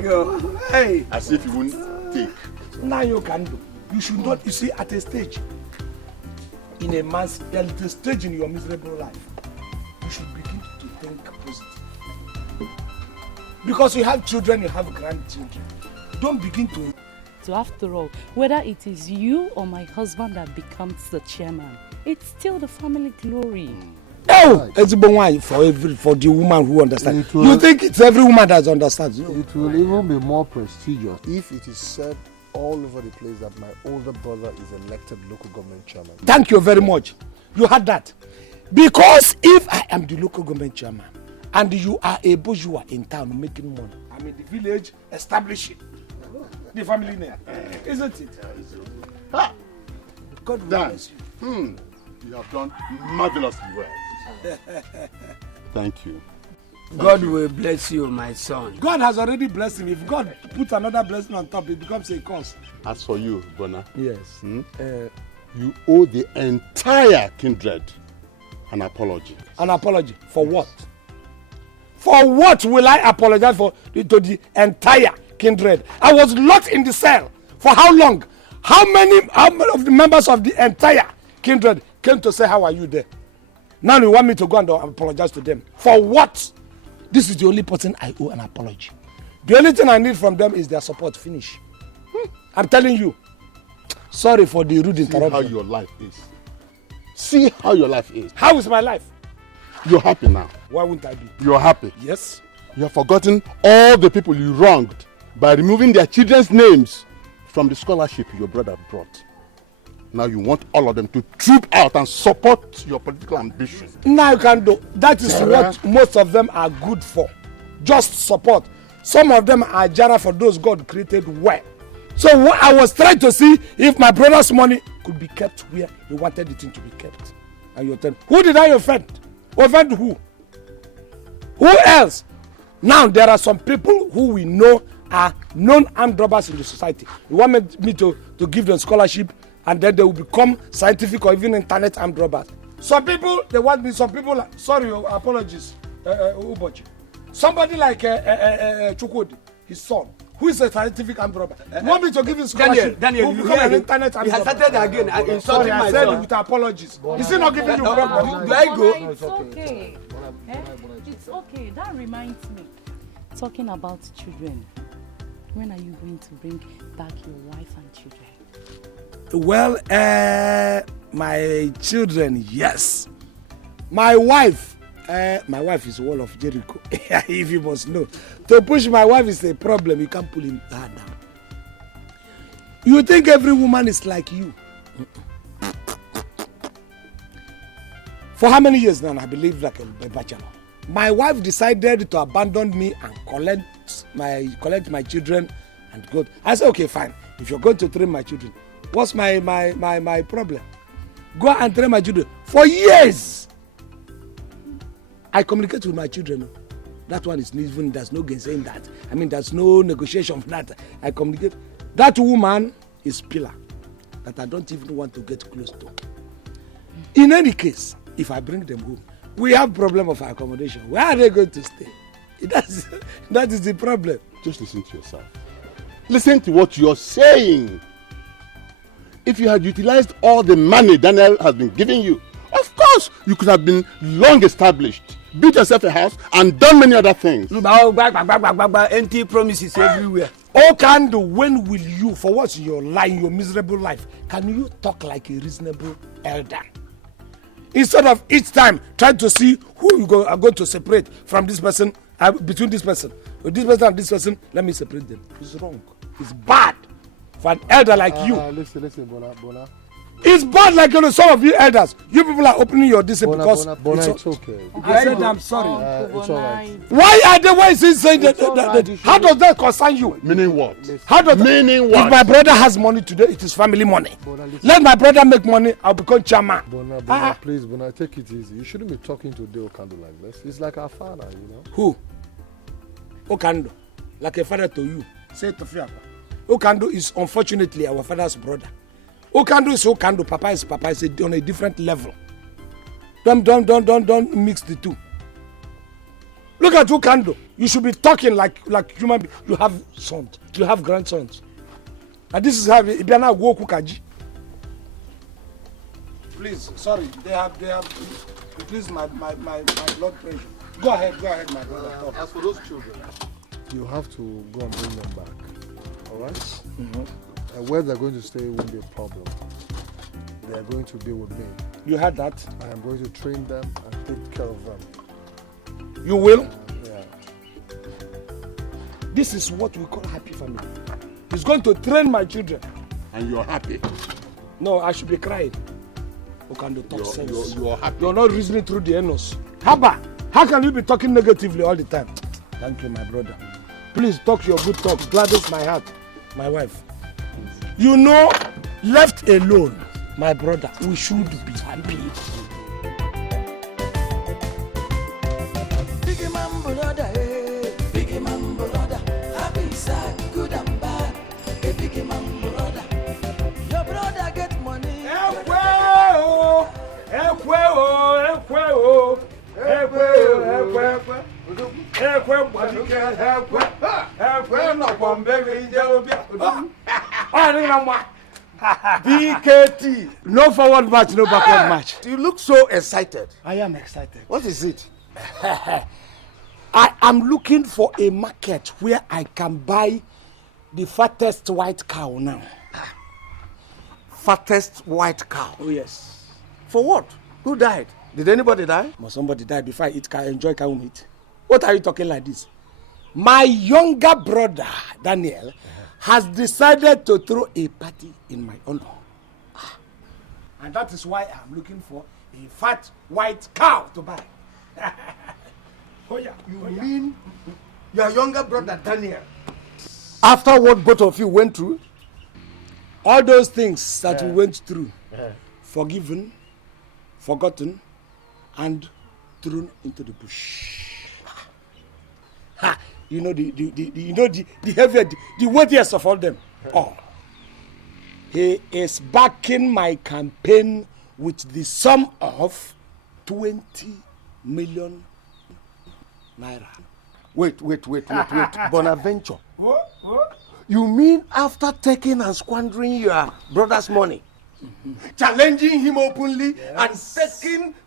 Hey. As if you wouldn't take. Now you can do. You should not, you see, at a stage, in a man's, at a stage in your miserable life, you should begin to think positive. Because you have children, you have grandchildren. Don't begin to... So after all, whether it is you or my husband that becomes the chairman, it's still the family glory. Oh, it's a one for the woman who understands. You think it's every woman that understands? No. It will even be more prestigious if it is said all over the place that my older brother is elected local government chairman. Thank you very much. You had that. Because if I am the local government chairman and you are a bourgeois in town making money, I'm in the village establishing the family name. Isn't it? Ha! God bless you. You have done marvelously well. Thank you. God will bless you, my son. God has already blessed him. If God puts another blessing on top, it becomes a curse. As for you, Bona, Yes. you owe the entire kindred an apology. An apology for what? For what will I apologize for to the entire kindred? I was locked in the cell for how long? How many of the members of the entire kindred came to say, how are you there? Now you want me to go and apologize to them. For what? This is the only person I owe an apology. The only thing I need from them is their support. Finish. I'm telling you. Sorry for the rude interruption. See how your life is. See how your life is. How is my life? You're happy now. Why wouldn't I be? You're happy. Yes. You have forgotten all the people you wronged by removing their children's names from the scholarship your brother brought. Now you want all of them to troop out and support your political ambition. Now you can do. That is what most of them are good for. Just support. Some of them are jara for those God created well. So what I was trying to see if my brother's money could be kept where he wanted it to be kept. And you're telling, who did I offend? Offend who? Who else? Now there are some people who we know are known armed robbers in the society. You want me to give them scholarship and then they will become scientific or even internet armed robbers. Some people, they want me, some people, sorry, apologies, Ubochi. Somebody like Chukwudi, his son, who is a scientific armed robber. You want me to give him scholarship? Daniel, who become an internet armed robber? He has started again insulting Sorry, my I said son. it with apologies. Is he not giving you problem? Do I go? It's okay. It's okay. That reminds me. Talking about children. When are you going to bring back your wife and children? Well, my children, yes. My wife is wall of Jericho. If you must know. To push my wife is a problem. You can't pull her down. You think every woman is like you? For how many years now I believe like a bachelor? My wife decided to abandon me and collect my children and go. I said, okay, fine. If you're going to train my children, what's my problem? Go and train my children. For years, I communicate with my children. That one is even, there's no saying that. I mean, there's no negotiation for that. I communicate. That woman is pillar that I don't even want to get close to. In any case, if I bring them home, we have problem of accommodation. Where are they going to stay? That is the problem. Just listen to yourself. Listen to what you're saying. If you had utilized all the money Daniel has been giving you, of course you could have been long established, built yourself a house, and done many other things. Empty promises everywhere. Oh, Kando, when will you, for what's your life, your miserable life, can you talk like a reasonable elder? Instead of each time trying to see who you are going to separate from this person, between this person, with this person and this person, let me separate them. It's wrong. It's bad for an elder like you. Listen, Bona. It's bad like some of you elders. You people are opening your discipline because Bona, it's okay. I said I'm sorry. It's all right. Why are they? Why is he saying that? How does that concern you? Meaning what? How does meaning what? If my brother has money today, it is family money. Let my brother make money. I'll become chairman. Bona, please, Bona, take it easy. You shouldn't be talking to Deo Kando like this. He's like our father, you know. Who? Okando, like a father to you. Say it to Fiapa. Okando is unfortunately our father's brother. Okando is Okando, Papa is Papa. It's on a different level. Don't mix the two. Look at Okando. You should be talking like human beings. You have sons. You have grandsons. And this is how Ibiana go Kukaji. Please, sorry. They have increased my blood pressure. Go ahead, my brother. As for those children, you have to go and bring them back. All right? Mm-hmm. Where they're going to stay won't be a problem. They are going to be with me. You heard that? I am going to train them and take care of them. You will? Yeah. This is what we call happy family. He's going to train my children. And you're happy? No, I should be crying. Okando talk sense. You're happy? You're not reasoning through the anus. Haba, how can you be talking negatively all the time? Thank you, my brother. Please talk your good talk. Gladdens my heart. My wife. You know, left alone, my brother, we should be happy. Big man brother, hey, big man brother, happy, sad, good and bad. A big man brother, your brother get money. BKT. No forward match, no backward match. You look so excited. I am excited. What is it? I am looking for a market where I can buy the fattest white cow now. Fattest white cow? Oh, yes. For what? Who died? Did anybody die? Must somebody die before I eat cow, enjoy cow meat? What are you talking like this? My younger brother, Daniel, has decided to throw a party in my honor. And that is why I'm looking for a fat white cow to buy. Oh yeah, you mean your younger brother Daniel? After what both of you went through, all those things that we went through, forgiven, forgotten, and thrown into the bush. Ha! You know the heaviest, the weightiest of all them. Oh, he is backing my campaign with the sum of 20 million naira. Wait. Bonaventure. You mean after taking and squandering your brother's money, challenging him openly and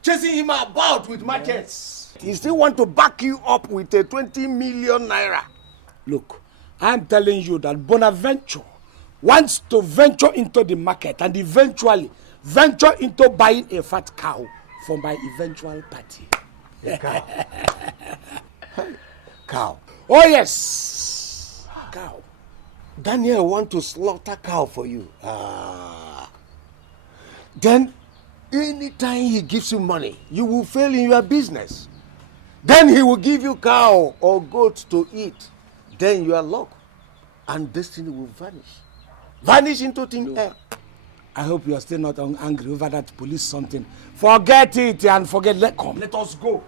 chasing him about with machetes, he still want to back you up with a 20 million naira? Look, I'm telling you that Bonaventure wants to venture into the market and eventually venture into buying a fat cow for my eventual party. Cow. Cow. Oh yes, cow. Daniel want to slaughter cow for you. Then anytime he gives you money, you will fail in your business. Then he will give you cow or goat to eat. Then your luck and destiny will vanish. Vanish into thin air. I hope you are still not angry over that police something. Forget it and forget. Let us go.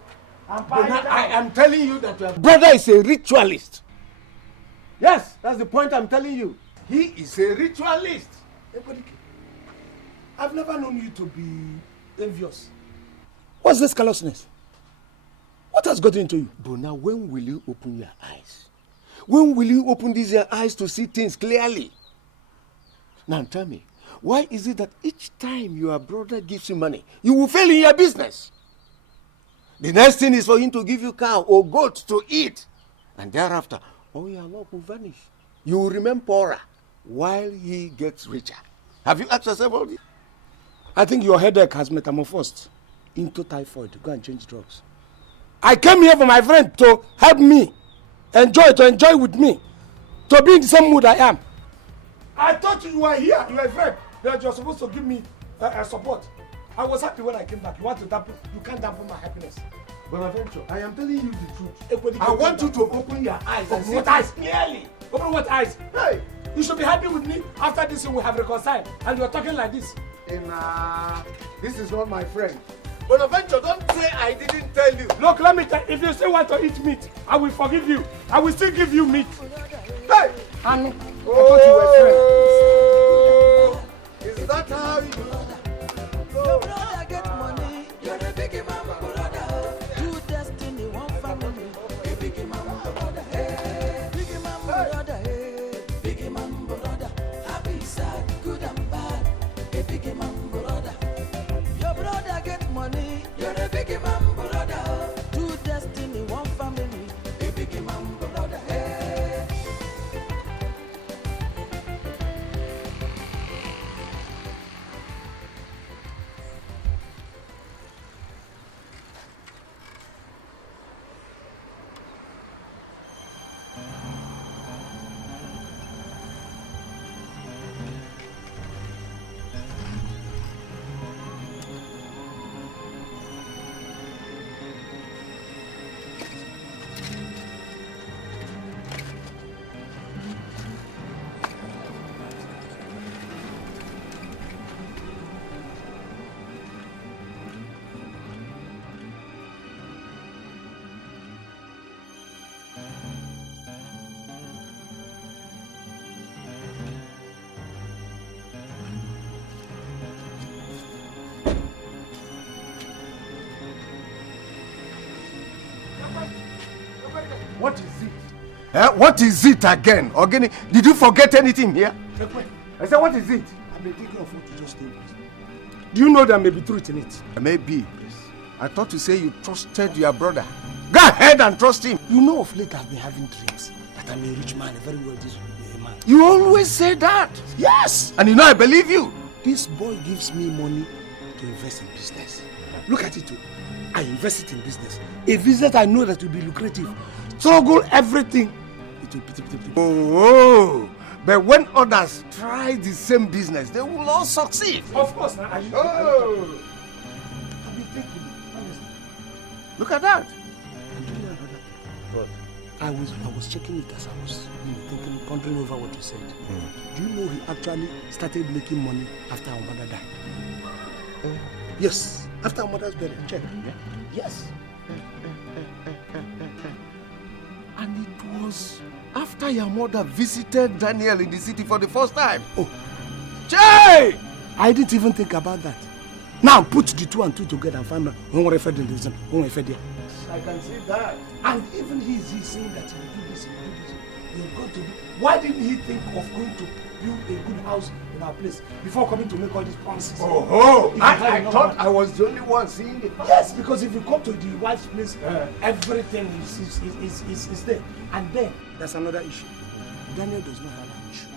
I am telling you that your brother is a ritualist. Yes, that's the point I'm telling you. He is a ritualist. I've never known you to be envious. What's this callousness? What has gotten into you? But now, when will you open your eyes? When will you open these your eyes to see things clearly? Now tell me, why is it that each time your brother gives you money, you will fail in your business? The next thing is for him to give you cow or goat to eat. And thereafter, all your luck will vanish. You will remain poorer while he gets richer. Have you asked yourself all this? I think your headache has metamorphosed into typhoid. Go and change drugs. I came here for my friend to help me, enjoy with me, to be in the same mood I am. I thought you were here, you were a friend, that you're supposed to give me support. I was happy when I came back. You can't dampen my happiness. Bonaventure, I am telling you the truth. I want you to open your eyes. What eyes? Clearly. Open what eyes? Hey, you should be happy with me. After this, we have reconciled, and you are talking like this. This is not my friend. Bonaventure, don't say I didn't tell you. Look, let me tell you, if you still want to eat meat, I will forgive you. I will still give you meat. Hey! And I thought you were friends. Is that how you... Your brother get money, you're a big man brother. Two destiny, one family. A big man brother, hey. Big man brother, hey. Big man brother. Happy, sad, good and bad. A big man brother. Your brother get money, you're a big man brother. Two destiny, one family. A big man brother, hey. What is it? What is it again? Ogini, did you forget anything here? I said, what is it? I've been thinking of what you just told me. Do you know there may be truth in it? Maybe. I thought you say you trusted your brother. Go ahead and trust him. You know of late I've been having dreams that I'm a rich man, a very wealthy man. You always say that. Yes. And you know I believe you. This boy gives me money to invest in business. Look at it too. I invest it in business. A business I know that will be lucrative. Struggle everything. It will be. Oh. But when others try the same business, they will all succeed. Of course. I've been thinking, honestly. Look at that. What? I was checking it as I was thinking, pondering over what you said. Do you know he actually started making money after our mother died? Yes, after our mother's burial. Check. Yes. And it was after your mother visited Daniel in the city for the first time. Oh. Jay! I didn't even think about that. Now put the 2 and 2 together and find out who referred in this, who referred there. I can see that. And even he's saying that he will do this, he will do this. You're going to do. Why didn't he think of going to build a good house in our place before coming to make all these promises? Oh, I thought I was the only one seeing it. Yes, because if you come to the wife's place, everything is there. And then there's another issue. Daniel does not have an issue.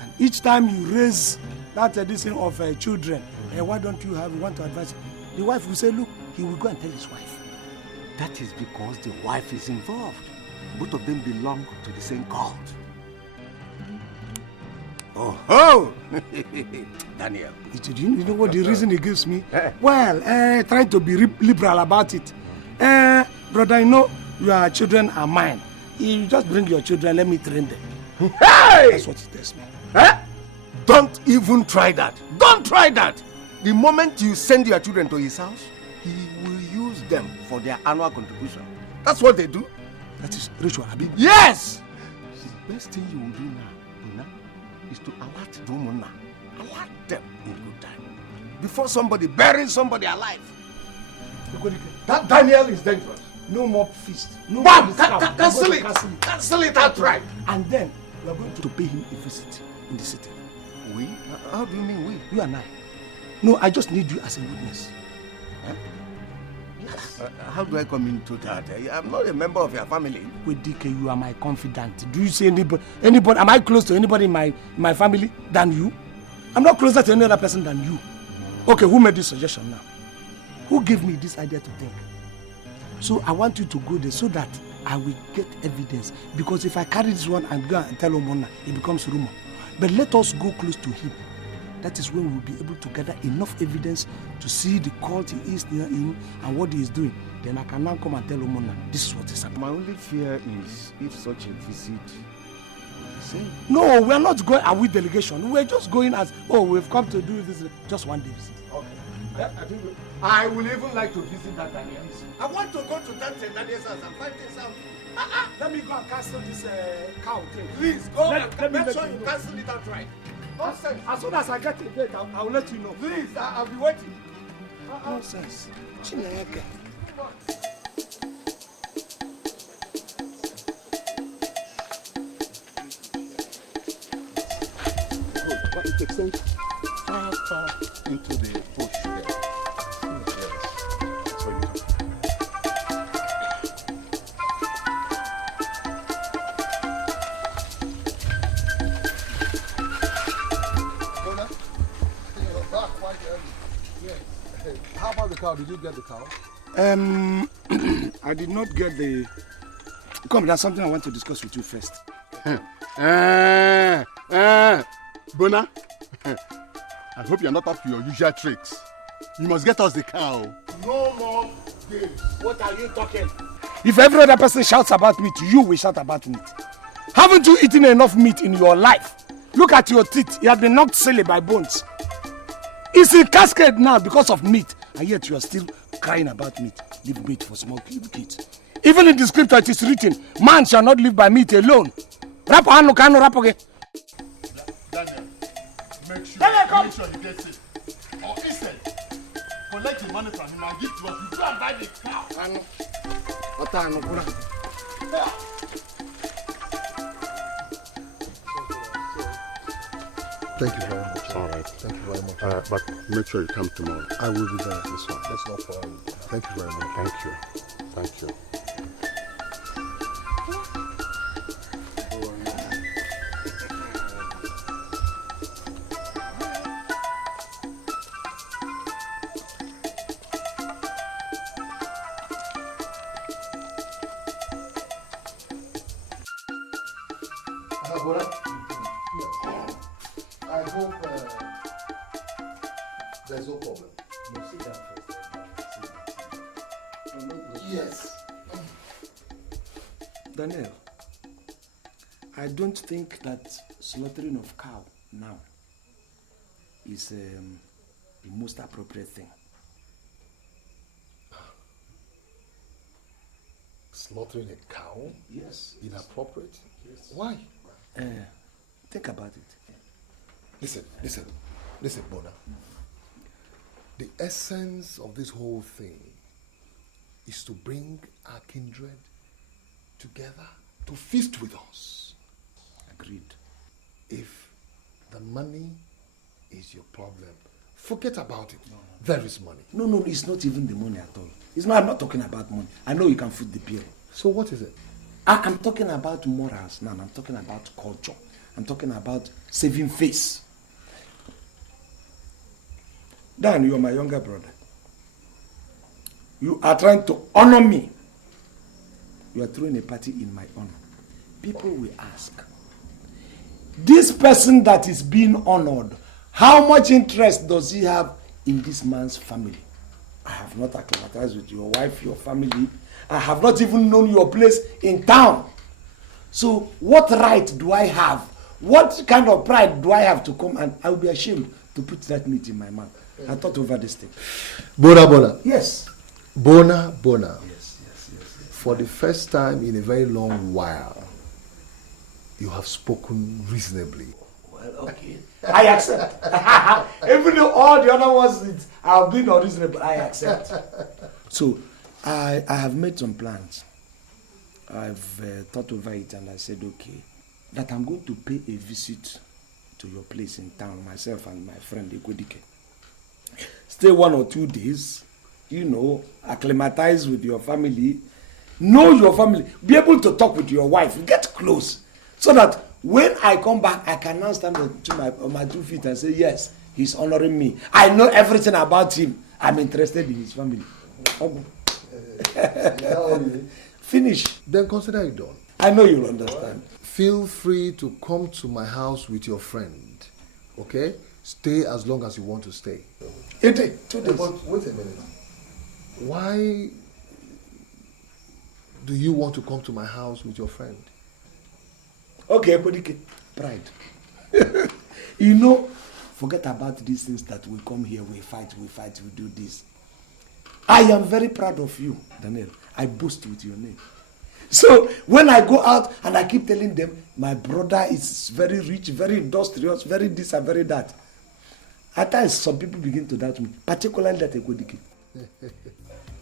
And each time you raise that this thing of children, why don't you want to advise? The wife will say, look, he will go and tell his wife. That is because the wife is involved. Both of them belong to the same cult. Oh, Daniel. You know what the reason he gives me? Well, trying to be liberal about it. Brother, you know, your children are mine. You just bring your children, let me train them. Hey! That's what he tells me. Don't even try that. Don't try that. The moment you send your children to his house, he will use them for their annual contribution. That's what they do. That is ritual, Abi. Yes! The best thing you will do now, is to alert the woman. Alert them in good time. Before somebody buries somebody alive. That Daniel is dangerous. No more feast. No Bam! more Cancel it! Cancel it outright! And then we are going to pay him a visit in the city. We? How do you mean we? You and I. No, I just need you as a witness. Yes. How do I come into that? I'm not a member of your family. With DK, you are my confidant. Do you see anybody? Am I close to anybody in my family than you? I'm not closer to any other person than you. Okay, who made this suggestion now? Who gave me this idea to think? So I want you to go there so that I will get evidence. Because if I carry this one and go and tell Omona, it becomes rumor. But let us go close to him. That is when we will be able to gather enough evidence to see the cult he is in and what he is doing. Then I can now come and tell Omona, this is what is happening. My only fear is if such a visit. No, we are not going with delegation. We are just going as, we've come to do this, just one day visit. Okay. I will even like to visit that Daniel. I want to go to that Daniel's house and find things out. Let me go and cancel this cow thing. Please, go and make sure you cancel it outright. Nonsense. As soon as I get a date, I'll let you know. Please, I'll be waiting. Nonsense. Chineke. But it extends far into the bush there. Yes. That's what you do. How about the cow? Did you get the cow? I did not get the... Come, there's something I want to discuss with you first. Bona, I hope you're not up to your usual tricks. You must get us the cow. No more games. What are you talking? If every other person shouts about meat, you will shout about meat. Haven't you eaten enough meat in your life? Look at your teeth. You have been knocked silly by bones. It's a cascade now because of meat. And yet you are still crying about meat. Leave meat for small kids. Even in the scripture it is written, man shall not live by meat alone. Daniel, make sure he gets it. Or instead, collect the money from him and give to us. You go and buy the cow. Thank you very much. All right. Thank you very much. But make sure you come tomorrow. I will be there. This one. That's not for you. Thank you very much. Thank you. Thank you. I hope there's no problem. Yes. Daniel, I don't think that slaughtering of cow now is the most appropriate thing. Slaughtering a cow? Yes. Inappropriate? Yes. Why? Think about it. Listen, Bona. The essence of this whole thing is to bring our kindred together to feast with us. Agreed. If the money is your problem, forget about it. There is money. No, it's not even the money at all. I'm not talking about money. I know you can foot the bill. So what is it? I'm talking about morals now. I'm talking about culture. I'm talking about saving face. Dan, you are my younger brother. You are trying to honor me. You are throwing a party in my honor. People will ask, this person that is being honored, how much interest does he have in this man's family? I have not acclimatized with your wife, your family. I have not even known your place in town. So what right do I have? What kind of pride do I have to come, and I will be ashamed to put that meat in my mouth? I thought over this thing. Bona. Yes. Bona. Yes. For the first time in a very long while, you have spoken reasonably. Well, okay. I accept. Even though all the other ones have been unreasonable, I accept. So, I have made some plans. I've thought over it and I said, okay, that I'm going to pay a visit to your place in town, myself and my friend Ekwedike. Stay 1 or 2 days, acclimatize with your family, know your family, be able to talk with your wife, get close, so that when I come back, I can now stand on my 2 feet and say, yes, he's honoring me. I know everything about him. I'm interested in his family. Finish. Then consider it done. I know you'll understand. Feel free to come to my house with your friend. Okay? Stay as long as you want to stay. 2 days. But wait a minute. Why do you want to come to my house with your friend? Okay, pride. Forget about these things that we come here, we fight, we do this. I am very proud of you, Daniel. I boast with your name. So when I go out and I keep telling them, my brother is very rich, very industrious, very this and very that. At times, some people begin to doubt me, particularly that Ekwedike.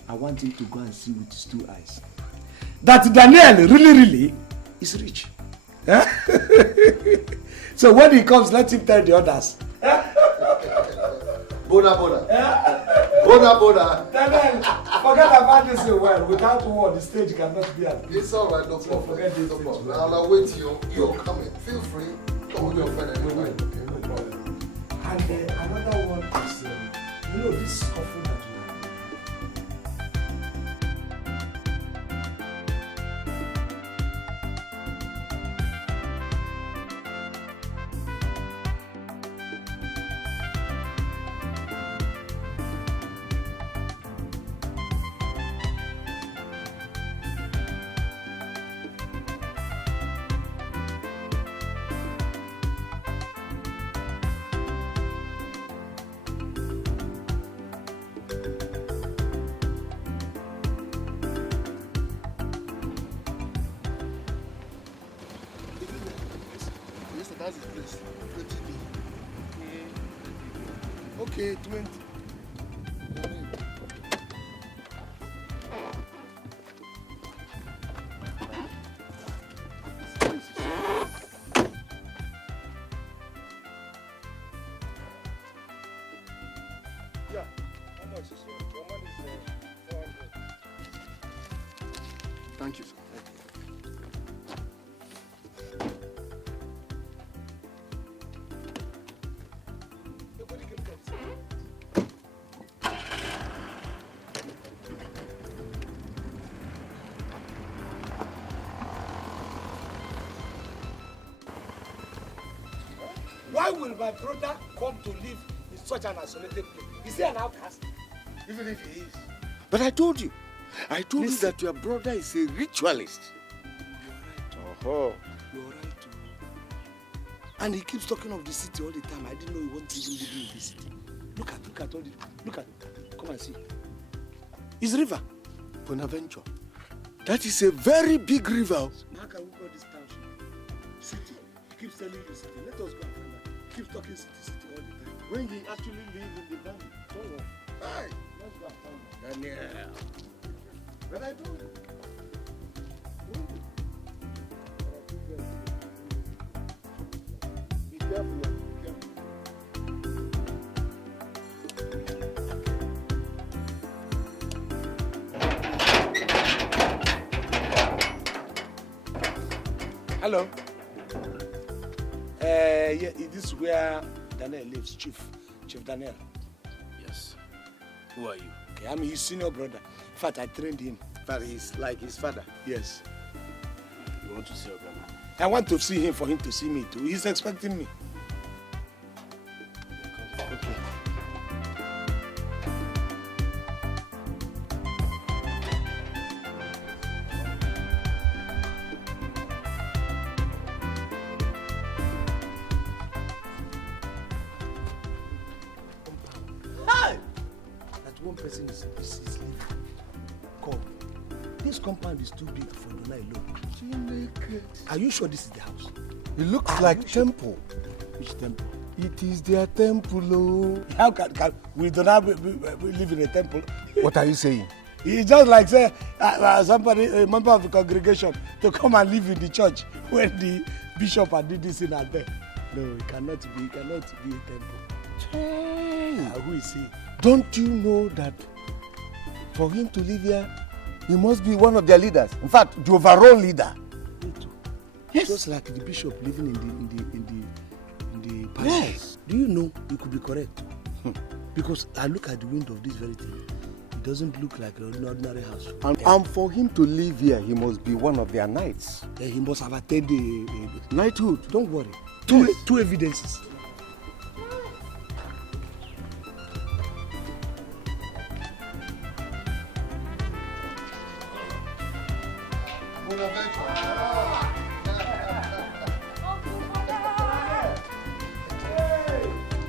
I want him to go and see with his 2 eyes that Daniel really is rich. So when he comes, let him tell the others. Bona. Daniel, forget about this well. Without war, the stage cannot be at It's all right, no problem. Forget this. No problem. I'll await your coming. Feel free. Come with your friend anytime. Okay, no problem. And another one is, this coffee that you have. That's his place. 20. Okay, 20. much is your money is 400. Thank you, sir. Why will my brother come to live in such an isolated place? Is he an outcast? Even if he is. But I told you that your brother is a ritualist. Oh. You're right. And he keeps talking of the city all the time. I didn't know he wasn't even living in the city. Look at all the, look at it. Come and see. It's river. Bonaventure. That is a very big river. How can we call this township? City. He keeps telling you city. Let us go and find out. He keeps talking city all the time. When he actually lives in the valley. Don't worry. Hey. Let's go and find out. Daniel. But I told you. Be careful. Hello. Yeah, this is where Daniel lives, Chief Daniel. Yes. Who are you? Okay, I'm his senior brother. In fact, I trained him. But he's like his father. Yes. You want to see Ogama? I want to see him for him to see me too. He's expecting me. Okay. One person is living. Come. This compound is too big for Donna alone. Are you sure this is the house? It looks like temple. Which temple? It is their temple, oh. How can we Donna live in a temple? What are you saying? It's just like say somebody, a member of the congregation, to come and live in the church when the bishop had did this in our bed. No, it cannot be a temple. Who is he? Don't you know that for him to live here, he must be one of their leaders? In fact, the overall leader. Yes. Just like the bishop living in the palace. Yes. Do you know you could be correct? Because I look at the window of this very thing. It doesn't look like an ordinary house. And for him to live here, he must be one of their knights. He must have attained a knighthood. Don't worry. Yes. Two evidences.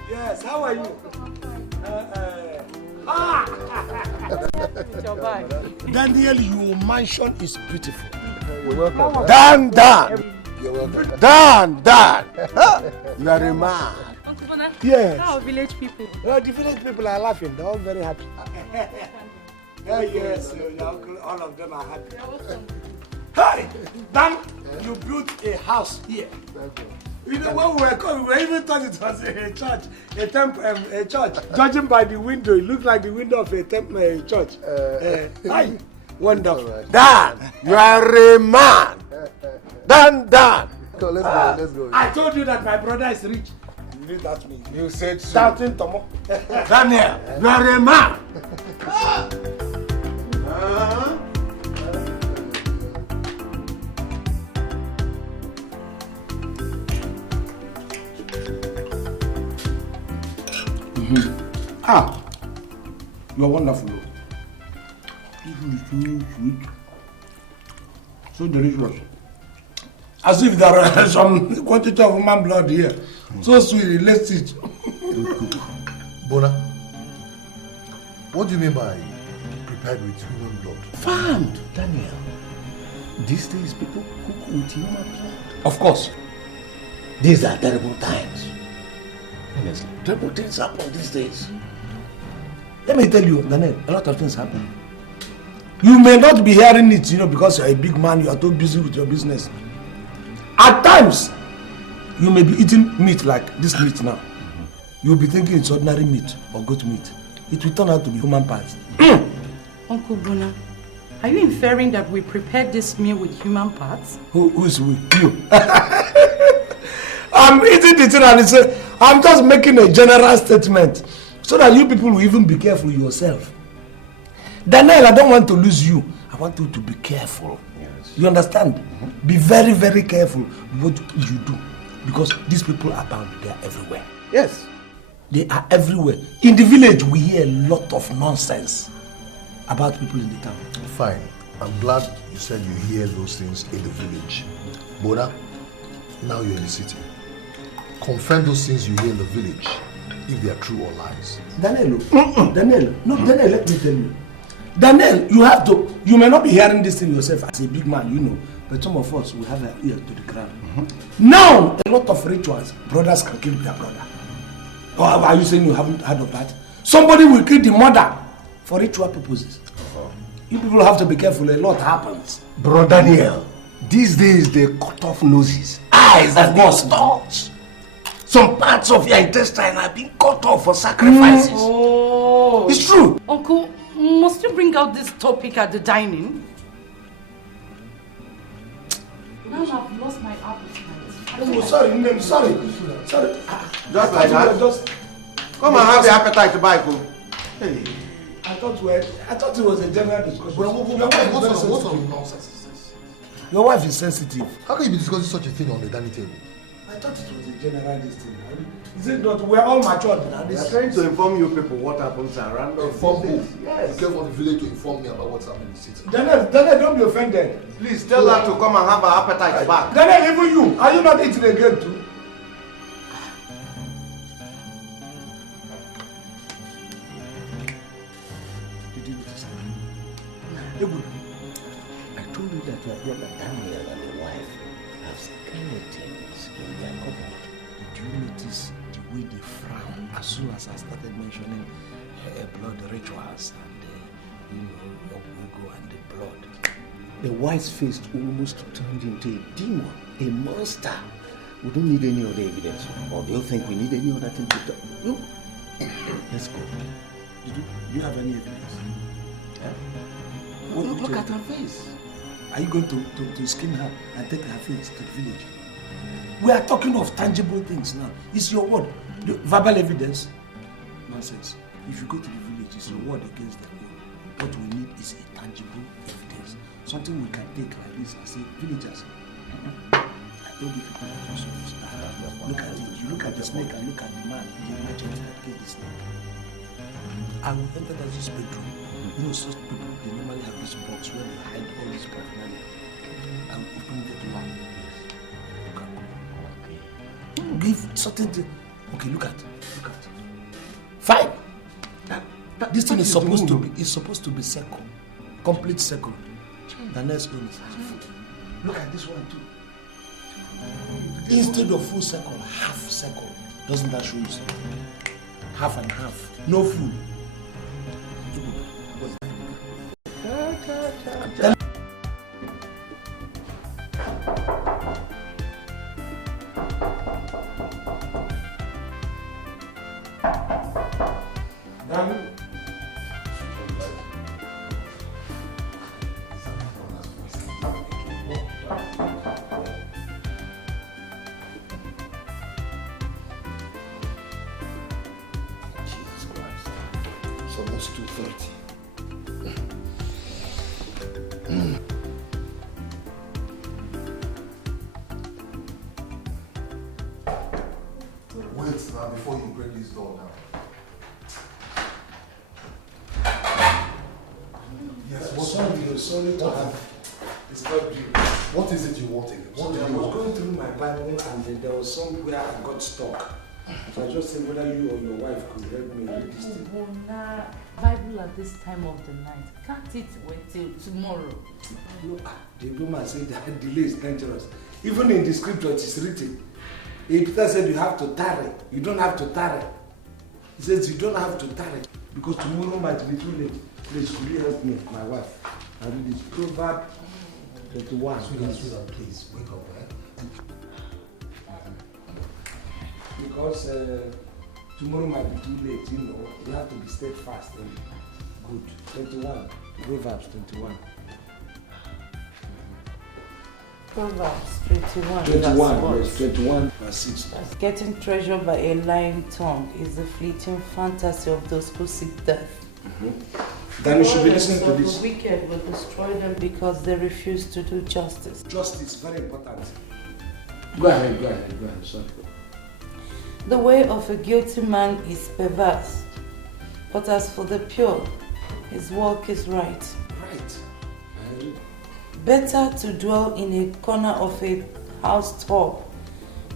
Yes, how are you? Daniel, your mansion is beautiful. You're welcome. Dan. You're welcome. Dan. You are a man. Uncle Bona, yes. How are village people? The village people are laughing. They're all very happy. Yes, your uncle, all of them are happy. Hey, Dan, you built a house here. You know, when we were coming, we even thought it was a church, a church. Judging by the window, it looked like the window of a church. Hi, wonderful. Right. Dan, you are a man. Dan. So let's go. I told you that my brother is rich. You did that to me. You said so. Doubting Tomo. Daniel, you are a man. You are wonderful. This is so sweet, so delicious. As if there are some quantity of human blood here. So sweet, let's eat. Bona, what do you mean by prepared with human blood? Farmed, Daniel. These days, people cook with human blood. Of course. These are terrible times. Honestly, terrible things happen these days. Let me tell you, Daniel, a lot of things happen. You may not be hearing it, because you're a big man, you are too busy with your business. At times, you may be eating meat like this meat now. You'll be thinking it's ordinary meat or goat meat. it will turn out to be human parts. Uncle Bona, are you inferring that we prepared this meal with human parts? Who's we? You. I'm eating the thing and I'm just making a general statement so that you people will even be careful yourself. Daniel, I don't want to lose you. I want you to be careful. Yes. You understand? Be very, very careful what you do. Because these people are bound. They are everywhere. Yes. They are everywhere. In the village, we hear a lot of nonsense about people in the town. Fine. I'm glad you said you hear those things in the village. Bona, now you're in the city. Confirm those things you hear in the village, if they are true or lies. Daniel, Daniel, let me tell you. Daniel, you may not be hearing this thing yourself as a big man, you know, but some of us, we have our ear to the ground. Now, a lot of rituals, brothers can kill their brother. Or are you saying you haven't heard of that? Somebody will kill the mother for ritual purposes. You people have to be careful, a lot happens. Bro Daniel, these days they cut off noses, eyes, and stalks. Some parts of your intestine are being cut off for sacrifices. Oh. It's true. Uncle, must you bring out this topic at the dining? Now I've lost my appetite. Oh, sorry. Just like that? Come and have your appetite to buy food. Hey. I thought it was a general discussion. What sort of nonsense is this? Your wife is sensitive. How can you be discussing such a thing on the dining table? I thought it was a general thing. Is it not? We're all matured now. They are trying to inform you people what happens around us. Inform who? Yes. You came from the village to inform me about what's happening in the city. Daniel, don't be offended. Please tell her to come and have her appetite back. Daniel, even you, are you not eating again too? Did you notice that? I told you that your brother Daniel and your wife have skeletons in their cupboard. Did you notice the way they frown as soon as I started mentioning blood rituals and Owoh and the blood? The wise face almost turned into a demon, a monster. We don't need any other evidence. Or do you think we need any other thing to do? Look, let's go. Do you have any evidence? Look at her face. Are you going to skin her and take her face to the village? We are talking of tangible things now. It's your word. The verbal evidence? Nonsense. If you go to the village, it's your word against the law. What we need is a tangible evidence. Something we can take like this and say, villagers, I told you people are just look at it. You look at the snake and look at the man, the merchant that killed the snake. I will enter this bedroom. You know, such people, they normally have this box where they hide all this paraphernalia. I will open the door. Give certain thing. Okay, look at. Fine. This thing is supposed to be circle, complete circle. The next one is look at this one too. Instead of full circle, half circle. Doesn't that show you something? Half and half. No full. Before you break this door down. Yes, sorry to have disturbed you. What is it you want again? What do you I was want? going through my Bible and there was somewhere I got stuck. So I just said whether you or your wife could help me read this thing. Bible at this time of the night. Can't it wait till tomorrow? The woman said that delay is dangerous. Even in the scripture it is written. Peter said you have to tarry. You don't have to tarry. He says you don't have to tarry because tomorrow might be too late. Please, could you help me, my wife? I read this Proverb 31. Sweetheart, please wake up, right? Because Tomorrow might be too late, you know. You have to be steadfast and good. 21. Proverbs 21. Proverbs 21. 21, verse 21, verse 6. Getting treasure by a lying tongue is the fleeting fantasy of those who seek death. Then you should be listening to this. The wicked will destroy them because they refuse to do justice. Justice, very important. Go ahead, sorry. The way of a guilty man is perverse, but as for the pure, his walk is right. Right. Better to dwell in a corner of a housetop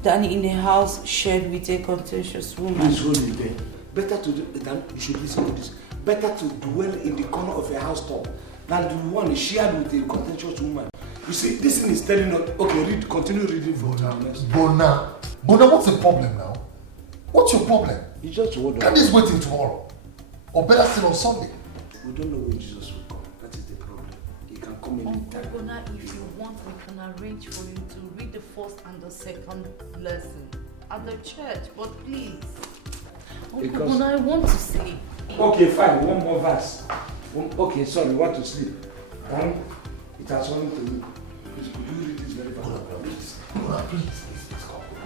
than in a house shared with a contentious woman. Please hold it there. Better to do, you should listen to this. Better to dwell in the corner of a housetop than the one shared with a contentious woman. You see, this thing is telling us. Okay, continue reading for us. Bona, what's the problem now? What's your problem? You just hold on. Can this wait till tomorrow? Or better still on Sunday? We don't know when Jesus will come. That is the problem. He can come anytime. Bona, if you want, we can arrange for him to read the first and the second lesson at the church. But please, Uncle Bona, I want to sleep. Okay, fine. One more verse. Okay, sorry, you want to sleep. Then it has something to do. Please, could you read this very fast? Please.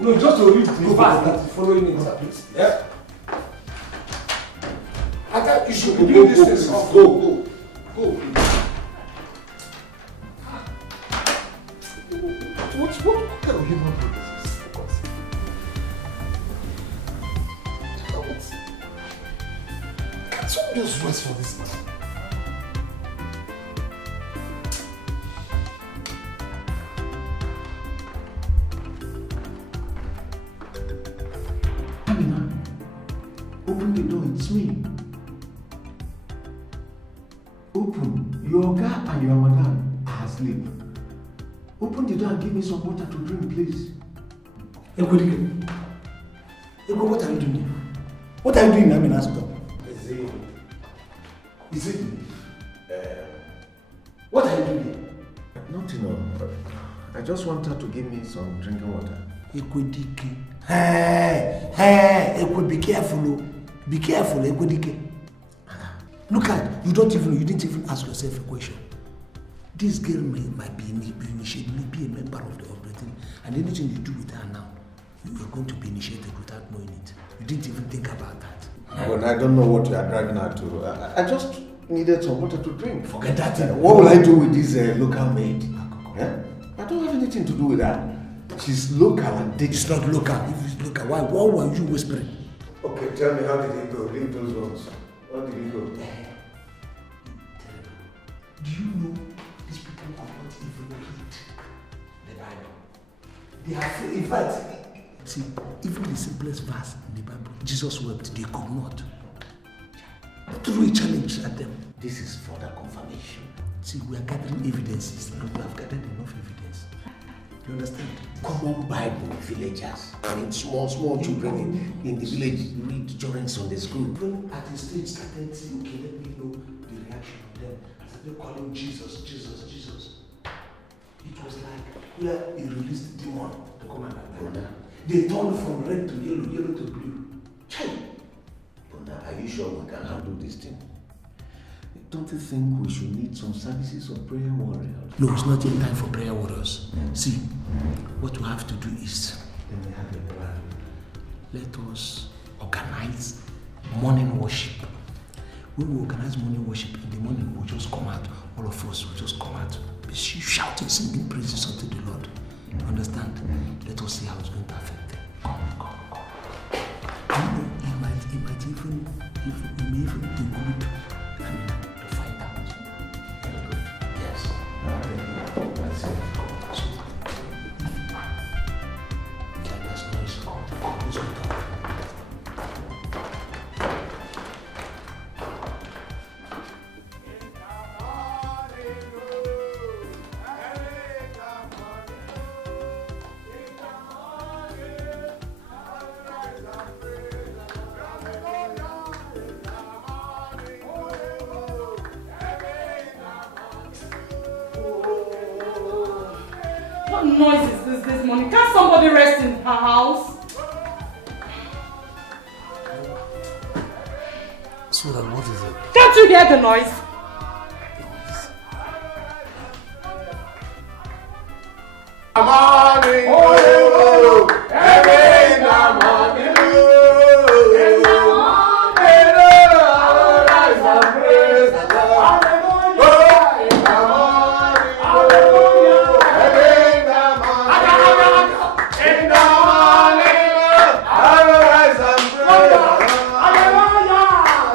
No, just to read the verse that is following it. Please. Yeah. I thought you should be doing this thing. Go. What kind of human being is this? Can't someone just rest for this man? Open the door, it's me. Open. Your guy and your madam are asleep. Open the door and give me some water to drink, please. Ego, what are you doing? What are you doing? I'm in hospital. Is it? What are you doing? Nothing. I just want her to give me some drinking water. Ekwedike. Hey, Ekwe, be careful. Be careful, Ekwedike. Look at, you didn't even ask yourself a question. This girl might be initiated, may be a member of the thing, and anything you do with her now, you're going to be initiated without knowing it. You didn't even think about that. Well, I don't know what you are driving her to. I just needed some water to drink. Forget that. What will I do with this local maid? I don't have anything to do with that. She's local and it's not local. If it's local, why were you whispering? Okay, tell me, how did it go? Leave those ones. How did it go? Do you know these people are not even read the Bible? They are free. In fact, see, even the simplest verse in the Bible, Jesus wept, they could not. Threw a challenge at them. This is further confirmation. See, we are gathering evidences, and we have gathered enough evidence. You understand? Common Bible villagers. I mean, small children in the village read during Sunday school. Even at the stage started saying, okay, let me know the reaction of them. They calling Jesus. It was like where he released the demon to come and attack. They turned from red to yellow to blue. But are you sure we can handle this thing? Don't you think we should need some services of prayer warriors? No, it's not even time for prayer warriors. See, what we have to do is, then we have a plan. Let us organize morning worship. When we organize morning worship in the morning, we'll just come out, all of us will just come out, be shouting, singing praises unto the Lord. Understand? Let us see how it's going to affect them. Come. You know, it might even be good to find out. Very good. Yes. That's it. There's noise. Let's go down. What noise is this morning? Can't somebody rest in her house? So then what is it? Can't you hear the noise? Morning, oh, every in the morning, oh, in the morning, oh, rise and praise the Lord. Oh, in the morning, oh, every in the morning, in the morning, oh, I will rise and praise the Lord.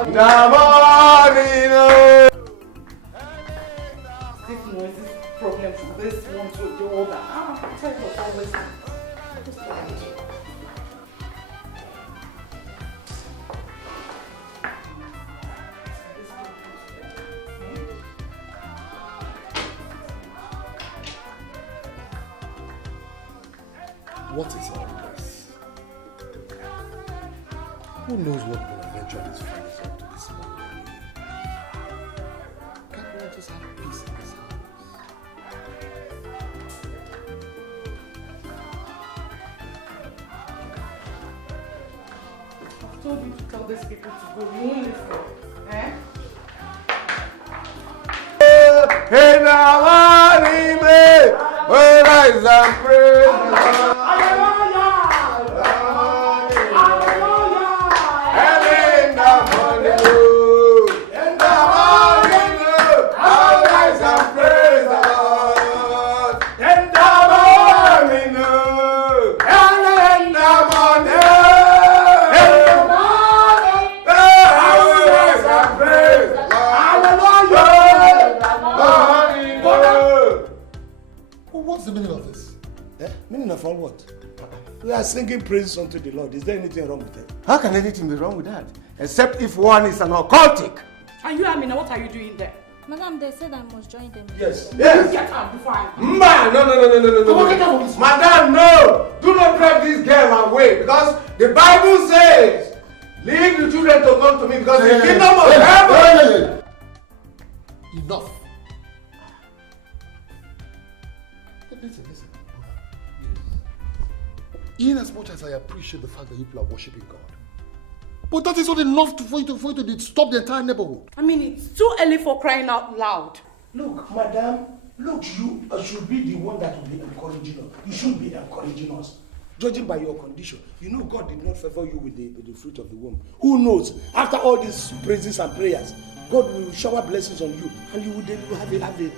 In the morning, oh. This noises problem from this one to the other. Always. What is all this? Who knows what will eventually find us up to this morning? Can't we just have peace in this house? I've told you to tell these people to go. You won't listen. Eh? In the morning, we rise and praise the Lord. Early in the morning, in the morning, I rise and praise the Lord. In the morning, early in the morning, I will rise and praise the Lord. What's the meaning of this? Meaning of all what? We are singing praises unto the Lord. Is there anything wrong with it? How can anything be wrong with that? Except if one is an occultic. And you, Amina, what are you doing there? Madam, they said I must join them. Yes. Yes. Get out before I... No. Come on, get out of this. Madam, no. Do not drive this girl away because the Bible says, leave the children to come to me because the kingdom of heaven. Enough. Listen. In as much as I appreciate the fact that you people are worshiping God, but that is not enough for you to stop the entire neighborhood. I mean, it's too early for crying out loud. Look, madam, you should be the one that will be encouraging us. You should be encouraging us. Judging by your condition, you know God did not favor you with the fruit of the womb. Who knows? After all these praises and prayers, God will shower blessings on you and you will have a bit.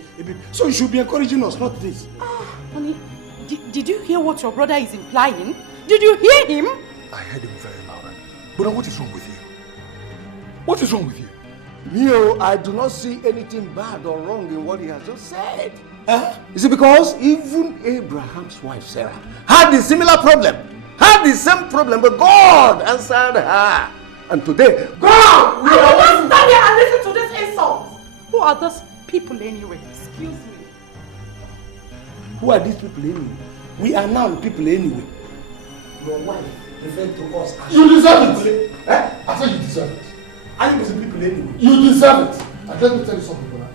So you should be encouraging us, not this. Honey, did you hear what your brother is implying? Did you hear him? I heard him very loud. But what is wrong with you? What is wrong with you? Mio, I do not see anything bad or wrong in what he has just said. Is it because even Abraham's wife Sarah had the similar problem, had the same problem, but God answered her. And today, God will not stand here and listen to this insult. Who are those people anyway? Excuse me. Who are these people anyway? We are now people anyway. Your wife referred to us as... You deserve it! I said you deserve it. Are you people anyway? You deserve it! And let me tell you something, brother.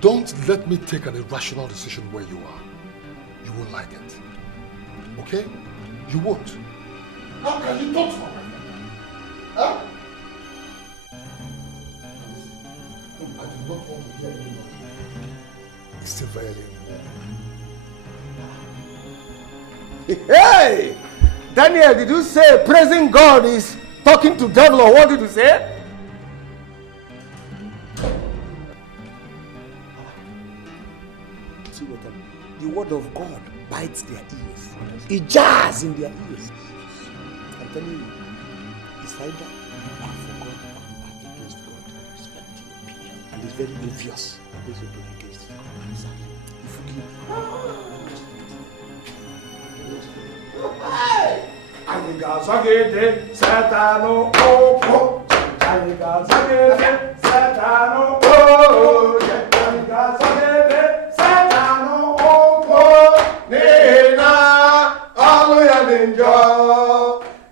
Don't let me take an irrational decision where you are. You won't like it. Okay? You won't. How can you talk to me? Huh? I do not want to hear anymore. It's still very late. Hey! Daniel, did you say praising God is talking to devil, or what did you say? See what the word of God bites their ears. It jars in their ears. I'm telling you, it's either back for God or back against God. Respect your opinion. And it's very obvious that this will be against God. If you give Aligazagete, Satano, oh, Aligazagete, Satano, oh, Aligazagete, Satano, oh, Nina, Aluya Dinjo,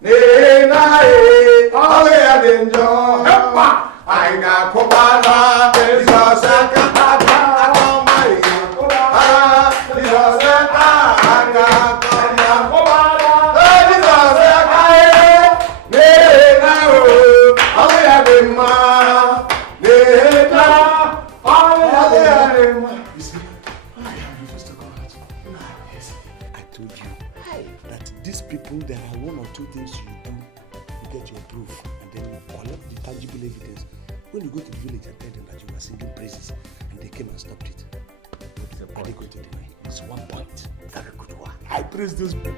Nina, Aluya Dinjo, Heppa, I got Kobana, there's a second. to get your proof and then you collect the tangible evidence. When you go to the village and tell them that you were singing praises and they came and stopped it, are they going to deny? It's 1 point. Very good one. I praise those people.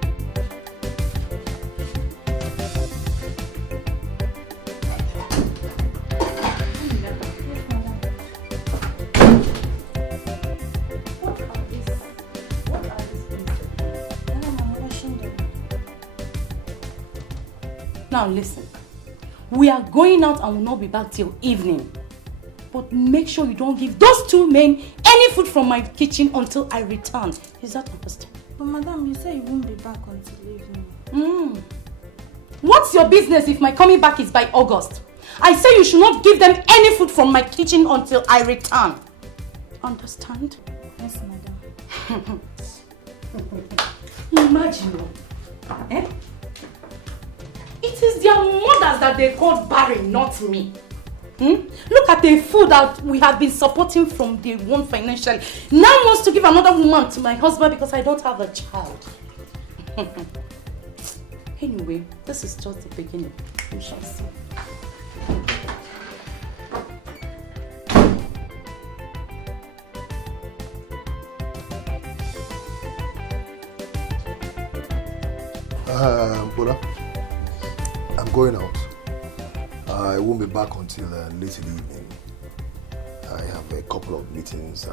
Now listen, we are going out and will not be back till evening. But make sure you don't give those two men any food from my kitchen until I return. Is that understood? But madam, you say you won't be back until evening. What's your business if my coming back is by August? I say you should not give them any food from my kitchen until I return. Understand? Yes, madam. Imagine, eh? It is their mothers that they call barren, not me. Look at the food that we have been supporting from day one financially. Now wants to give another woman to my husband because I don't have a child. Anyway, this is just the beginning. We shall see. Bola, I'm going out. I won't be back until late in the evening. I have a couple of meetings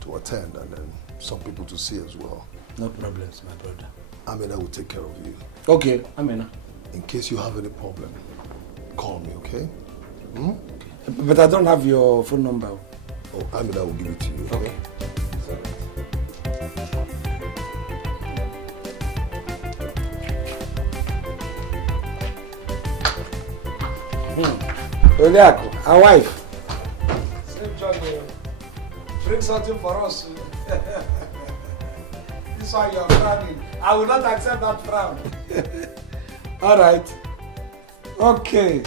to attend and then some people to see as well. No problems, my brother. Amina will take care of you. Okay, Amina. In case you have any problem, call me, okay? But I don't have your phone number. Oh, Amina will give it to you, okay? Oliako, our wife. Same job, bring something for us. This one you are frowning. I will not accept that frown. All right. Okay.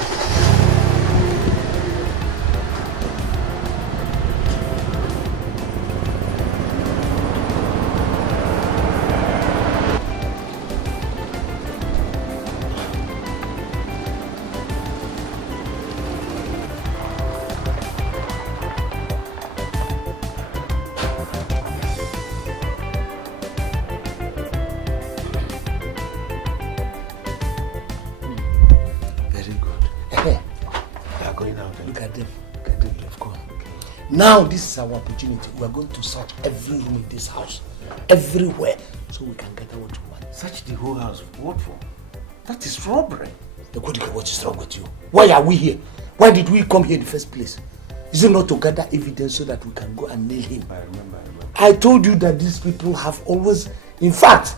Now this is our opportunity. We are going to search every room in this house, everywhere, so we can get what we want. Search the whole house. What for? That is robbery. What is wrong with you? Why are we here? Why did we come here in the first place? Is it not to gather evidence so that we can go and nail him? I remember. I told you that these people have always, in fact,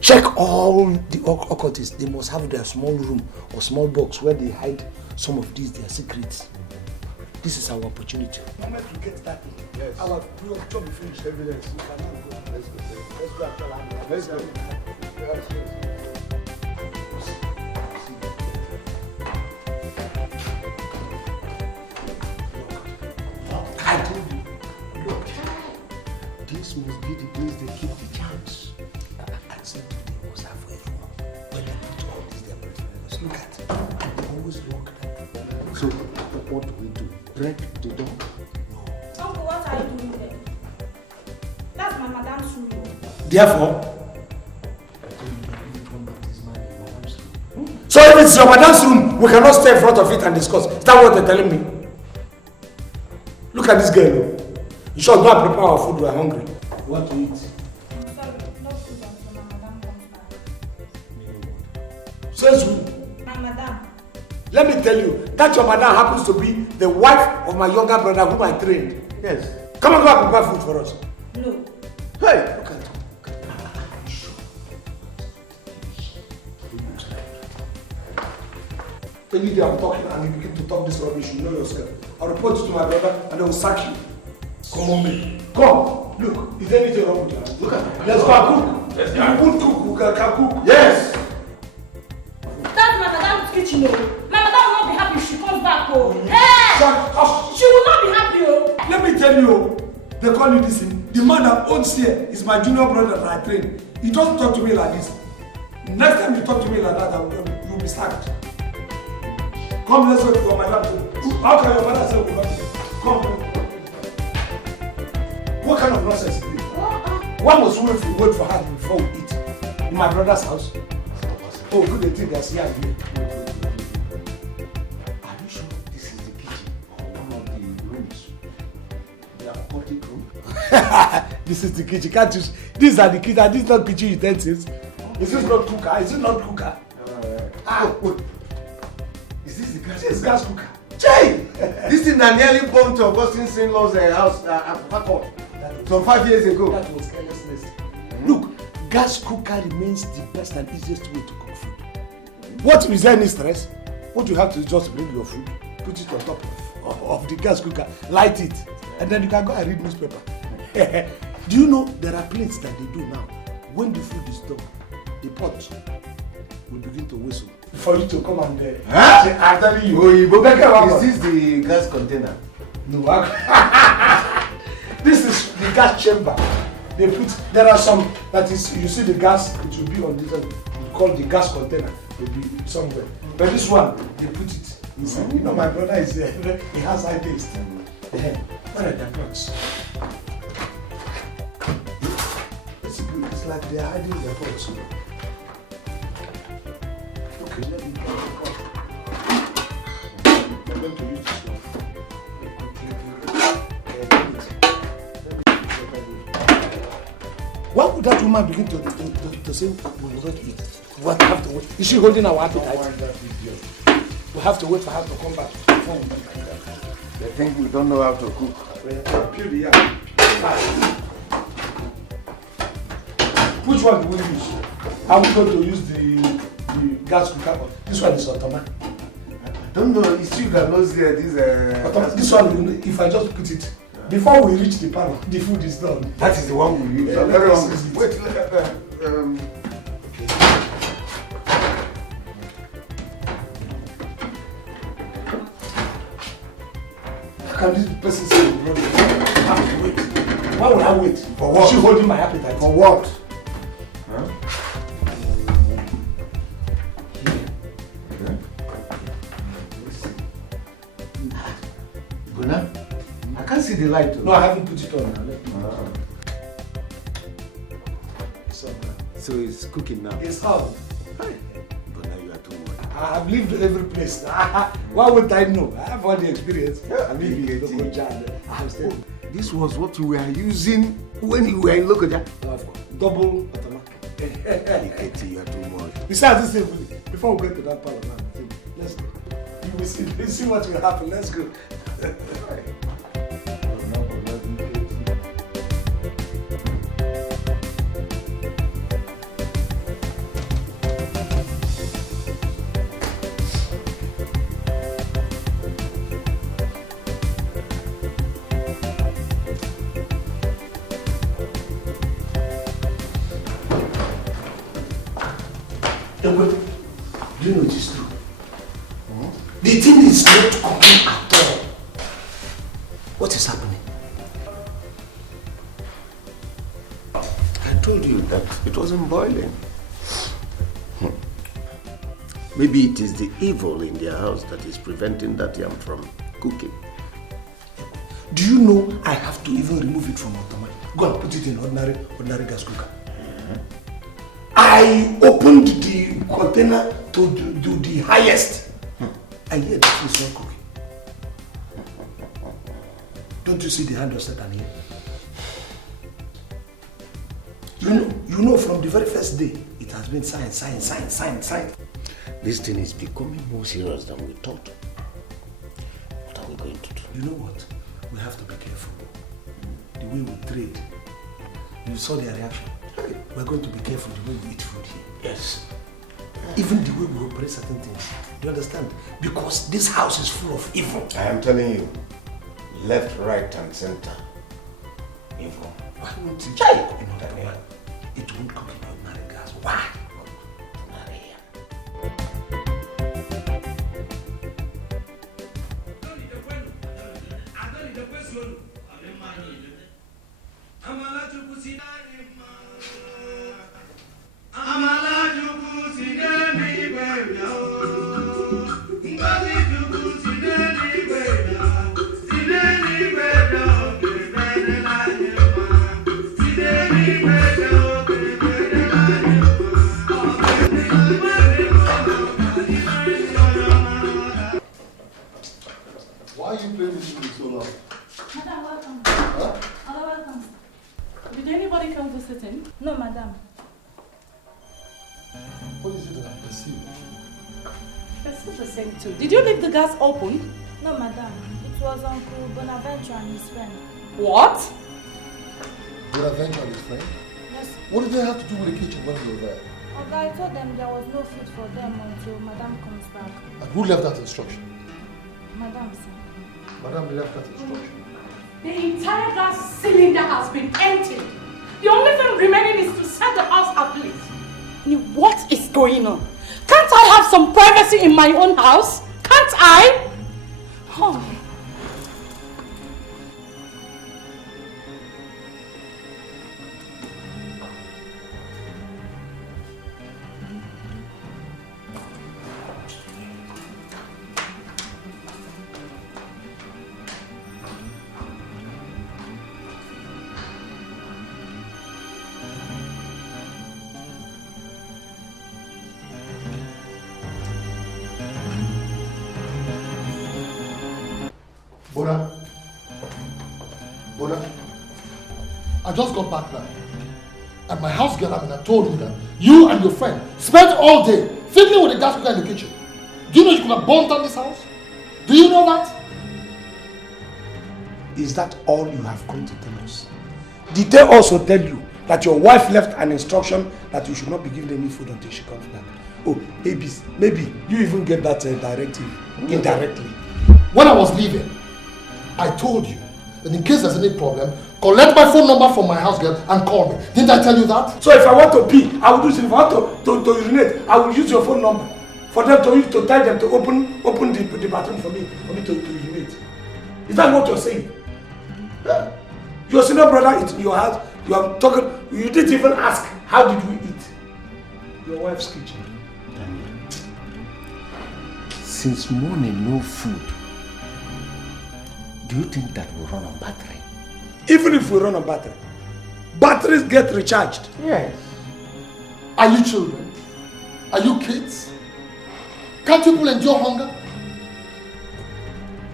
check all the occultists. They must have their small room or small box where they hide some of these their secrets. This is our opportunity. I'm going to get that. Yes. Our job will finish evidence. We cannot go. Let's go. Let's go and tell Amina. Let's go. Yes. I told you. Look, this must be the place they keep the chance. I said they must have a room where they put all these their prisoners. Look at it. And they always lock that. So, what do we do? Break the door? Uncle, what are you doing there? That's my madam's room. Therefore, so if it's your madam's room, we cannot stay in front of it and discuss. Is that what they're telling me? Look at this girl. You should go and prepare our food. We are hungry. We want to eat. I'm sorry, no food until my madam comes back. Says who? My madam. Let me tell you, that your madam happens to be the wife of my younger brother whom I trained. Yes. Come on, go and prepare food for us. No. Hey! Look at it. Any day I'm talking and you begin to talk this rubbish, you know yourself. I'll report you to my brother and they will sack you. Come on, me. Come. Look, is there anything wrong with you? Look at it. Let's go and cook. Yes, if you won't cook, we can cook. Yes. That's my madam's kitchen, oh. My madam will not be happy if she comes back, oh. Hey! Shut up. She will not be happy, oh. Let me tell you, they call you this thing. The man that owns here is my junior brother that I trained. He doesn't talk to me like this. Next time you talk to me like that, you'll be sacked. Come, let's wait for my dad. How can your mother say we not? Come. What kind of nonsense is this? Why must we wait for her before we eat? In my brother's house? Oh, good thing that's here. Are you sure this is the kitchen or one of the rooms? The aquatic room? This is the kitchen. Can't you? These are the kitchen. This is not kitchen utensils. Is this not cooker? Is it not cooker? Wait. Is this the gas? This is gas cooker. Jay! This thing that nearly bombed to Augustine's in-laws' house at Fakot some 5 years ago. That was carelessness. Look, gas cooker remains the best and easiest way to cook food. What is there any stress? What you have to do is just bring your food, put it on top of the gas cooker, light it, and then you can go and read newspaper. Do you know there are plates that they do now? When the food is done, the pot will begin to whistle for you to come and I'm telling you. Is this the gas container? No. This is the gas chamber. They put, there are some that is, you see the gas, it will be on this, we call the gas container, it will be somewhere. But this one, they put it inside. You know, my brother is he has high taste. Where are the pots? It's good. It's like they are hiding their pots. Okay, let me go. I'm going to use this one. Why would that woman begin to say we will not eat? What have to wait? Is she holding our appetite? We have to wait for her to come back before we eat. They think we don't know how to cook. Peel the yam. Which one do we use? Are we going to use the gas cooker? This one is automatic. I don't know. It's you that knows there. This one, if I just put it, before we reach the panel, the food is done. That is the one we use. Wait, how can this person say we don't have to wait? Why would I wait? For what? Is she holding my appetite? For what? Huh? Guna? I can't see the light. No, I haven't put it on now. So it's cooking now. It's hot. But now you are too much. I have lived every place. Why would I know? I have all the experience. I live in Lokoja. I have stayed. This was what you were using when you were in Lokoja. Double automatic. You are too much. Besides this, before we get to that part of that, let's go. You will see what will happen. Let's go. Do you know it is true? The thing is not cooking at all. What is happening? I told you that it wasn't boiling. Maybe it is the evil in their house that is preventing that yam from cooking. Do you know I have to even remove it from automatic? Go and put it in ordinary gas cooker. I opened the container to do the highest. And yet it's not cooking. Don't you see the hand of Satan here? You know from the very first day, it has been science. This thing is becoming more serious than we thought. What are we going to do? You know what? We have to be careful. The way we trade. You saw their reaction. We're going to be careful the way we eat food here. Yes. Even the way we operate certain things. Do you understand? Because this house is full of evil. I am telling you, left, right, and center. Evil. Why won't it cook in ordinary gas? It won't cook in ordinary gas. Why? Amala juku si demi bebya o, ngozi ju still the same too. Did you leave the gas open? No, madam. It was Uncle Bonaventure and his friend. What? Bonaventure and his friend? Yes. What did they have to do with the kitchen when you were there? Okay, I told them there was no food for them until madam comes back. And who left that instruction? Madam, sir. Madam left that instruction. The entire gas cylinder has been emptied. The only thing remaining is to set the house ablaze. What is going on? Can't I have some privacy in my own house? Can't I? Oh. Bona, I just got back now. And my house girl, I told me that you and your friend spent all day fiddling with the gas cooker in the kitchen. Do you know you could have burnt down this house? Do you know that? Is that all you have come to tell us? Did they also tell you that your wife left an instruction that you should not be given any food until she comes back? Oh, maybe you even get that directive indirectly. When I was leaving, I told you that in case there's any problem, collect my phone number from my house girl and call me. Didn't I tell you that? So if I want to pee, I will do it. If I want to urinate, I will use your phone number for them to tell them to open the bathroom for me to urinate. Is that what you're saying? Yeah. Your senior brother is in your house. You are talking. You didn't even ask how did we eat. Your wife's kitchen. Since morning, no food. Do you think that we run on battery? Even if we run on battery, batteries get recharged. Yes. Are you children? Are you kids? Can't people endure hunger?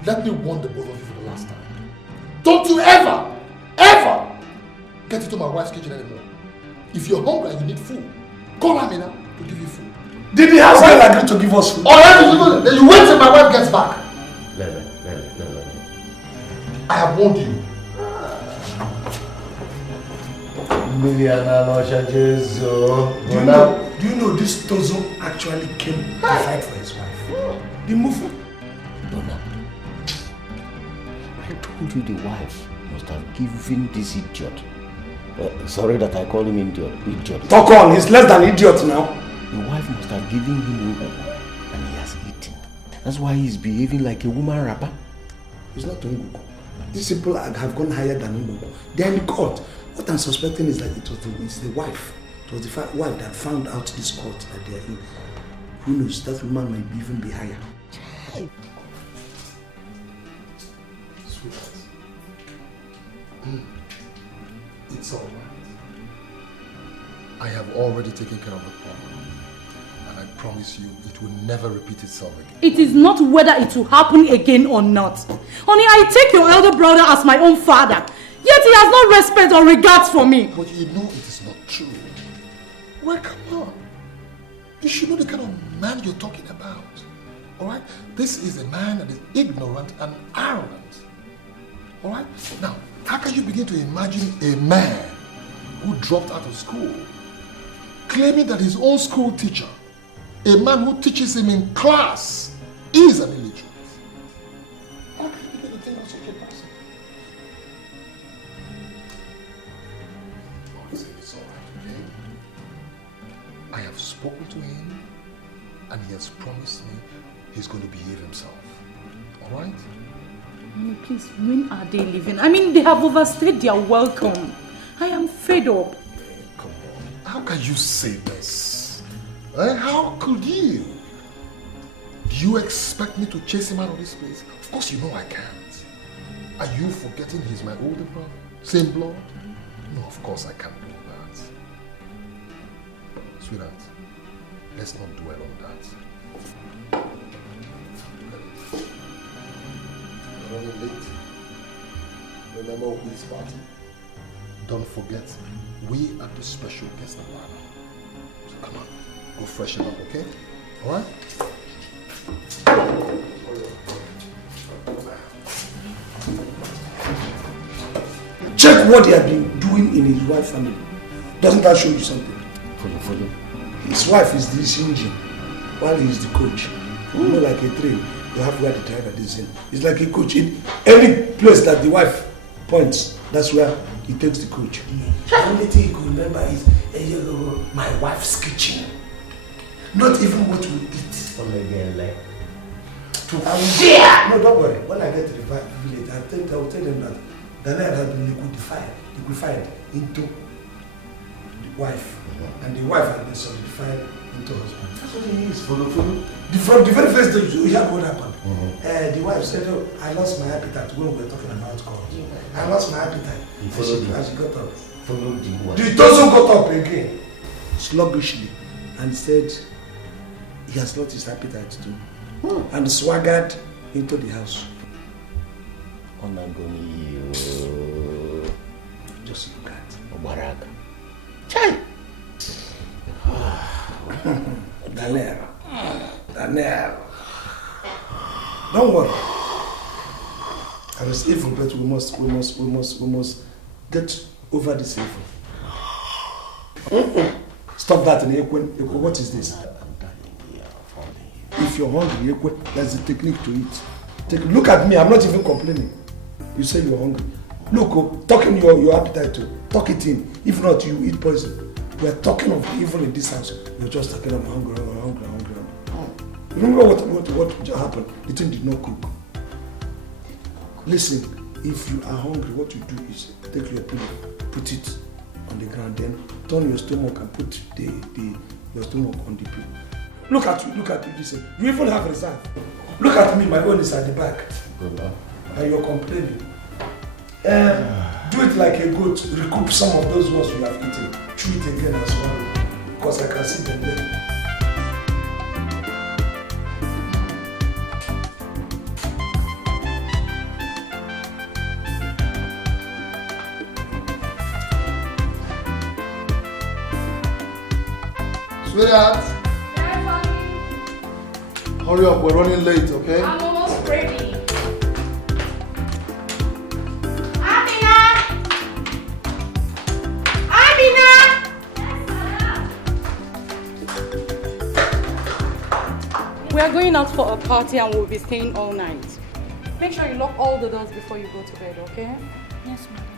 Let me warn the both of you for the last time. Don't you ever get into my wife's kitchen anymore. If you're hungry and you need food, call Amina to give you food. Did the house girl agree to give us food? Alright, then you wait till my wife gets back. I have warned you. Do you know this Tozo actually came to fight for his wife? The Mufu. Bona, I told you the wife must have given this idiot. Sorry that I call him idiot. Talk on, he's less than idiot now. The wife must have given him Owoh and he has eaten. That's why he's behaving like a woman rapper. It's not Ungugu. These people have gone higher than Ungugu. They are in court. What I'm suspecting is that it's the wife. It was the wife that found out this court that they are in. Who knows, that woman might even be higher. Sweetheart. It's all right. I have already taken care of the problem. And I promise you, it will never repeat itself again. It is not whether it will happen again or not. Honey, I take your elder brother as my own father. Yet he has no respect or regards for me. But you know it is not true. Well, come on. You should know the kind of man you're talking about. Alright? This is a man that is ignorant and arrogant. Alright? Now, how can you begin to imagine a man who dropped out of school claiming that his own school teacher, a man who teaches him in class, is an illiterate? How can you begin to think of such a person? It's all right, okay? I have spoken to him and he has promised me he's going to behave himself. All right? Honey, please, when are they leaving? I mean, they have overstayed their welcome. I am fed up. Come on. How can you say this? How could you? Do you expect me to chase him out of this place? Of course you know I can't. Are you forgetting he's my older brother? Same blood? No, of course I can't do that. Sweetheart, let's not dwell on that. You're running late. Remember Obi's party? Don't forget, we are the special guest of honor. So come on, go freshen up, okay? All right? Check what he had been doing in his wife's family. Doesn't that show you something? Follow. His wife is the engine while he is the coach. You know, like a train, you have where the driver is in. It's like a coach. In any place that the wife points, that's where he takes the coach. The only thing you can remember is my wife's kitchen. Not even what we eat. No, don't worry. When I get to the village, I will tell them that the land has been liquefied into the wife. And the wife has been solidified into husband. That's what it is. Follow. From the very first day, you hear what happened. The wife said, oh, I lost my appetite when we were talking about God. I lost my appetite. As she got up. The torso got up again, sluggishly, and said he has lost his appetite too. And swaggered into the house. Just look at Chai! Daniel. Don't worry. I was evil, but we must get over this evil. Stop that in Ekwe. What is this? If you're hungry, Ekwe, there's a technique to eat. Look at me, I'm not even complaining. You say you're hungry. Look, talk in your appetite too. Talk it in. If not, you eat poison. We are talking of evil in this house. You're just talking of hungry. Remember what just happened? The thing did not cook. Listen, if you are hungry, what you do is take your pillow, put it on the ground, then turn your stomach and put your stomach on the pillow. Look at you, listen. You even have reserve. Look at me, my own is at the back. And you're complaining. Do it like a goat, recoup some of those ones you have eaten. Chew it again as well. Because I can see them there. Sweetheart. Hurry up, we're running late, okay? I'm almost ready. We are going out for a party and we'll be staying all night. Make sure you lock all the doors before you go to bed, okay? Yes, madam.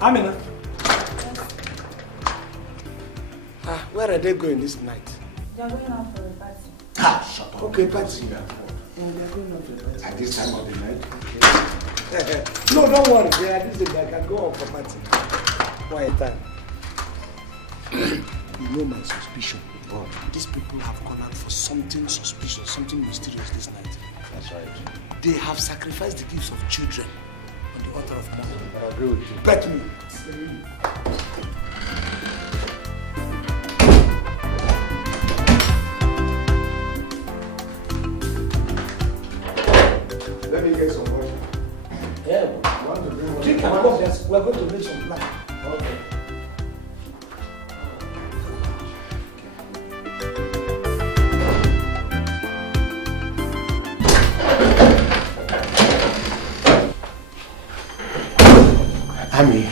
Amina. Where are they going this night? They are going out for a party. Shut up. Okay, party. They are going out for a party. At this time of the night? Okay. No, don't worry. They are this day. I can go out for party. Quiet time. You know my suspicion. Bro, these people have gone out for something suspicious, something mysterious this night. That's right. They have sacrificed the gifts of children on the altar of money. I agree with you. Bet me. Let me get some water. Yeah. Drink and come. We are going to make some plan. Okay. Ami,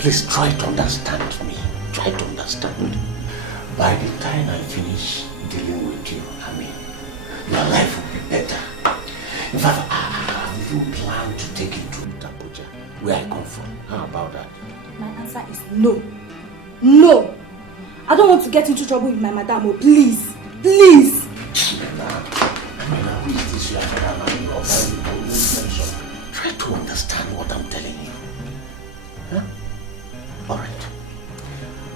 please try to understand me. Try to understand. By the time I finish dealing with you, Ami, your life will be better. In fact, have you planned to take it to Abuja, where I come from? How about that? My answer is no. No! I don't want to get into trouble with my madam. Oh, please. Please! Amina, who is this your madam? Try to understand what I'm telling you. Huh? Alright.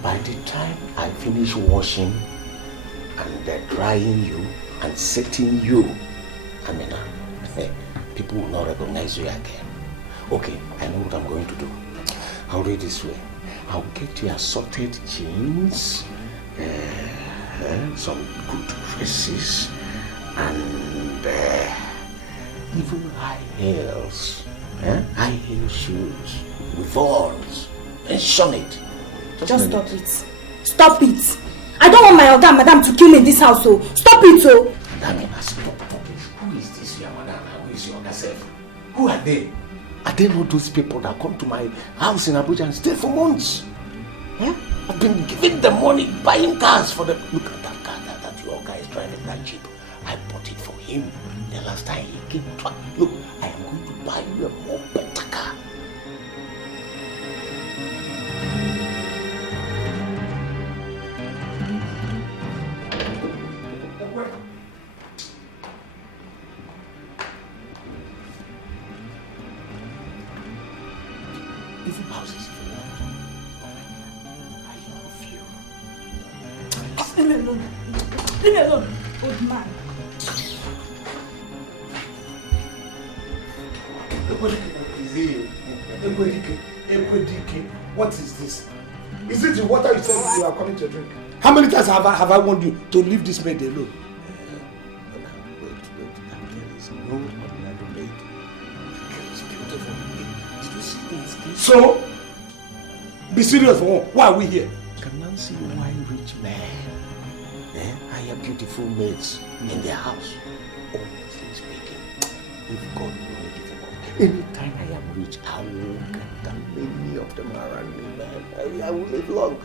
By the time I finish washing and drying you and setting you, Amina, people will not recognize you again. Okay, I know what I'm going to do. I'll read this way. I'll get you assorted jeans, some good dresses, and even high heels, high heel shoes with horns. Mention it. Just stop it. Stop it. I don't want my Oga and Madam to kill me in this house, so stop it, so. Madam, stop. Who is this your Madam? Who is your Oga self? Who are they? Are they not those people that come to my house in Abuja and stay for months? I've been giving them money, buying cars for them. Look at that car that your guy is driving, that Jeep. I bought it for him the last time he came to. Look, I am going to buy you a more better car. Even houses if you want. I love you. Leave me alone. Leave me alone, old man. What is this? Is it the water you said you are coming to drink? How many times have I warned you to leave this maid alone? So, be serious for one. Why are we here? Can man see why rich men hire beautiful maids in their house? Honestly speaking, if God will make it up, anytime I am rich, I will get many of them around me, man. I will live long.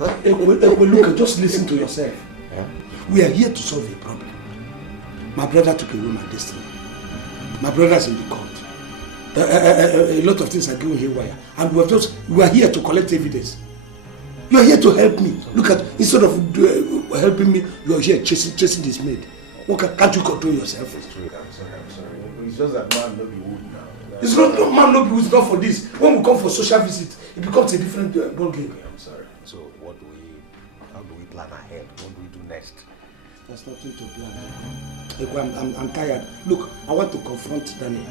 Look, just listen to yourself. We are here to solve a problem. My brother took away my destiny. My brother's in the court. A lot of things are going haywire, and we are here to collect evidence. You are here to help me. Look at, instead of helping me, you are here chasing this maid. Can't you control yourself? It's true. I'm sorry. It's just that man no be wood now. It's not man no be wood, not for this. When we come for social visit, it becomes a different ball game. I'm sorry. So how do we plan ahead? What do we do next? There's nothing to plan. I'm tired. Look, I want to confront Daniel.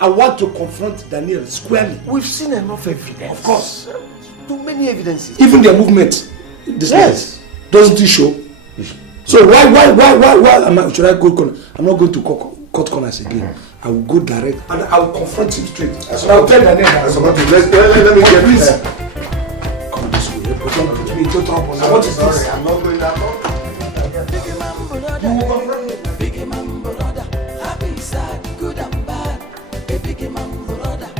I want to confront Daniel squarely. We've seen enough evidence. Of course. Too many evidences. Even their movement. This night. Doesn't it show? So why should I go corner? I'm not going to cut corners again. I will go direct and I will confront him straight. So I'll tell Daniel that. Let me get this. Come this way. Don't put me into trouble. What is this? I'm not going that long. Big man brother, happy, sad, good and bad. A big man brother.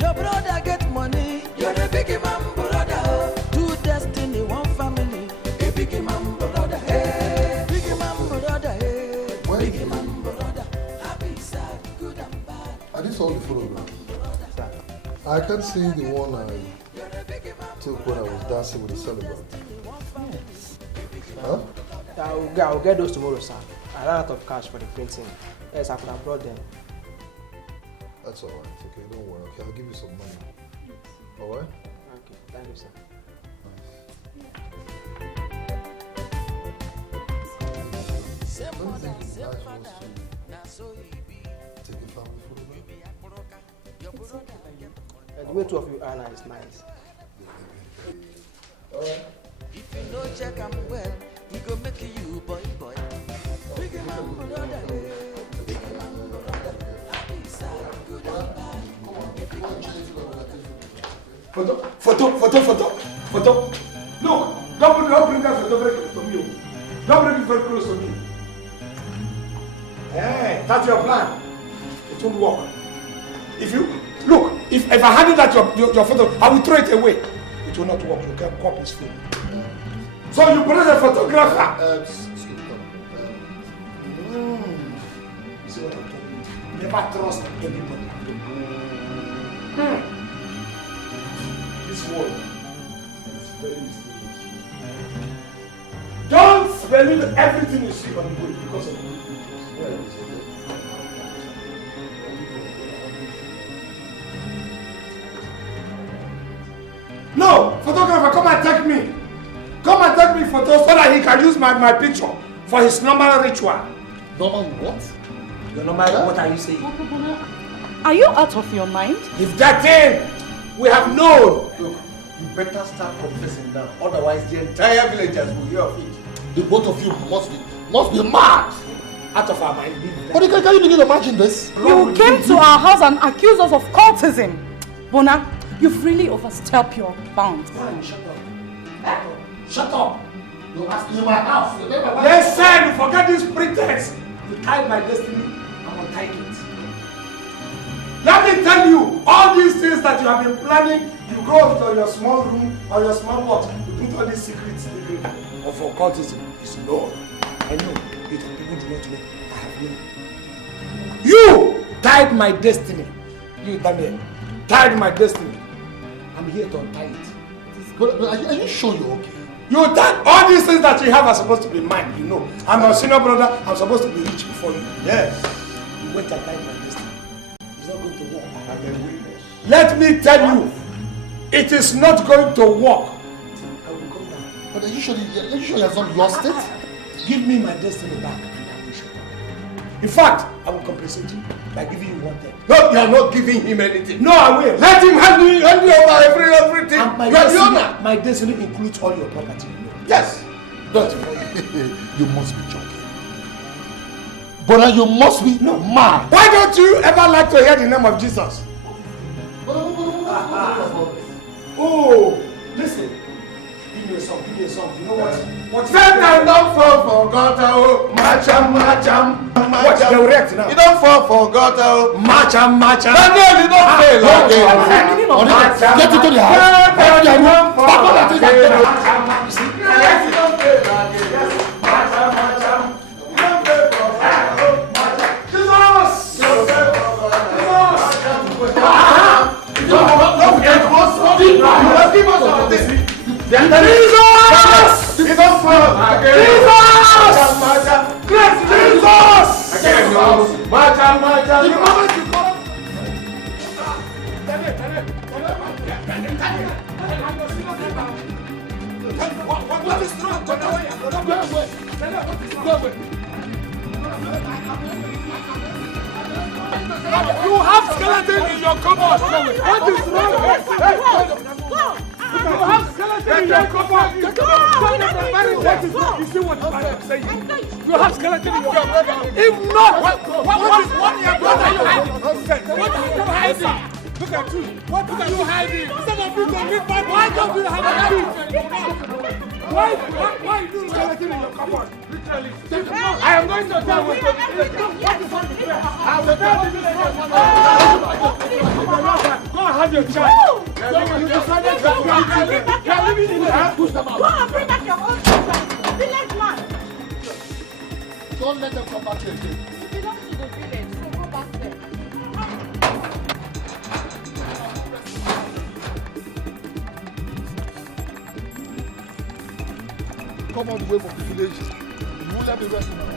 Your brother get money, you're a big man brother. Two destiny, one family. A big man brother, hey. Big man brother, hey. Big man brother, happy, sad, good and bad. Are these all the photographs? I can't see the one I took when I was dancing with the celebrant. Huh? I'll get those tomorrow, sir. I ran out of cash for the printing. Yes, I could have brought them. That's alright. Okay, don't worry. Okay, I'll give you some money. Alright? Okay, thank you, sir. The way two of you are now is nice. Alright. If you know check I'm well, he go make you boy. Big man brother, big man brother. Happy, sad, good and bad. Photo. Look, don't bring that photo very close to me. Don't bring it very close to me. Hey, that's your plan. It won't work. If I handle that your photo, I will throw it away. It will not work. You can copy his phone. So you brought a photographer. You see what I'm talking about? Never trust anybody. This world is very mysterious. Don't believe everything you see on the way because of the pictures. No, photographer, come and take me. Come and take me photos so that he can use my picture for his normal ritual. Normal what? Your normal what are you saying? Are you out of your mind? If that thing we have known. Look, You better start confessing now. Otherwise, the entire villagers will hear of it. The both of you must be mad. Out of our mind. But can you begin to imagine this? You came to our house and accused us of cultism. Bona, you've really overstepped your bounds. Man, shut up. Shut up. You're asking in my house. Listen, forget this pretense. You tied my destiny, I'm untying it. Let me tell you, all these things that you have been planning, you go to your small room or your small pot, you put all these secrets of occultism. It's known. I know. It people do not know. I have known. You tied my destiny. You, Daniel, tied my destiny. I'm here to untie it. But are you sure you're okay? You tied all these things that you have are supposed to be mine. You know, I'm your senior brother. I'm supposed to be rich before you. Yes. You went and tied my destiny. It's not going to work. I'm a witness. Let me tell you, it is not going to work. I will go down. But are you sure you have not lost it? Give me my destiny back and I will show you. In fact, I will compensate you by giving you 1/3. No, you are not giving him anything. No, I will. Let him hand you over everything. And my destiny includes all your property. Yes. Don't you must be joking. But you must be mad. Why don't you ever like to hear the name of Jesus? Oh, listen. Give me a song. You know what? Satan don't fall for gutter, oh. Macham. Watch, they will react now. You don't fall for gutter, oh. Macham. Daniel, you don't fail again. Get into the house. What is wrong? You have skeleton in your cupboard. What is wrong? You have skeleton in your cupboard. You see what I'm saying? You have skeleton in your cupboard. If not, what is one year brother? What are you hiding? Look at you. What are you hiding? Some of you don't meet my. Why don't you have a key? Why do you skeleton in your cupboard? Literally. I am going to tell you. What is on the floor? I will tell you. Go and have your child. You decided to you are living in the house. Go and bring back your own children. Village man. Don't let them come back here again. You belong to the village, so go back there. Come all the way from the village. You won't let me rest in my house.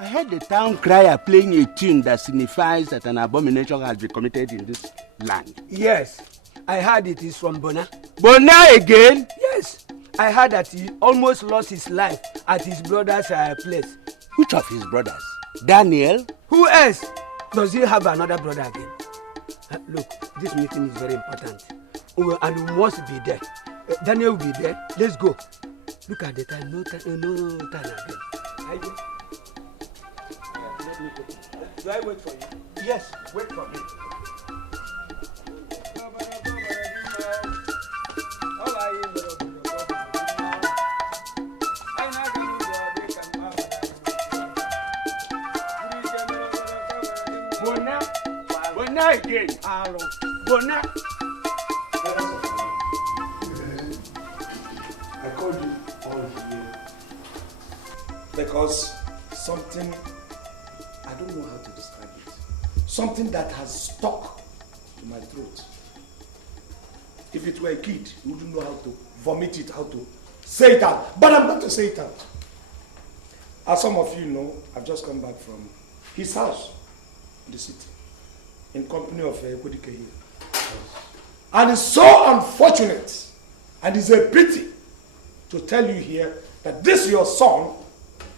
I heard the town crier playing a tune that signifies that an abomination has been committed in this land. Yes, I heard it is from Bona. Bona again? Yes, I heard that he almost lost his life at his brother's place. Which of his brothers? Daniel? Who else? Does he have another brother again? Look, this meeting is very important. And we must be there. Daniel will be there. Let's go. Look at the time. No time again. Do I wait for you? Yes, wait for me. again, Arum. Bona. I called you all here because something, I don't know how to describe it, something that has stuck to my throat. If it were a kid, you wouldn't know how to vomit it, how to say it out. But I'm going to say it out. As some of you know, I've just come back from his house in the city in company of Kodike here. And it's so unfortunate and it's a pity to tell you here that this your son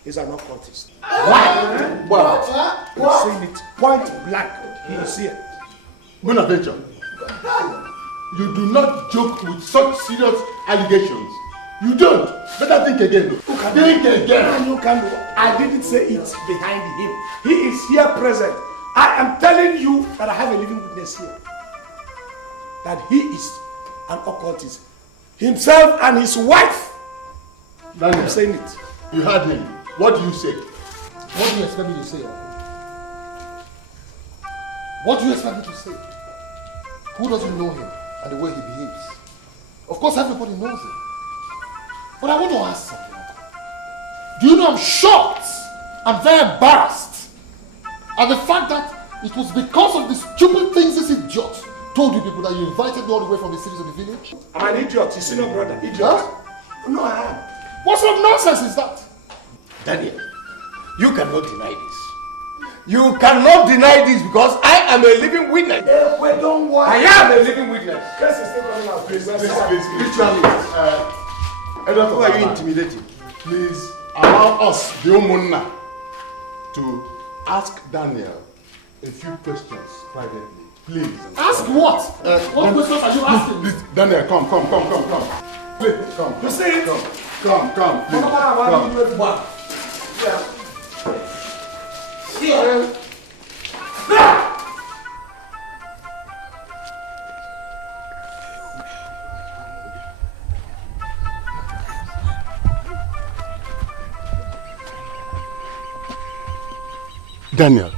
is an occultist. Why? What? I'm saying it point blank. He is here. Bonaventure, you do not joke with such serious allegations. You don't. Better think again. Think again. I didn't say it behind him. He is here present. I am telling you that I have a living witness here. That he is an occultist. Himself and his wife. Daniel, I'm saying it. You heard him. What do you say? What do you expect me to say, Uncle? What do you expect me to say? Who doesn't know him and the way he behaves? Of course, everybody knows him. But I want to ask something, Uncle. Do you know I'm shocked? I'm very embarrassed at the fact that it was because of the stupid things this idiot told you people that you invited me all the way from the city to the village? I'm an idiot, his senior brother. Idiot? Huh? No, I am. What sort of nonsense is that? Daniel, you cannot deny this. You cannot deny this because I am a living witness. Wait, don't worry. I am a living witness. Case is still coming out, please. Please. Who are you intimidating? Please allow us, the Omunna, to ask Daniel a few questions privately. Please. Ask what? What questions are you asking? Please, Daniel, come. Please, come. You see it? Come, please. Come. Here. Daniel,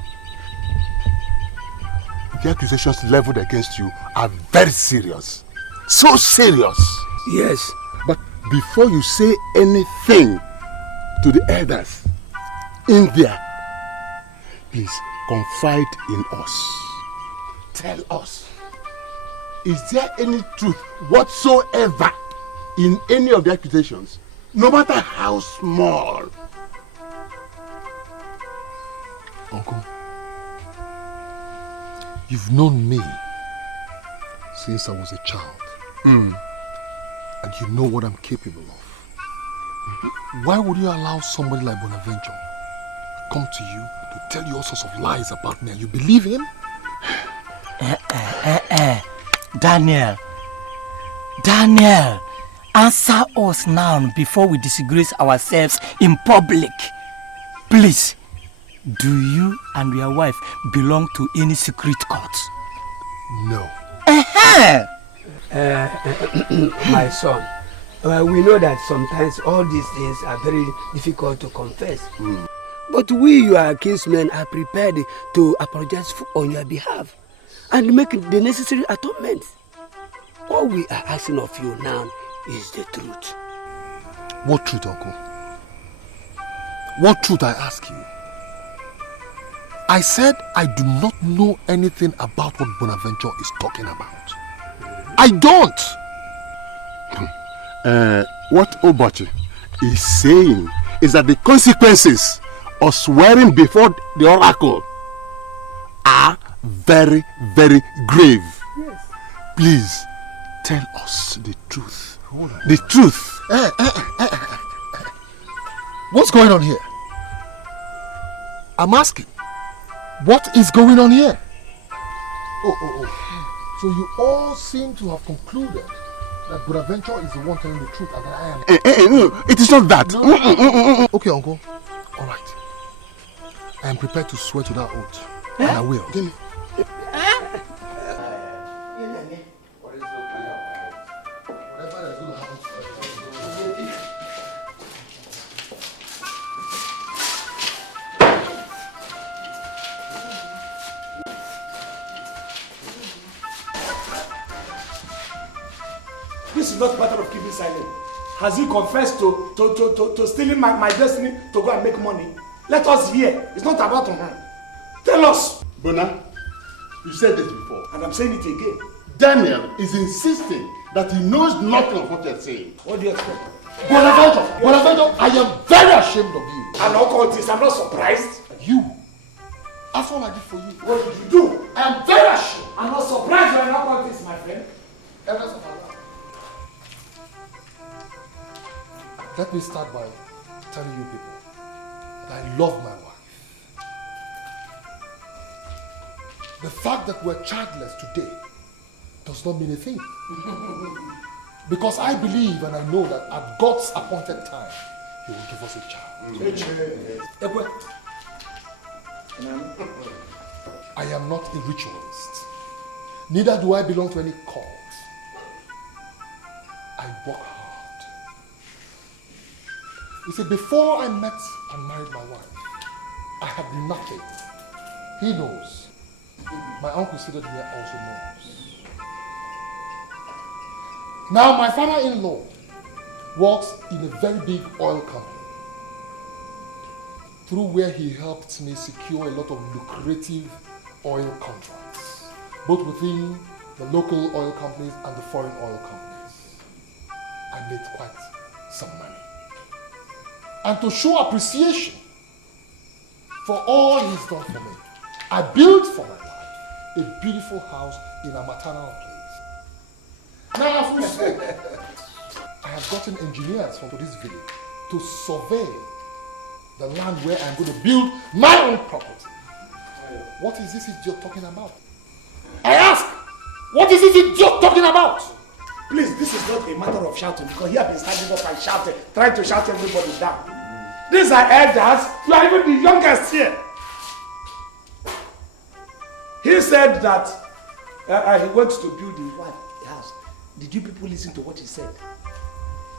the accusations leveled against you are very serious. So serious. Yes. But before you say anything to the elders in there, please confide in us. Tell us, is there any truth whatsoever in any of the accusations, no matter how small? Uncle, you've known me since I was a child. And you know what I'm capable of. Why would you allow somebody like Bonaventure come to you to tell you all sorts of lies about me and you believe him? Daniel, answer us now before we disgrace ourselves in public. Please, do you and your wife belong to any secret cult? No. My son, we know that sometimes all these things are very difficult to confess. But we, your kinsmen, are prepared to apologize on your behalf and make the necessary atonement. All we are asking of you now is the truth. What truth, Uncle? What truth, I ask you? I said I do not know anything about what Bonaventure is talking about. I don't! What Obachi is saying is that the consequences of swearing before the oracle are very, very grave. Yes. Please, tell us the truth. The truth. What's going on here? I'm asking. What is going on here? Oh. So you all seem to have concluded that Bonaventure is the one telling the truth and that I am... No, it is not that. No. Okay, Uncle. All right. I am prepared to swear to that oath. And I will. Give me. This is not a matter of keeping silent. Has he confessed to stealing my destiny to go and make money? Let us hear. It's not about him. Tell us. Bona, you said this before. And I'm saying it again. Daniel is insisting that he knows nothing of what you're saying. What do you expect? Bonaventure, I am very ashamed of you. An occultist, I'm not surprised. You. That's all I did for you. What did you do? I am very ashamed. I'm not surprised you're an occultist, my friend. Let me start by telling you people that I love my wife. The fact that we're childless today does not mean a thing. Because I believe and I know that at God's appointed time, He will give us a child. I am not a ritualist. Neither do I belong to any cult. I work hard. You see, before I met and married my wife, I had nothing. He knows. My uncle seated here also knows. Now, my father-in-law works in a very big oil company, through where he helped me secure a lot of lucrative oil contracts, both within the local oil companies and the foreign oil companies. I made quite some money. And to show appreciation for all he's done for me, I built for my wife a beautiful house in a maternal place. Now, as we speak, I have gotten engineers from this village to survey the land where I'm going to build my own property. What is this idiot talking about? I ask, what is this idiot talking about? Please, this is not a matter of shouting, because he has been standing up and shouting, trying to shout everybody down. These are elders. You are even the youngest here. He said that he wants to build a house. Did you people listen to what he said?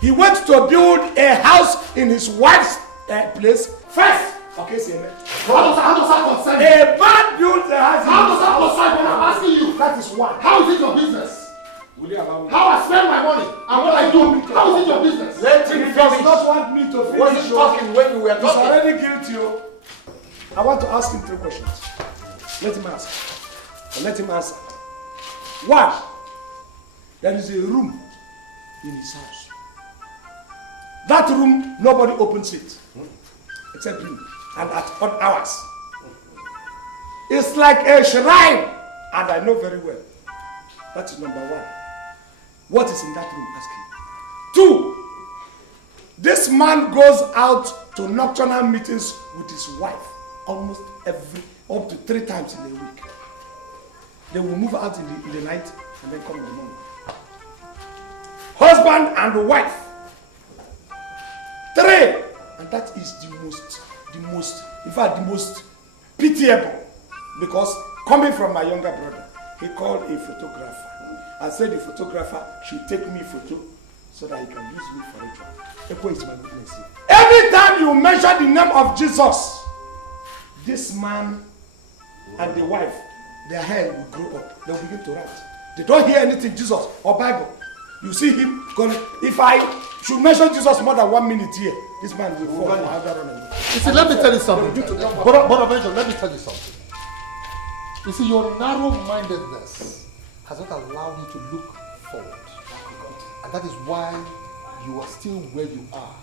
He wants to build a house in his wife's place first. Okay, say amen. How does that concern you? A man builds a house. How does that concern you? I'm asking you. That is why. How is it your business? Will you allow me? How I spend my money and what I do? How is it your business? Let him finish. He does not want me to finish. Wasn't talking when you were talking. He's already guilty. I want to ask him 3 questions. Let him ask. And let him answer. 1. There is a room in his house. That room, nobody opens it. Except him. And at odd hours. It's like a shrine. And I know very well. That is number 1. What is in that room? Ask him. 2. This man goes out to nocturnal meetings with his wife almost up to 3 times in a week. They will move out in the night and then come in the morning. Husband and wife. 3. And that is the most pitiable, because coming from my younger brother, he called a photographer and said the photographer should take me photo so that he can use me for a job. Echo is my witness. Every time you mention the name of Jesus, this man and the wife, their hair will grow up. They will begin to write. They don't hear anything Jesus or Bible. You see him going, if I should mention Jesus more than 1 minute here, this man will fall. You see, let me tell you something. Bonaventure, let me tell you something. You see, your narrow-mindedness has not allowed you to look forward. And that is why you are still where you are.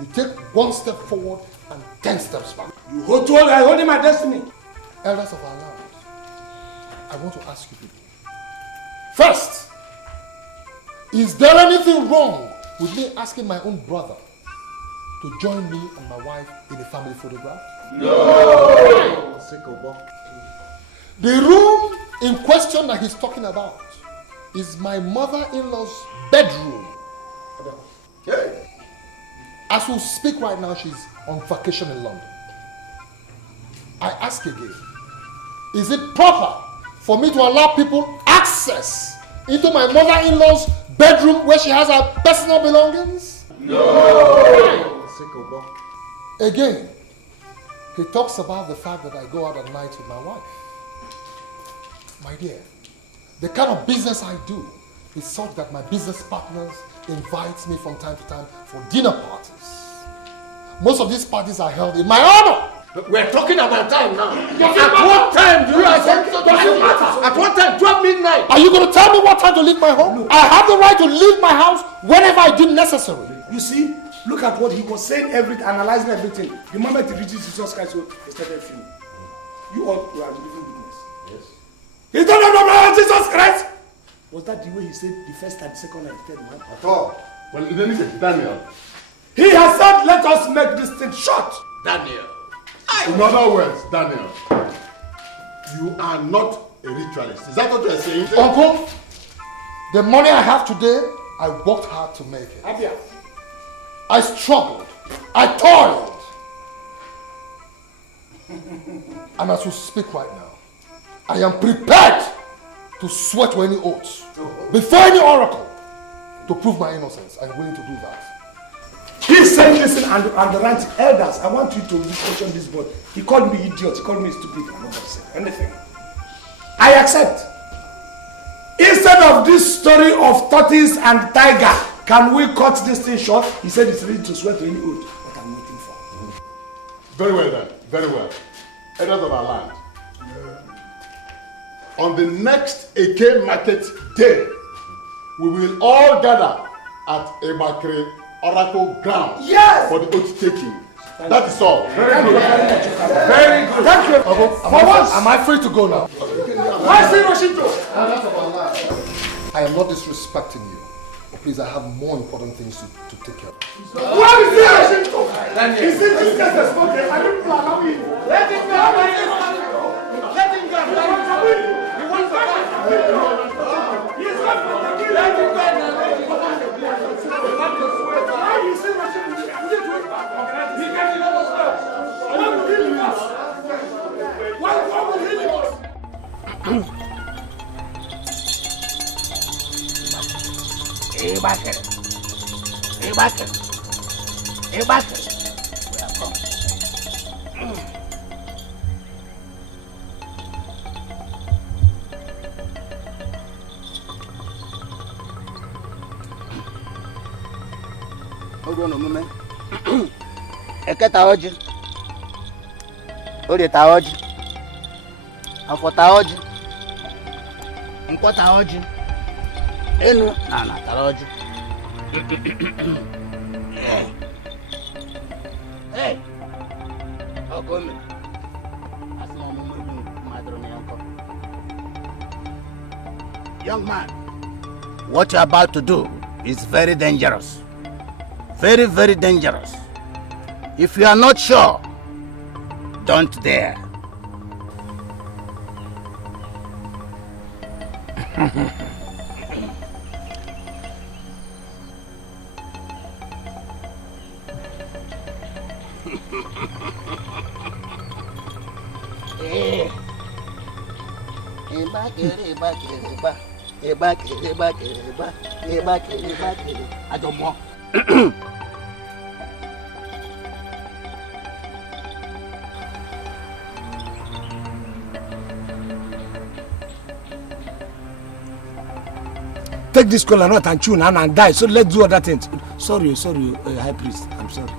You take 1 step forward and 10 steps back. You are holding my destiny. Elders of our land, I want to ask you people. First, is there anything wrong with me asking my own brother to join me and my wife in a family photograph? No! The room in question that he's talking about is my mother-in-law's bedroom. As we speak right now, she's on vacation in London. I ask again, is it proper for me to allow people access into my mother-in-law's bedroom where she has her personal belongings? No! Again, he talks about the fact that I go out at night with my wife. My dear, the kind of business I do is such that my business partners invite me from time to time for dinner parties. Most of these parties are held in my honor. We're talking about time now. At what time do you accept? At what time? 12 midnight. Are you going to tell me what time to leave my home? I have the right to leave my house whenever I deem necessary. You see, look at what he was saying, everything, analyzing everything. The moment he reaches Jesus Christ, he started feeling. You all are living witness. Yes. He don't know about Jesus Christ. Was that the way he said the first and the second and the third one? At all. Well, then he said, Daniel. He has said, let us make this thing short. Daniel. In other words, Daniel, you are not a ritualist. Is that what you are saying? Uncle, the money I have today, I worked hard to make it. I struggled. I toiled. And as we speak right now, I am prepared to swear to any oath before any oracle to prove my innocence. I'm willing to do that. He said, listen, and the rant elders, I want you to question this boy. He called me idiot, he called me stupid, and nobody said anything. I accept. Instead of this story of tortoise and tiger, can we cut this thing short? He said he's ready to swear to any oath. What I'm waiting for. Very well then, very well. Elders of our land. On the next Eke market day, we will all gather at Ebakre Oracle ground for the oath taking. That is all. Very good. Very good. Thank you. Am I free to go now? Why is he rushing to? I am not disrespecting you. But please, I have more important things to take care of. Why is he rushing to? He said this guy is smoking. I don't allow him. Let him go. Let him go. He wants to go. He is not for the kill. Let him go. Why is he rushing to? He can't even understand. Why will he leave us? Why will he leave us? Hey, Baker. Hey, Baker. Hey, Baker. We are come. Hold on a moment. Eketa oji. Ode ta oji. Afota oji. Nkota oji. Enu na tara oji. Hey. Ogome. Asma mumu ibu madro ni yanko. Young man, what you're about to do is very dangerous. Very, very dangerous. If you are not sure, don't dare. Adomo. Take this kola nut and chew and die. So let's do other things. Sorry, High Priest. I'm sorry.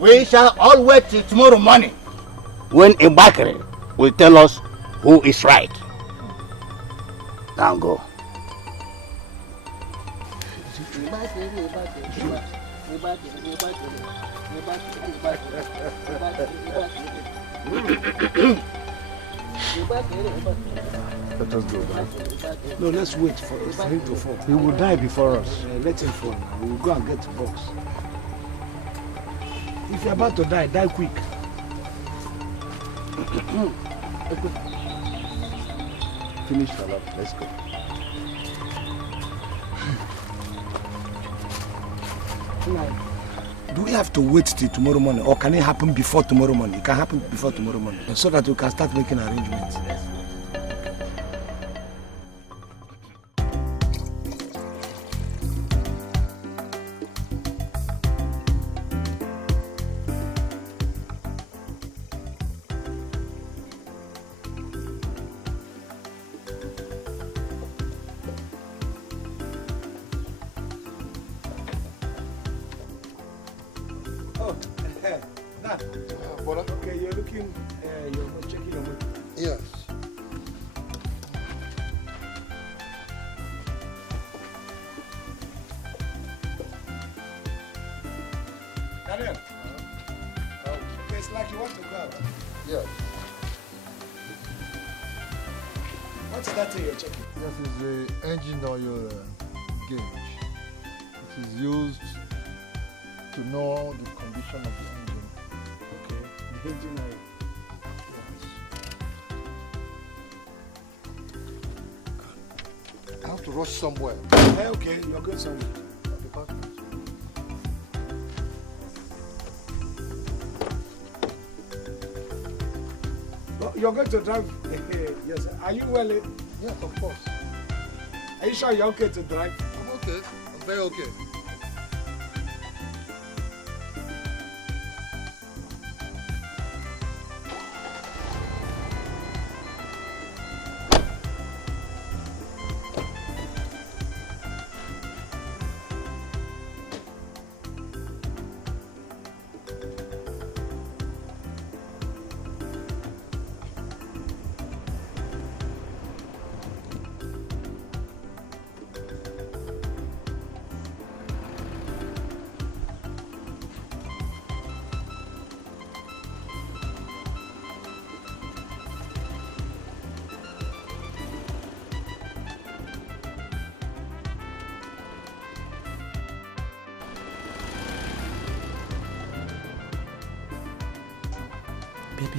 We shall all wait till tomorrow morning when Ibakere will tell us who is right. Now go. Let us go back. No, let's wait for him to fall. He will die before us. Let him fall now. We will go and get the box. If you're about to die, die quick. Finish the lap. Let's go. Do we have to wait till tomorrow morning, or can it happen before tomorrow morning? It can happen before tomorrow morning, so that we can start making arrangements. Okay, you're looking, you're checking your money. Yes. Daniel, it's like you want to go. Yes. What's that thing you're checking? This is the engine oil gauge. It is used to know the condition of the engine. Okay, the engine oil. I have to rush somewhere. Okay, you're going somewhere. I'll be back. You're going to drive? Yes. Are you well? Yes, of course. Are you sure you're okay to drive? I'm okay. I'm very okay.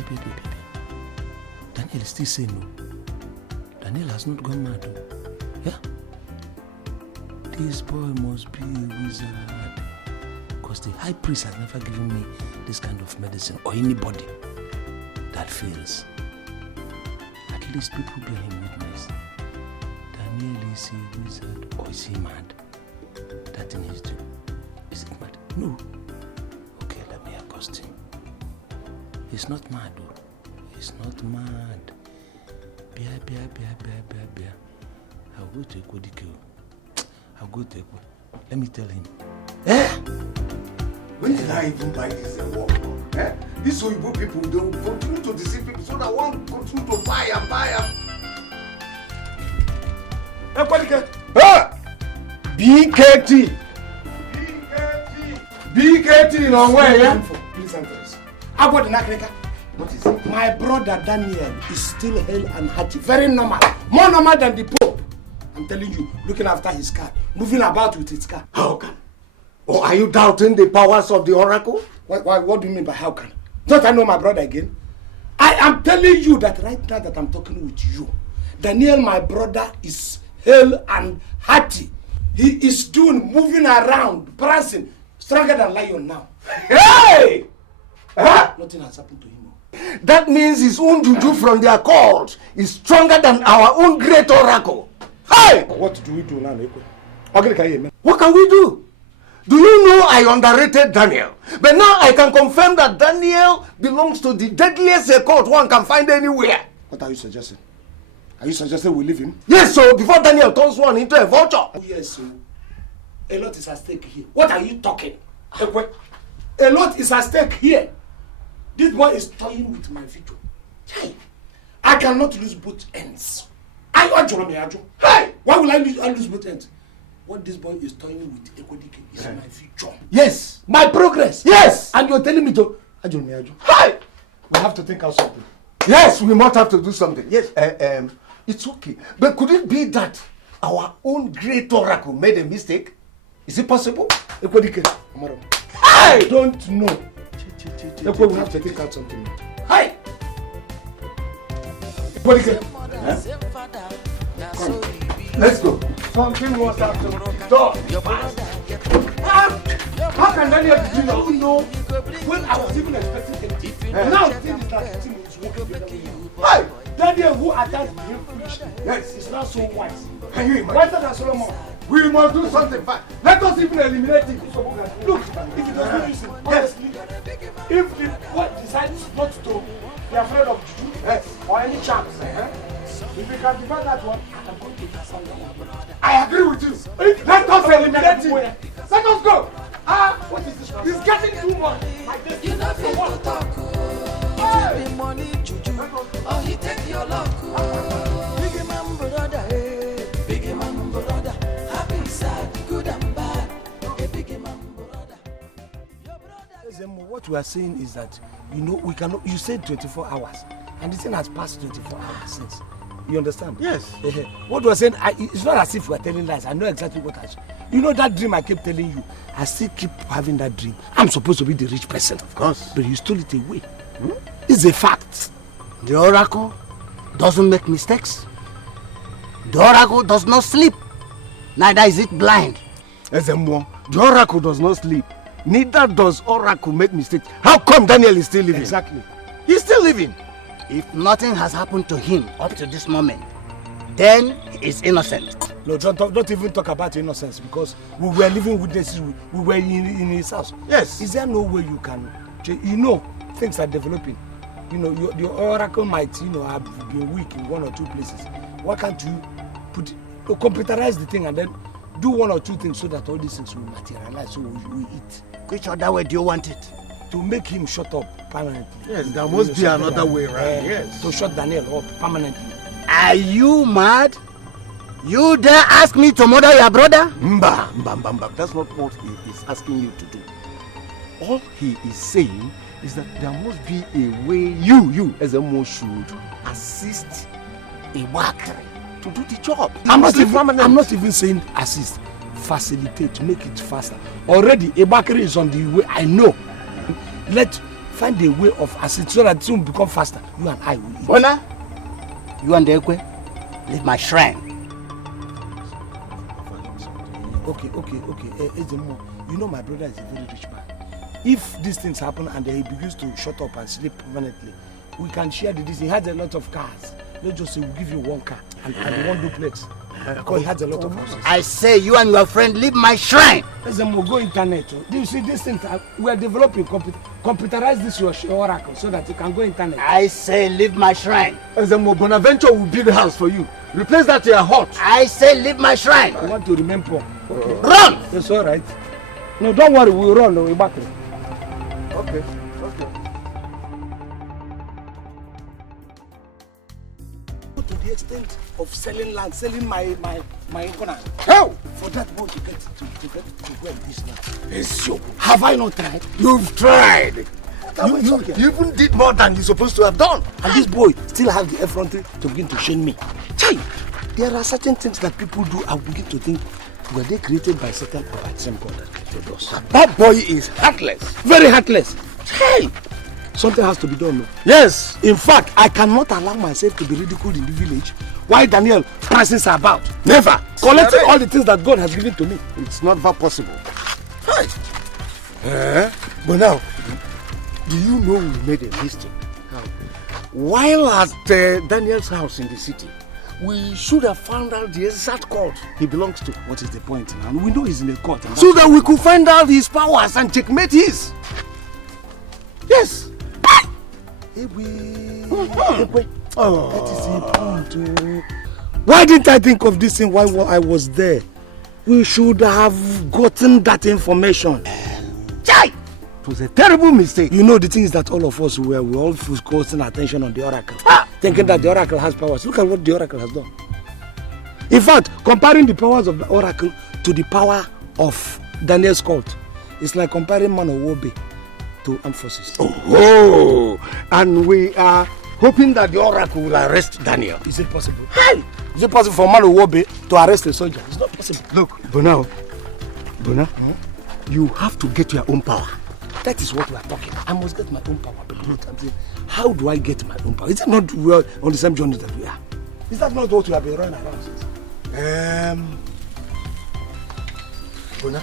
Baby. Daniel is still saying no. Daniel has not gone mad. Yeah? This boy must be a wizard. Because the high priest has never given me this kind of medicine, or anybody that fails. At least people bear him witness. Daniel is a wizard, or is he mad? That thing he's doing. Is it mad? No. Okay, let me accost him. He's not mad, though. He's not mad. Bia. I'll go to Ekodike. I'll go to Eko. Let me tell him. When did I even buy this work? These Oyibo people, they will continue to deceive people so that one continue to buy and buy and... Ekodike! BKT! BKT no way, yeah? Please answer this. What is it? My brother Daniel is still hale and hearty. Very normal. More normal than the Pope. I'm telling you, looking after his car, moving about with his car. How can? Or are you doubting the powers of the oracle? What do you mean by how can? Don't I know my brother again? I am telling you that right now that I'm talking with you, Daniel, my brother, is hale and hearty. He is moving around, prancing, stronger than lion now. Hey! Nothing has happened to him. That means his own juju from their court is stronger than our own great oracle. Hey! What do we do now, Neko? What can we do? Do you know I underrated Daniel? But now I can confirm that Daniel belongs to the deadliest court one can find anywhere. What are you suggesting? Are you suggesting we leave him? Yes, so before Daniel turns one into a vulture. Oh, yes, so a lot is at stake here. What are you talking? A lot is at stake here. This boy is toying with my future. Hey, I cannot lose both ends. Hey, why will I lose both ends? What this boy is toying with Ekodike is my future. Yes. My progress. Yes. And you're telling me to Hey! We have to think out something. Yes, we must have to do something. Yes, it's okay. But could it be that our own great oracle made a mistake? Is it possible? Ekodike, I don't know. We have to think out something. Hi! Ekodike. Let's go. Something was happening. Stop. How can Daniel be doing that? You know, when I was even expecting empty. Now the thing is that the team is working. Hey! Daniel who attacked him foolishly. Yes, it's not so wise. Can you imagine? Wiser than Solomon. We must do something fine. Let us even eliminate him. Look, if he does not use it, honestly, if the boy decides not to be afraid of juju or any charms, if we can prevent that one, I am going to cancel that one. I agree with you. Let us eliminate him. Let us go. What is this? He's getting too much. You know fit to talk. It be money juju, or he take your luck. Big man brother, big man brother. Happy, sad, good and bad. A big man brother. What we are saying is that, you know, we cannot. You said 24 hours, and the thing has passed 24 hours since. You understand? Yes. What we are saying, it's not as if we are telling lies. I know exactly what I said. You know that dream I kept telling you. I still keep having that dream. I'm supposed to be the rich person, of course, but you stole it away. It's a fact. The oracle doesn't make mistakes. The oracle does not sleep. Neither is it blind. The oracle does not sleep. Neither does oracle make mistakes. How come Daniel is still living? Exactly. He's still living. If nothing has happened to him up to this moment, then he is innocent. No, don't even talk about innocence, because we were living witnesses. We were in his house. Yes. Is there no way you can? You know, things are developing. You know, the oracle might, you know, have been weak in one or two places. Why can't you computerize the thing and then do one or two things so that all these things will materialize, so we eat? Which other way do you want it? To make him shut up permanently. Yes, there must be another way around. Yes. To shut Daniel up permanently. Are you mad? You dare ask me to murder your brother? Mba. That's not what he is asking you to do. All he is saying is that there must be a way you as a mo should assist a worker to do the job. I'm not even saying assist. Facilitate, to make it faster. Already a bakery is on the way. I know. Let's find a way of assist so that it will become faster. You and I will eat. Bona, you and Ekwe, leave my shrine. Okay. You know my brother is a very rich man. If these things happen and he begins to shut up and sleep permanently, we can share the distance. He has a lot of cars. Let's just say we'll give you one car and one duplex. Because he has a lot of houses. I say you and your friend leave my shrine. We'll go internet. Do you see these things? We are developing computerize this your oracle so that you can go internet. I say leave my shrine. Bonaventure will build a house for you. Replace that to your hut. I say leave my shrine. I want to remain poor. Okay. Run! It's all right. No, don't worry. We'll run. We'll back. Okay. To the extent of selling land, selling my inconvenience. How? For that boy to get to where it is now. It's so. Have I not tried? You've tried. You even did more than you're supposed to have done. And this boy still has the effrontery to begin to shame me. Chai! There are certain things that people do. I begin to think, were they created by Satan or by some God that created us? That boy is heartless. Very heartless. Hey! Something has to be done. No? Yes. In fact, I cannot allow myself to be ridiculed in the village while Daniel passes about. Never. Collecting all the things that God has given to me. It's not that possible. Hey. But now, do you know we made a mistake? How? While at Daniel's house in the city, we should have found out the exact court he belongs to. What is the point now? We know he's in a court. So that we could find out his powers and checkmate his. Yes. Oh, that is important. Why didn't I think of this thing while I was there? We should have gotten that information. Chai! It was a terrible mistake. You know, the thing is that all of us we all focusing attention on the oracle, thinking that the oracle has powers. Look at what the oracle has done. In fact, comparing the powers of the oracle to the power of Daniel's cult, it's like comparing Muonagor to armed forces. Oh, and we are hoping that the oracle will arrest Daniel. Is it possible? Hey! Is it possible for Muonagor to arrest a soldier? It's not possible. Look, Bona, you have to get your own power. That is what we are talking. I must get my own power. How do I get my own power? Is it not well on the same journey that we are? Is that not what we have been running around since? Bona,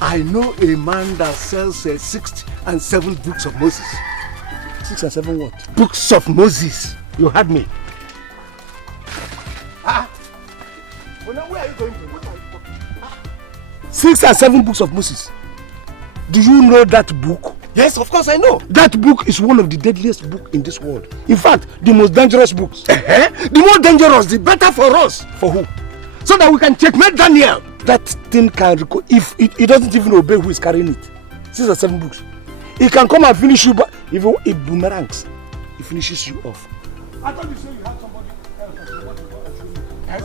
I know a man that sells 6 and 7 books of Moses. 6 and 7 what? Books of Moses. You heard me. Well, now where are you going to? What are you talking? 6 and 7 books of Moses. Do you know that book? Yes, of course I know. That book is one of the deadliest books in this world. In fact, the most dangerous books. The more dangerous, the better for us. For who? So that we can checkmate Daniel. That thing can record. If it doesn't even obey who is carrying it. 6 or 7 books. It can come and finish you, but if it boomerangs, it finishes you off. I thought you said you had somebody else.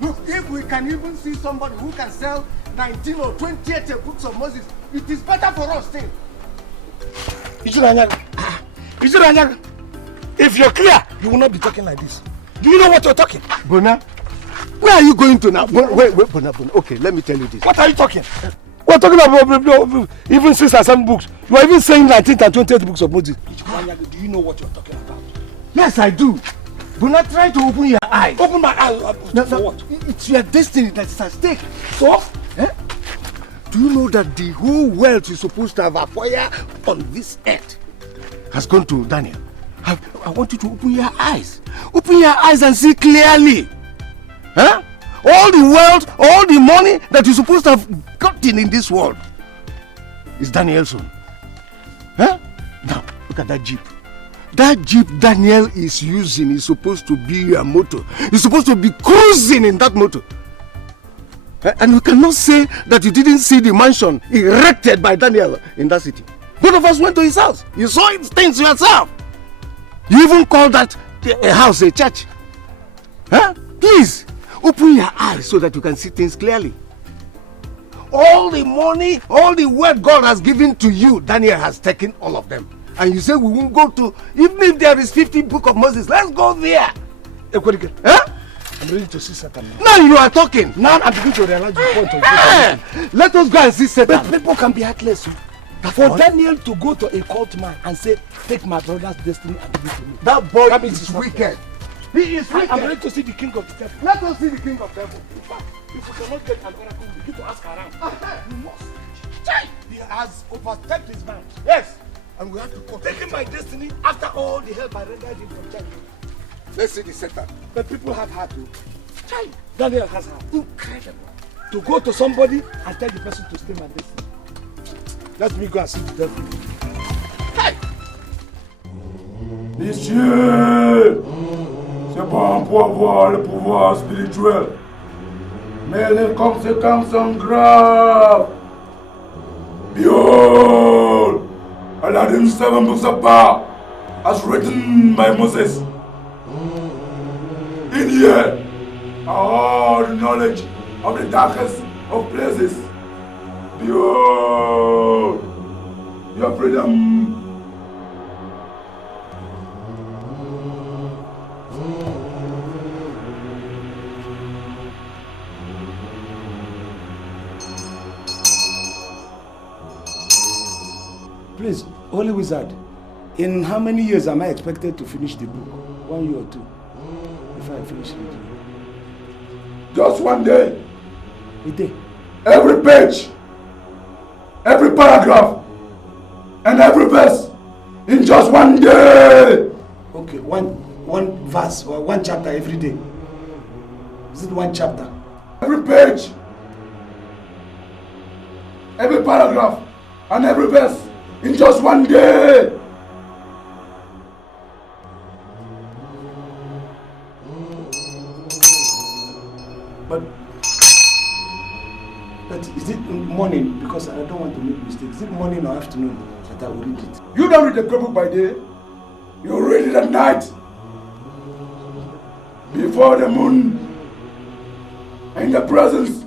Look, if we can even see somebody who can sell 19 or 28 books of Moses, it is better for us still. If you're clear, you will not be talking like this. Do you know what you're talking? Bona, where are you going to now? Wait, Bona. Okay, let me tell you this. What are you talking? We're talking about even 6 and 7 books. You are even saying 19 and 28 books of Moses. Do you know what you're talking about? Yes, I do. Bona, try to open your eyes. Open my eyes for what? It's your destiny that is at stake. So, do you know that the whole wealth you're supposed to have acquired on this earth has gone to Daniel? I want you to open your eyes. Open your eyes and see clearly. All the wealth, all the money that you're supposed to have gotten in this world is Daniel's own. Now, look at that jeep. That jeep Daniel is using is supposed to be your motor. You're supposed to be cruising in that motor. And you cannot say that you didn't see the mansion erected by Daniel in that city. Both of us went to his house. You saw his things yourself. You even called that a house a church. Please, open your eyes so that you can see things clearly. All the money, all the wealth God has given to you, Daniel has taken all of them. And you say we won't go to, even if there is 50 book of Moses, let's go there. I'm ready to see Satan now. Now you are talking. Now I'm beginning to realize the point of it. Let us go and see Satan. But people can be heartless. For Daniel to go to a cult man and say, take my brother's destiny and give it to me. That boy is wicked. He is wicked. I'm ready to see the king of the devil. Let us see the king of the devil. In fact, if we cannot get an oracle, we need to ask Arum. We must. He has overstepped his bounds. Yes. And we have to go. Taking my destiny after all the help I rendered him from childhood. Let's see the Satan. But people have heart too. Daniel has heart. Incredible. To go to somebody and tell the person to stay my destiny. Let me go and see the devil. Hey! Messieurs, c'est bon pour avoir le pouvoir spirituel, mais les conséquences sont graves. Behold, Aladdin 7 books apart, as written by Moses. In here are all the knowledge of the darkest of places. Behold, your freedom. Please, Holy Wizard, in how many years am I expected to finish the book? 1 year or 2? If I finish reading. Just one day. A day? Every page, every paragraph, and every verse in just 1 day. Okay, one verse or 1 chapter every day. Is it 1 chapter? Every page, every paragraph, and every verse in just 1 day. But is it morning? Because I don't want to make mistakes. Is it morning or afternoon that I will read it? You don't read the book by day. You read it at night. Before the moon. In the presence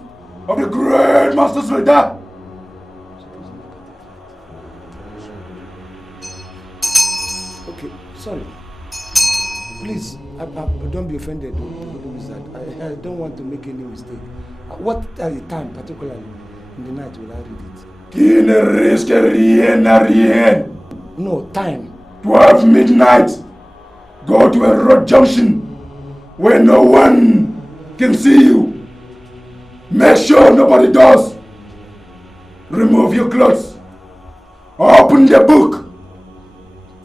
of the great Master Rita. Okay, sorry. Please, don't be offended, Holy Wizard. I don't want to make any mistake. What time, particularly in the night, will I read it? No, time. 12 midnight. Go to a road junction where no one can see you. Make sure nobody does. Remove your clothes. Open the book.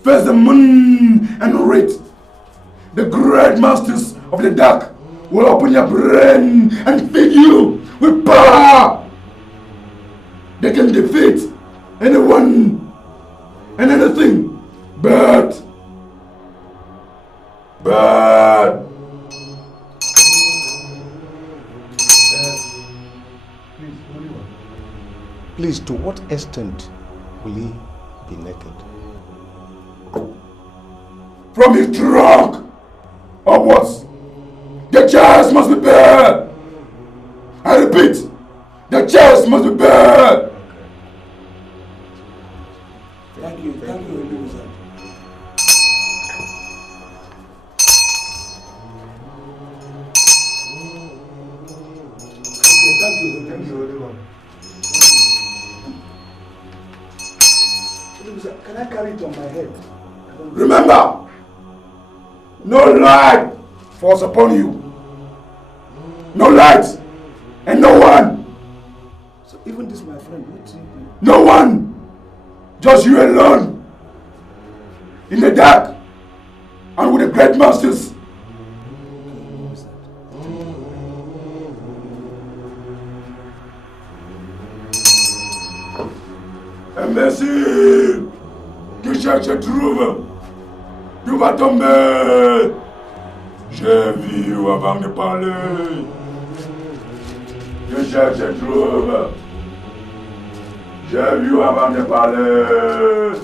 Face the moon and read. The great masters of the dark will open your brain and feed you with power. They can defeat anyone and anything. But Please, to what extent will he be naked? from his trunk upwards, the chest must be bare. I repeat, the chest must be bare. Thank you, Holy Wizard. Thank you, Holy One. Can I carry it on my head? Remember, no light falls upon you. No light and no one. So even this, my friend, what's he doing? No one. Just you alone. In the dark. And with the great masters. Amechi, tu cherches trouve. Tu vas tomber. J'ai vu avant de parler. Tu cherches trouve. J'ai vu avant de parler.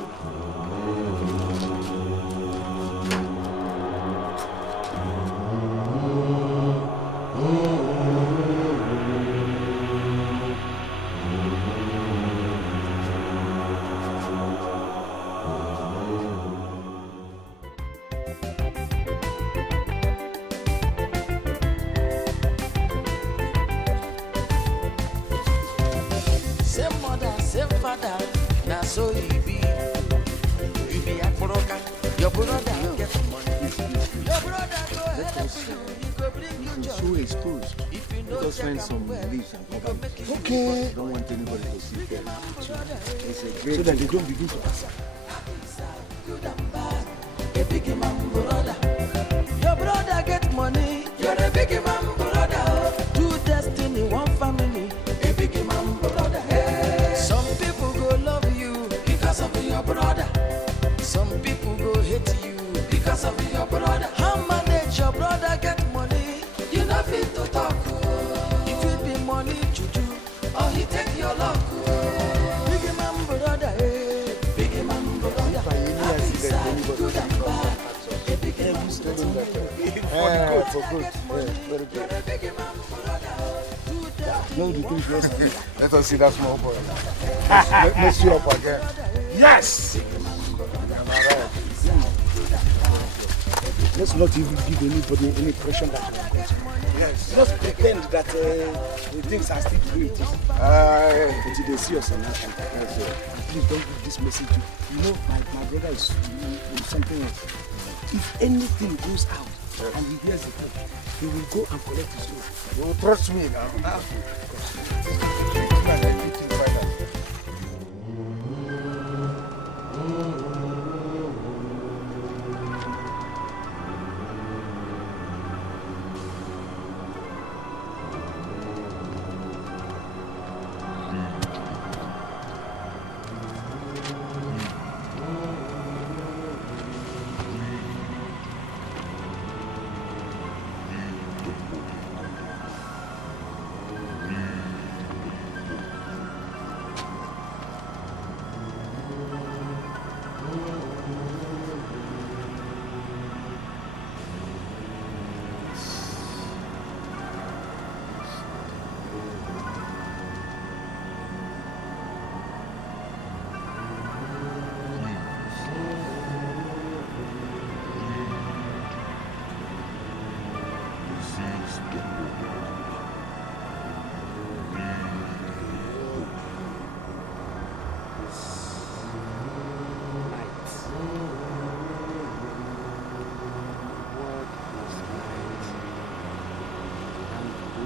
So he be, you be a broker. Your brother get money. Your brother go help you. He go bring you joy. So exposed. If you know Just find some leaves and cover it. Okay. I don't want anybody to see them. It's a great so that they don't begin to ask. A big man brother. Your brother get money. You're a big man brother. Two destiny, one family. A big man brother. Hey. Some people go love you because of your brother. Some people go hate you because of your brother. How manage your brother get money? You not fit to talk. If it be money juju, or he take your luck. Big man brother, eh? Big man brother. Happy side, good and bad. A big man brother. For good. Very good. No, the things just let us see that small boy. Let's see up again. Yes! Let's not even give anybody any impression that we are good. Yes. Just pretend that the things are still doing it. Until they see us in action. Yes, sir. Please don't give this message to you know my brother is doing something else. If anything goes out and he hears the call, he will go and collect his own. Oh, trust me now.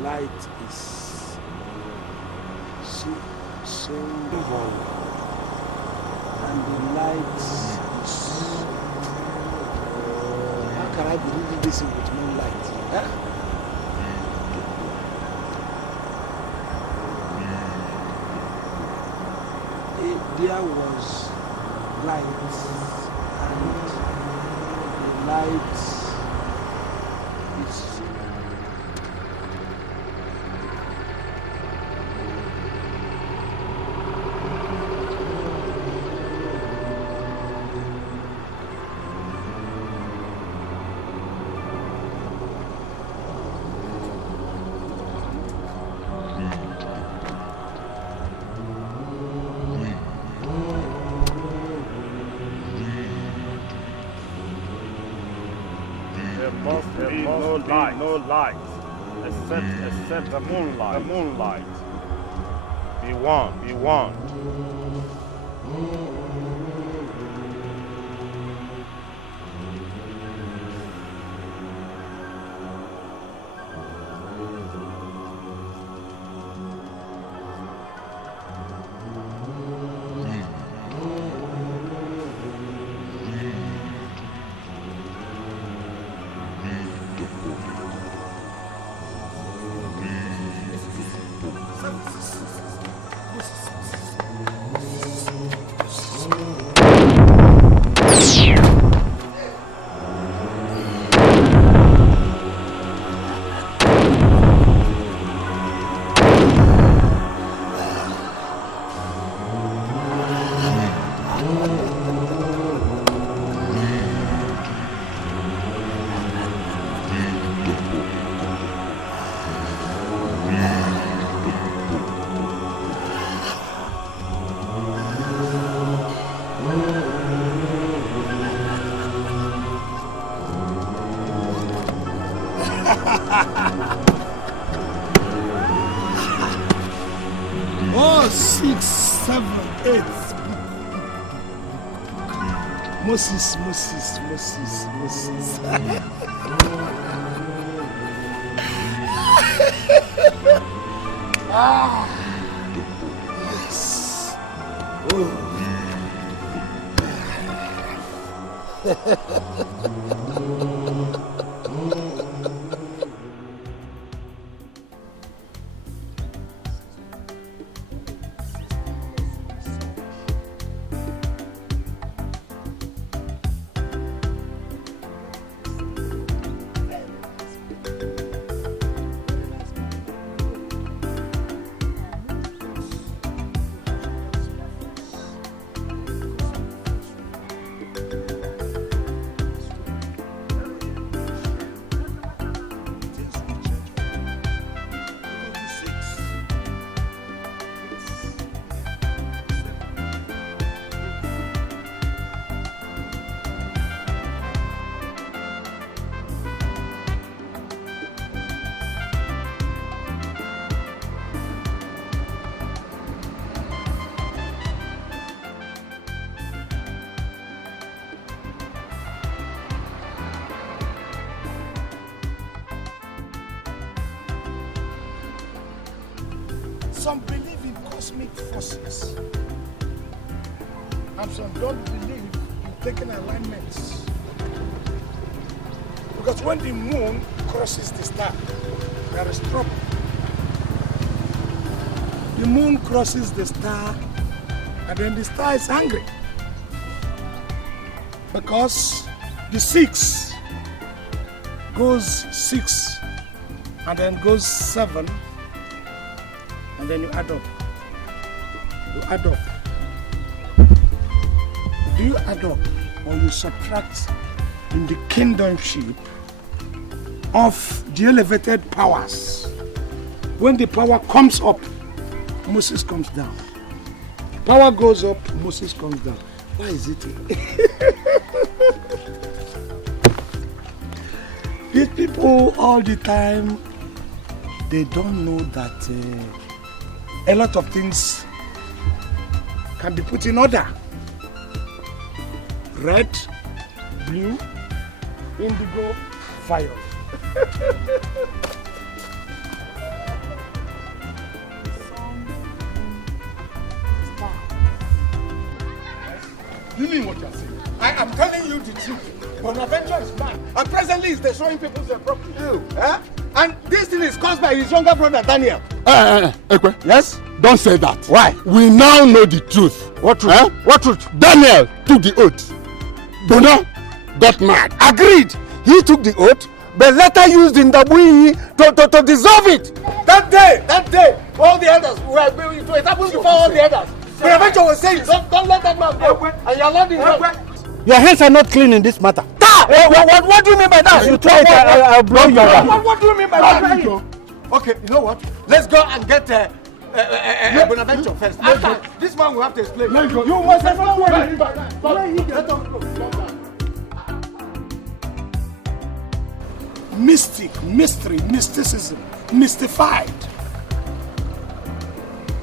Light is so symbol, and the light is... How can I be reading this with moonlight? Huh? There was light, and the light is... No light, except the moonlight. The moonlight. Be warned. Be warned. Oh, 6, 7, 8. Moses. Ah, yes. Oh. Some believe in cosmic forces, and some don't believe in taking alignments. Because when the moon crosses the star, there is trouble. The moon crosses the star, and then the star is angry. Because the 6 goes 6, and then goes 7, and then you add up. You add up. Do you add up or you subtract in the kingdomship of the elevated powers? When the power comes up, Moses comes down. Power goes up, Moses comes down. Why is it? These people all the time, they don't know that a lot of things can be put in order. Red, blue, indigo, fire. You mean what you're saying? I am telling you the truth. Bonaventure is mad. And presently he's destroying people's property. Eh? And this thing is caused by his younger brother, Daniel. Ekwe. Yes? Don't say that. Why? We now know the truth. What truth? Eh? What truth? Daniel took the oath. Bona got mad. Agreed. He took the oath, but later used in Ndabui to dissolve it. That day, all the elders were going to it happened before all the elders. Bonaventure was saying, don't let that man go. And you're not in Your hands are not clean in this matter. What do you mean by that? You try it, I'll blow you back. What do you mean by that? Okay, you know what? Let's go and get Bonaventure first. After, this man will have to explain. You must have not worried. Let us go. Mystic, mystery, mysticism, mystified.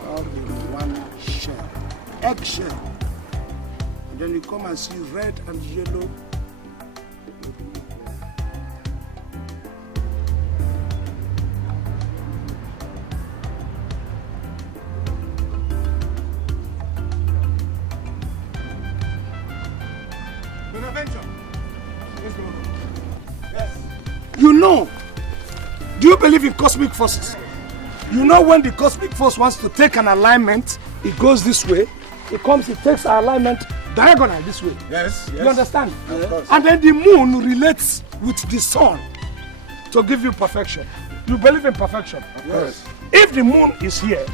All in one shell, eggshell. And then you come and see red and yellow. Bonaventure. Let's go. Yes. You know, do you believe in cosmic forces? You know when the cosmic force wants to take an alignment, it goes this way, it comes, it takes an alignment diagonal this way. Yes. You understand? Of course. And then the moon relates with the sun to give you perfection. You believe in perfection? Of course. If the moon is here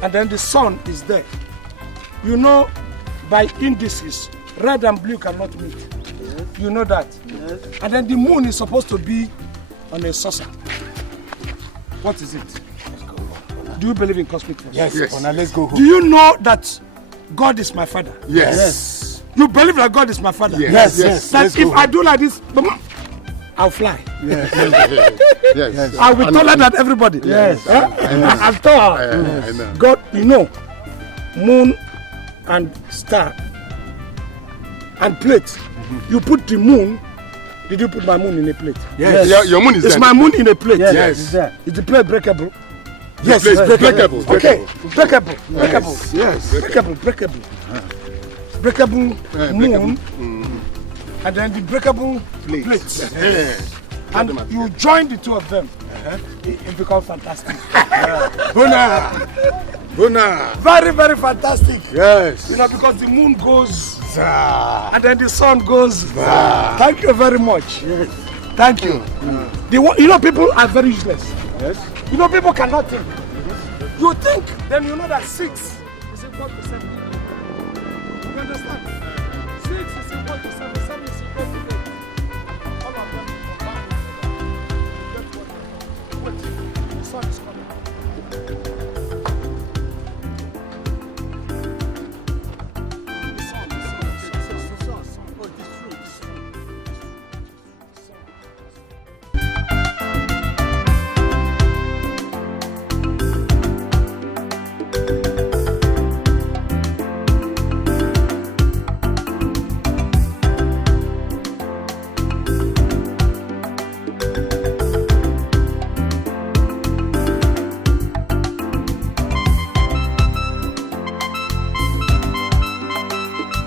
and then the sun is there, you know by indices, red and blue cannot meet. Yes. You know that? Yes. And then the moon is supposed to be on a saucer. What is it? Do you believe in cosmic force? Yes. Yes. Now let's go home. Do you know that God is my father? Yes. You believe that God is my father? Yes. Yes. That if I do like this, I'll fly. Yes. Yes. I'll be taller than everybody. Yes. I'm tall. I know. God, you know, moon and star and plate. You put the moon. Did you put my moon in a plate? Yes. Your moon is there. It's my moon in a plate. Yes. Is the plate breakable? Yes. Breakable. Okay. Breakable. Yes. Breakable. Breakable moon. And then the breakable plate. And you join the two of them. It becomes fantastic. Bona. Very, very fantastic. Yes. You know, because the moon goes and then the sun goes. Thank you very much. Yes. Thank you. You know, people are very useless. Yes. You know, people cannot think. You think, then you know that 6 is equal to 7.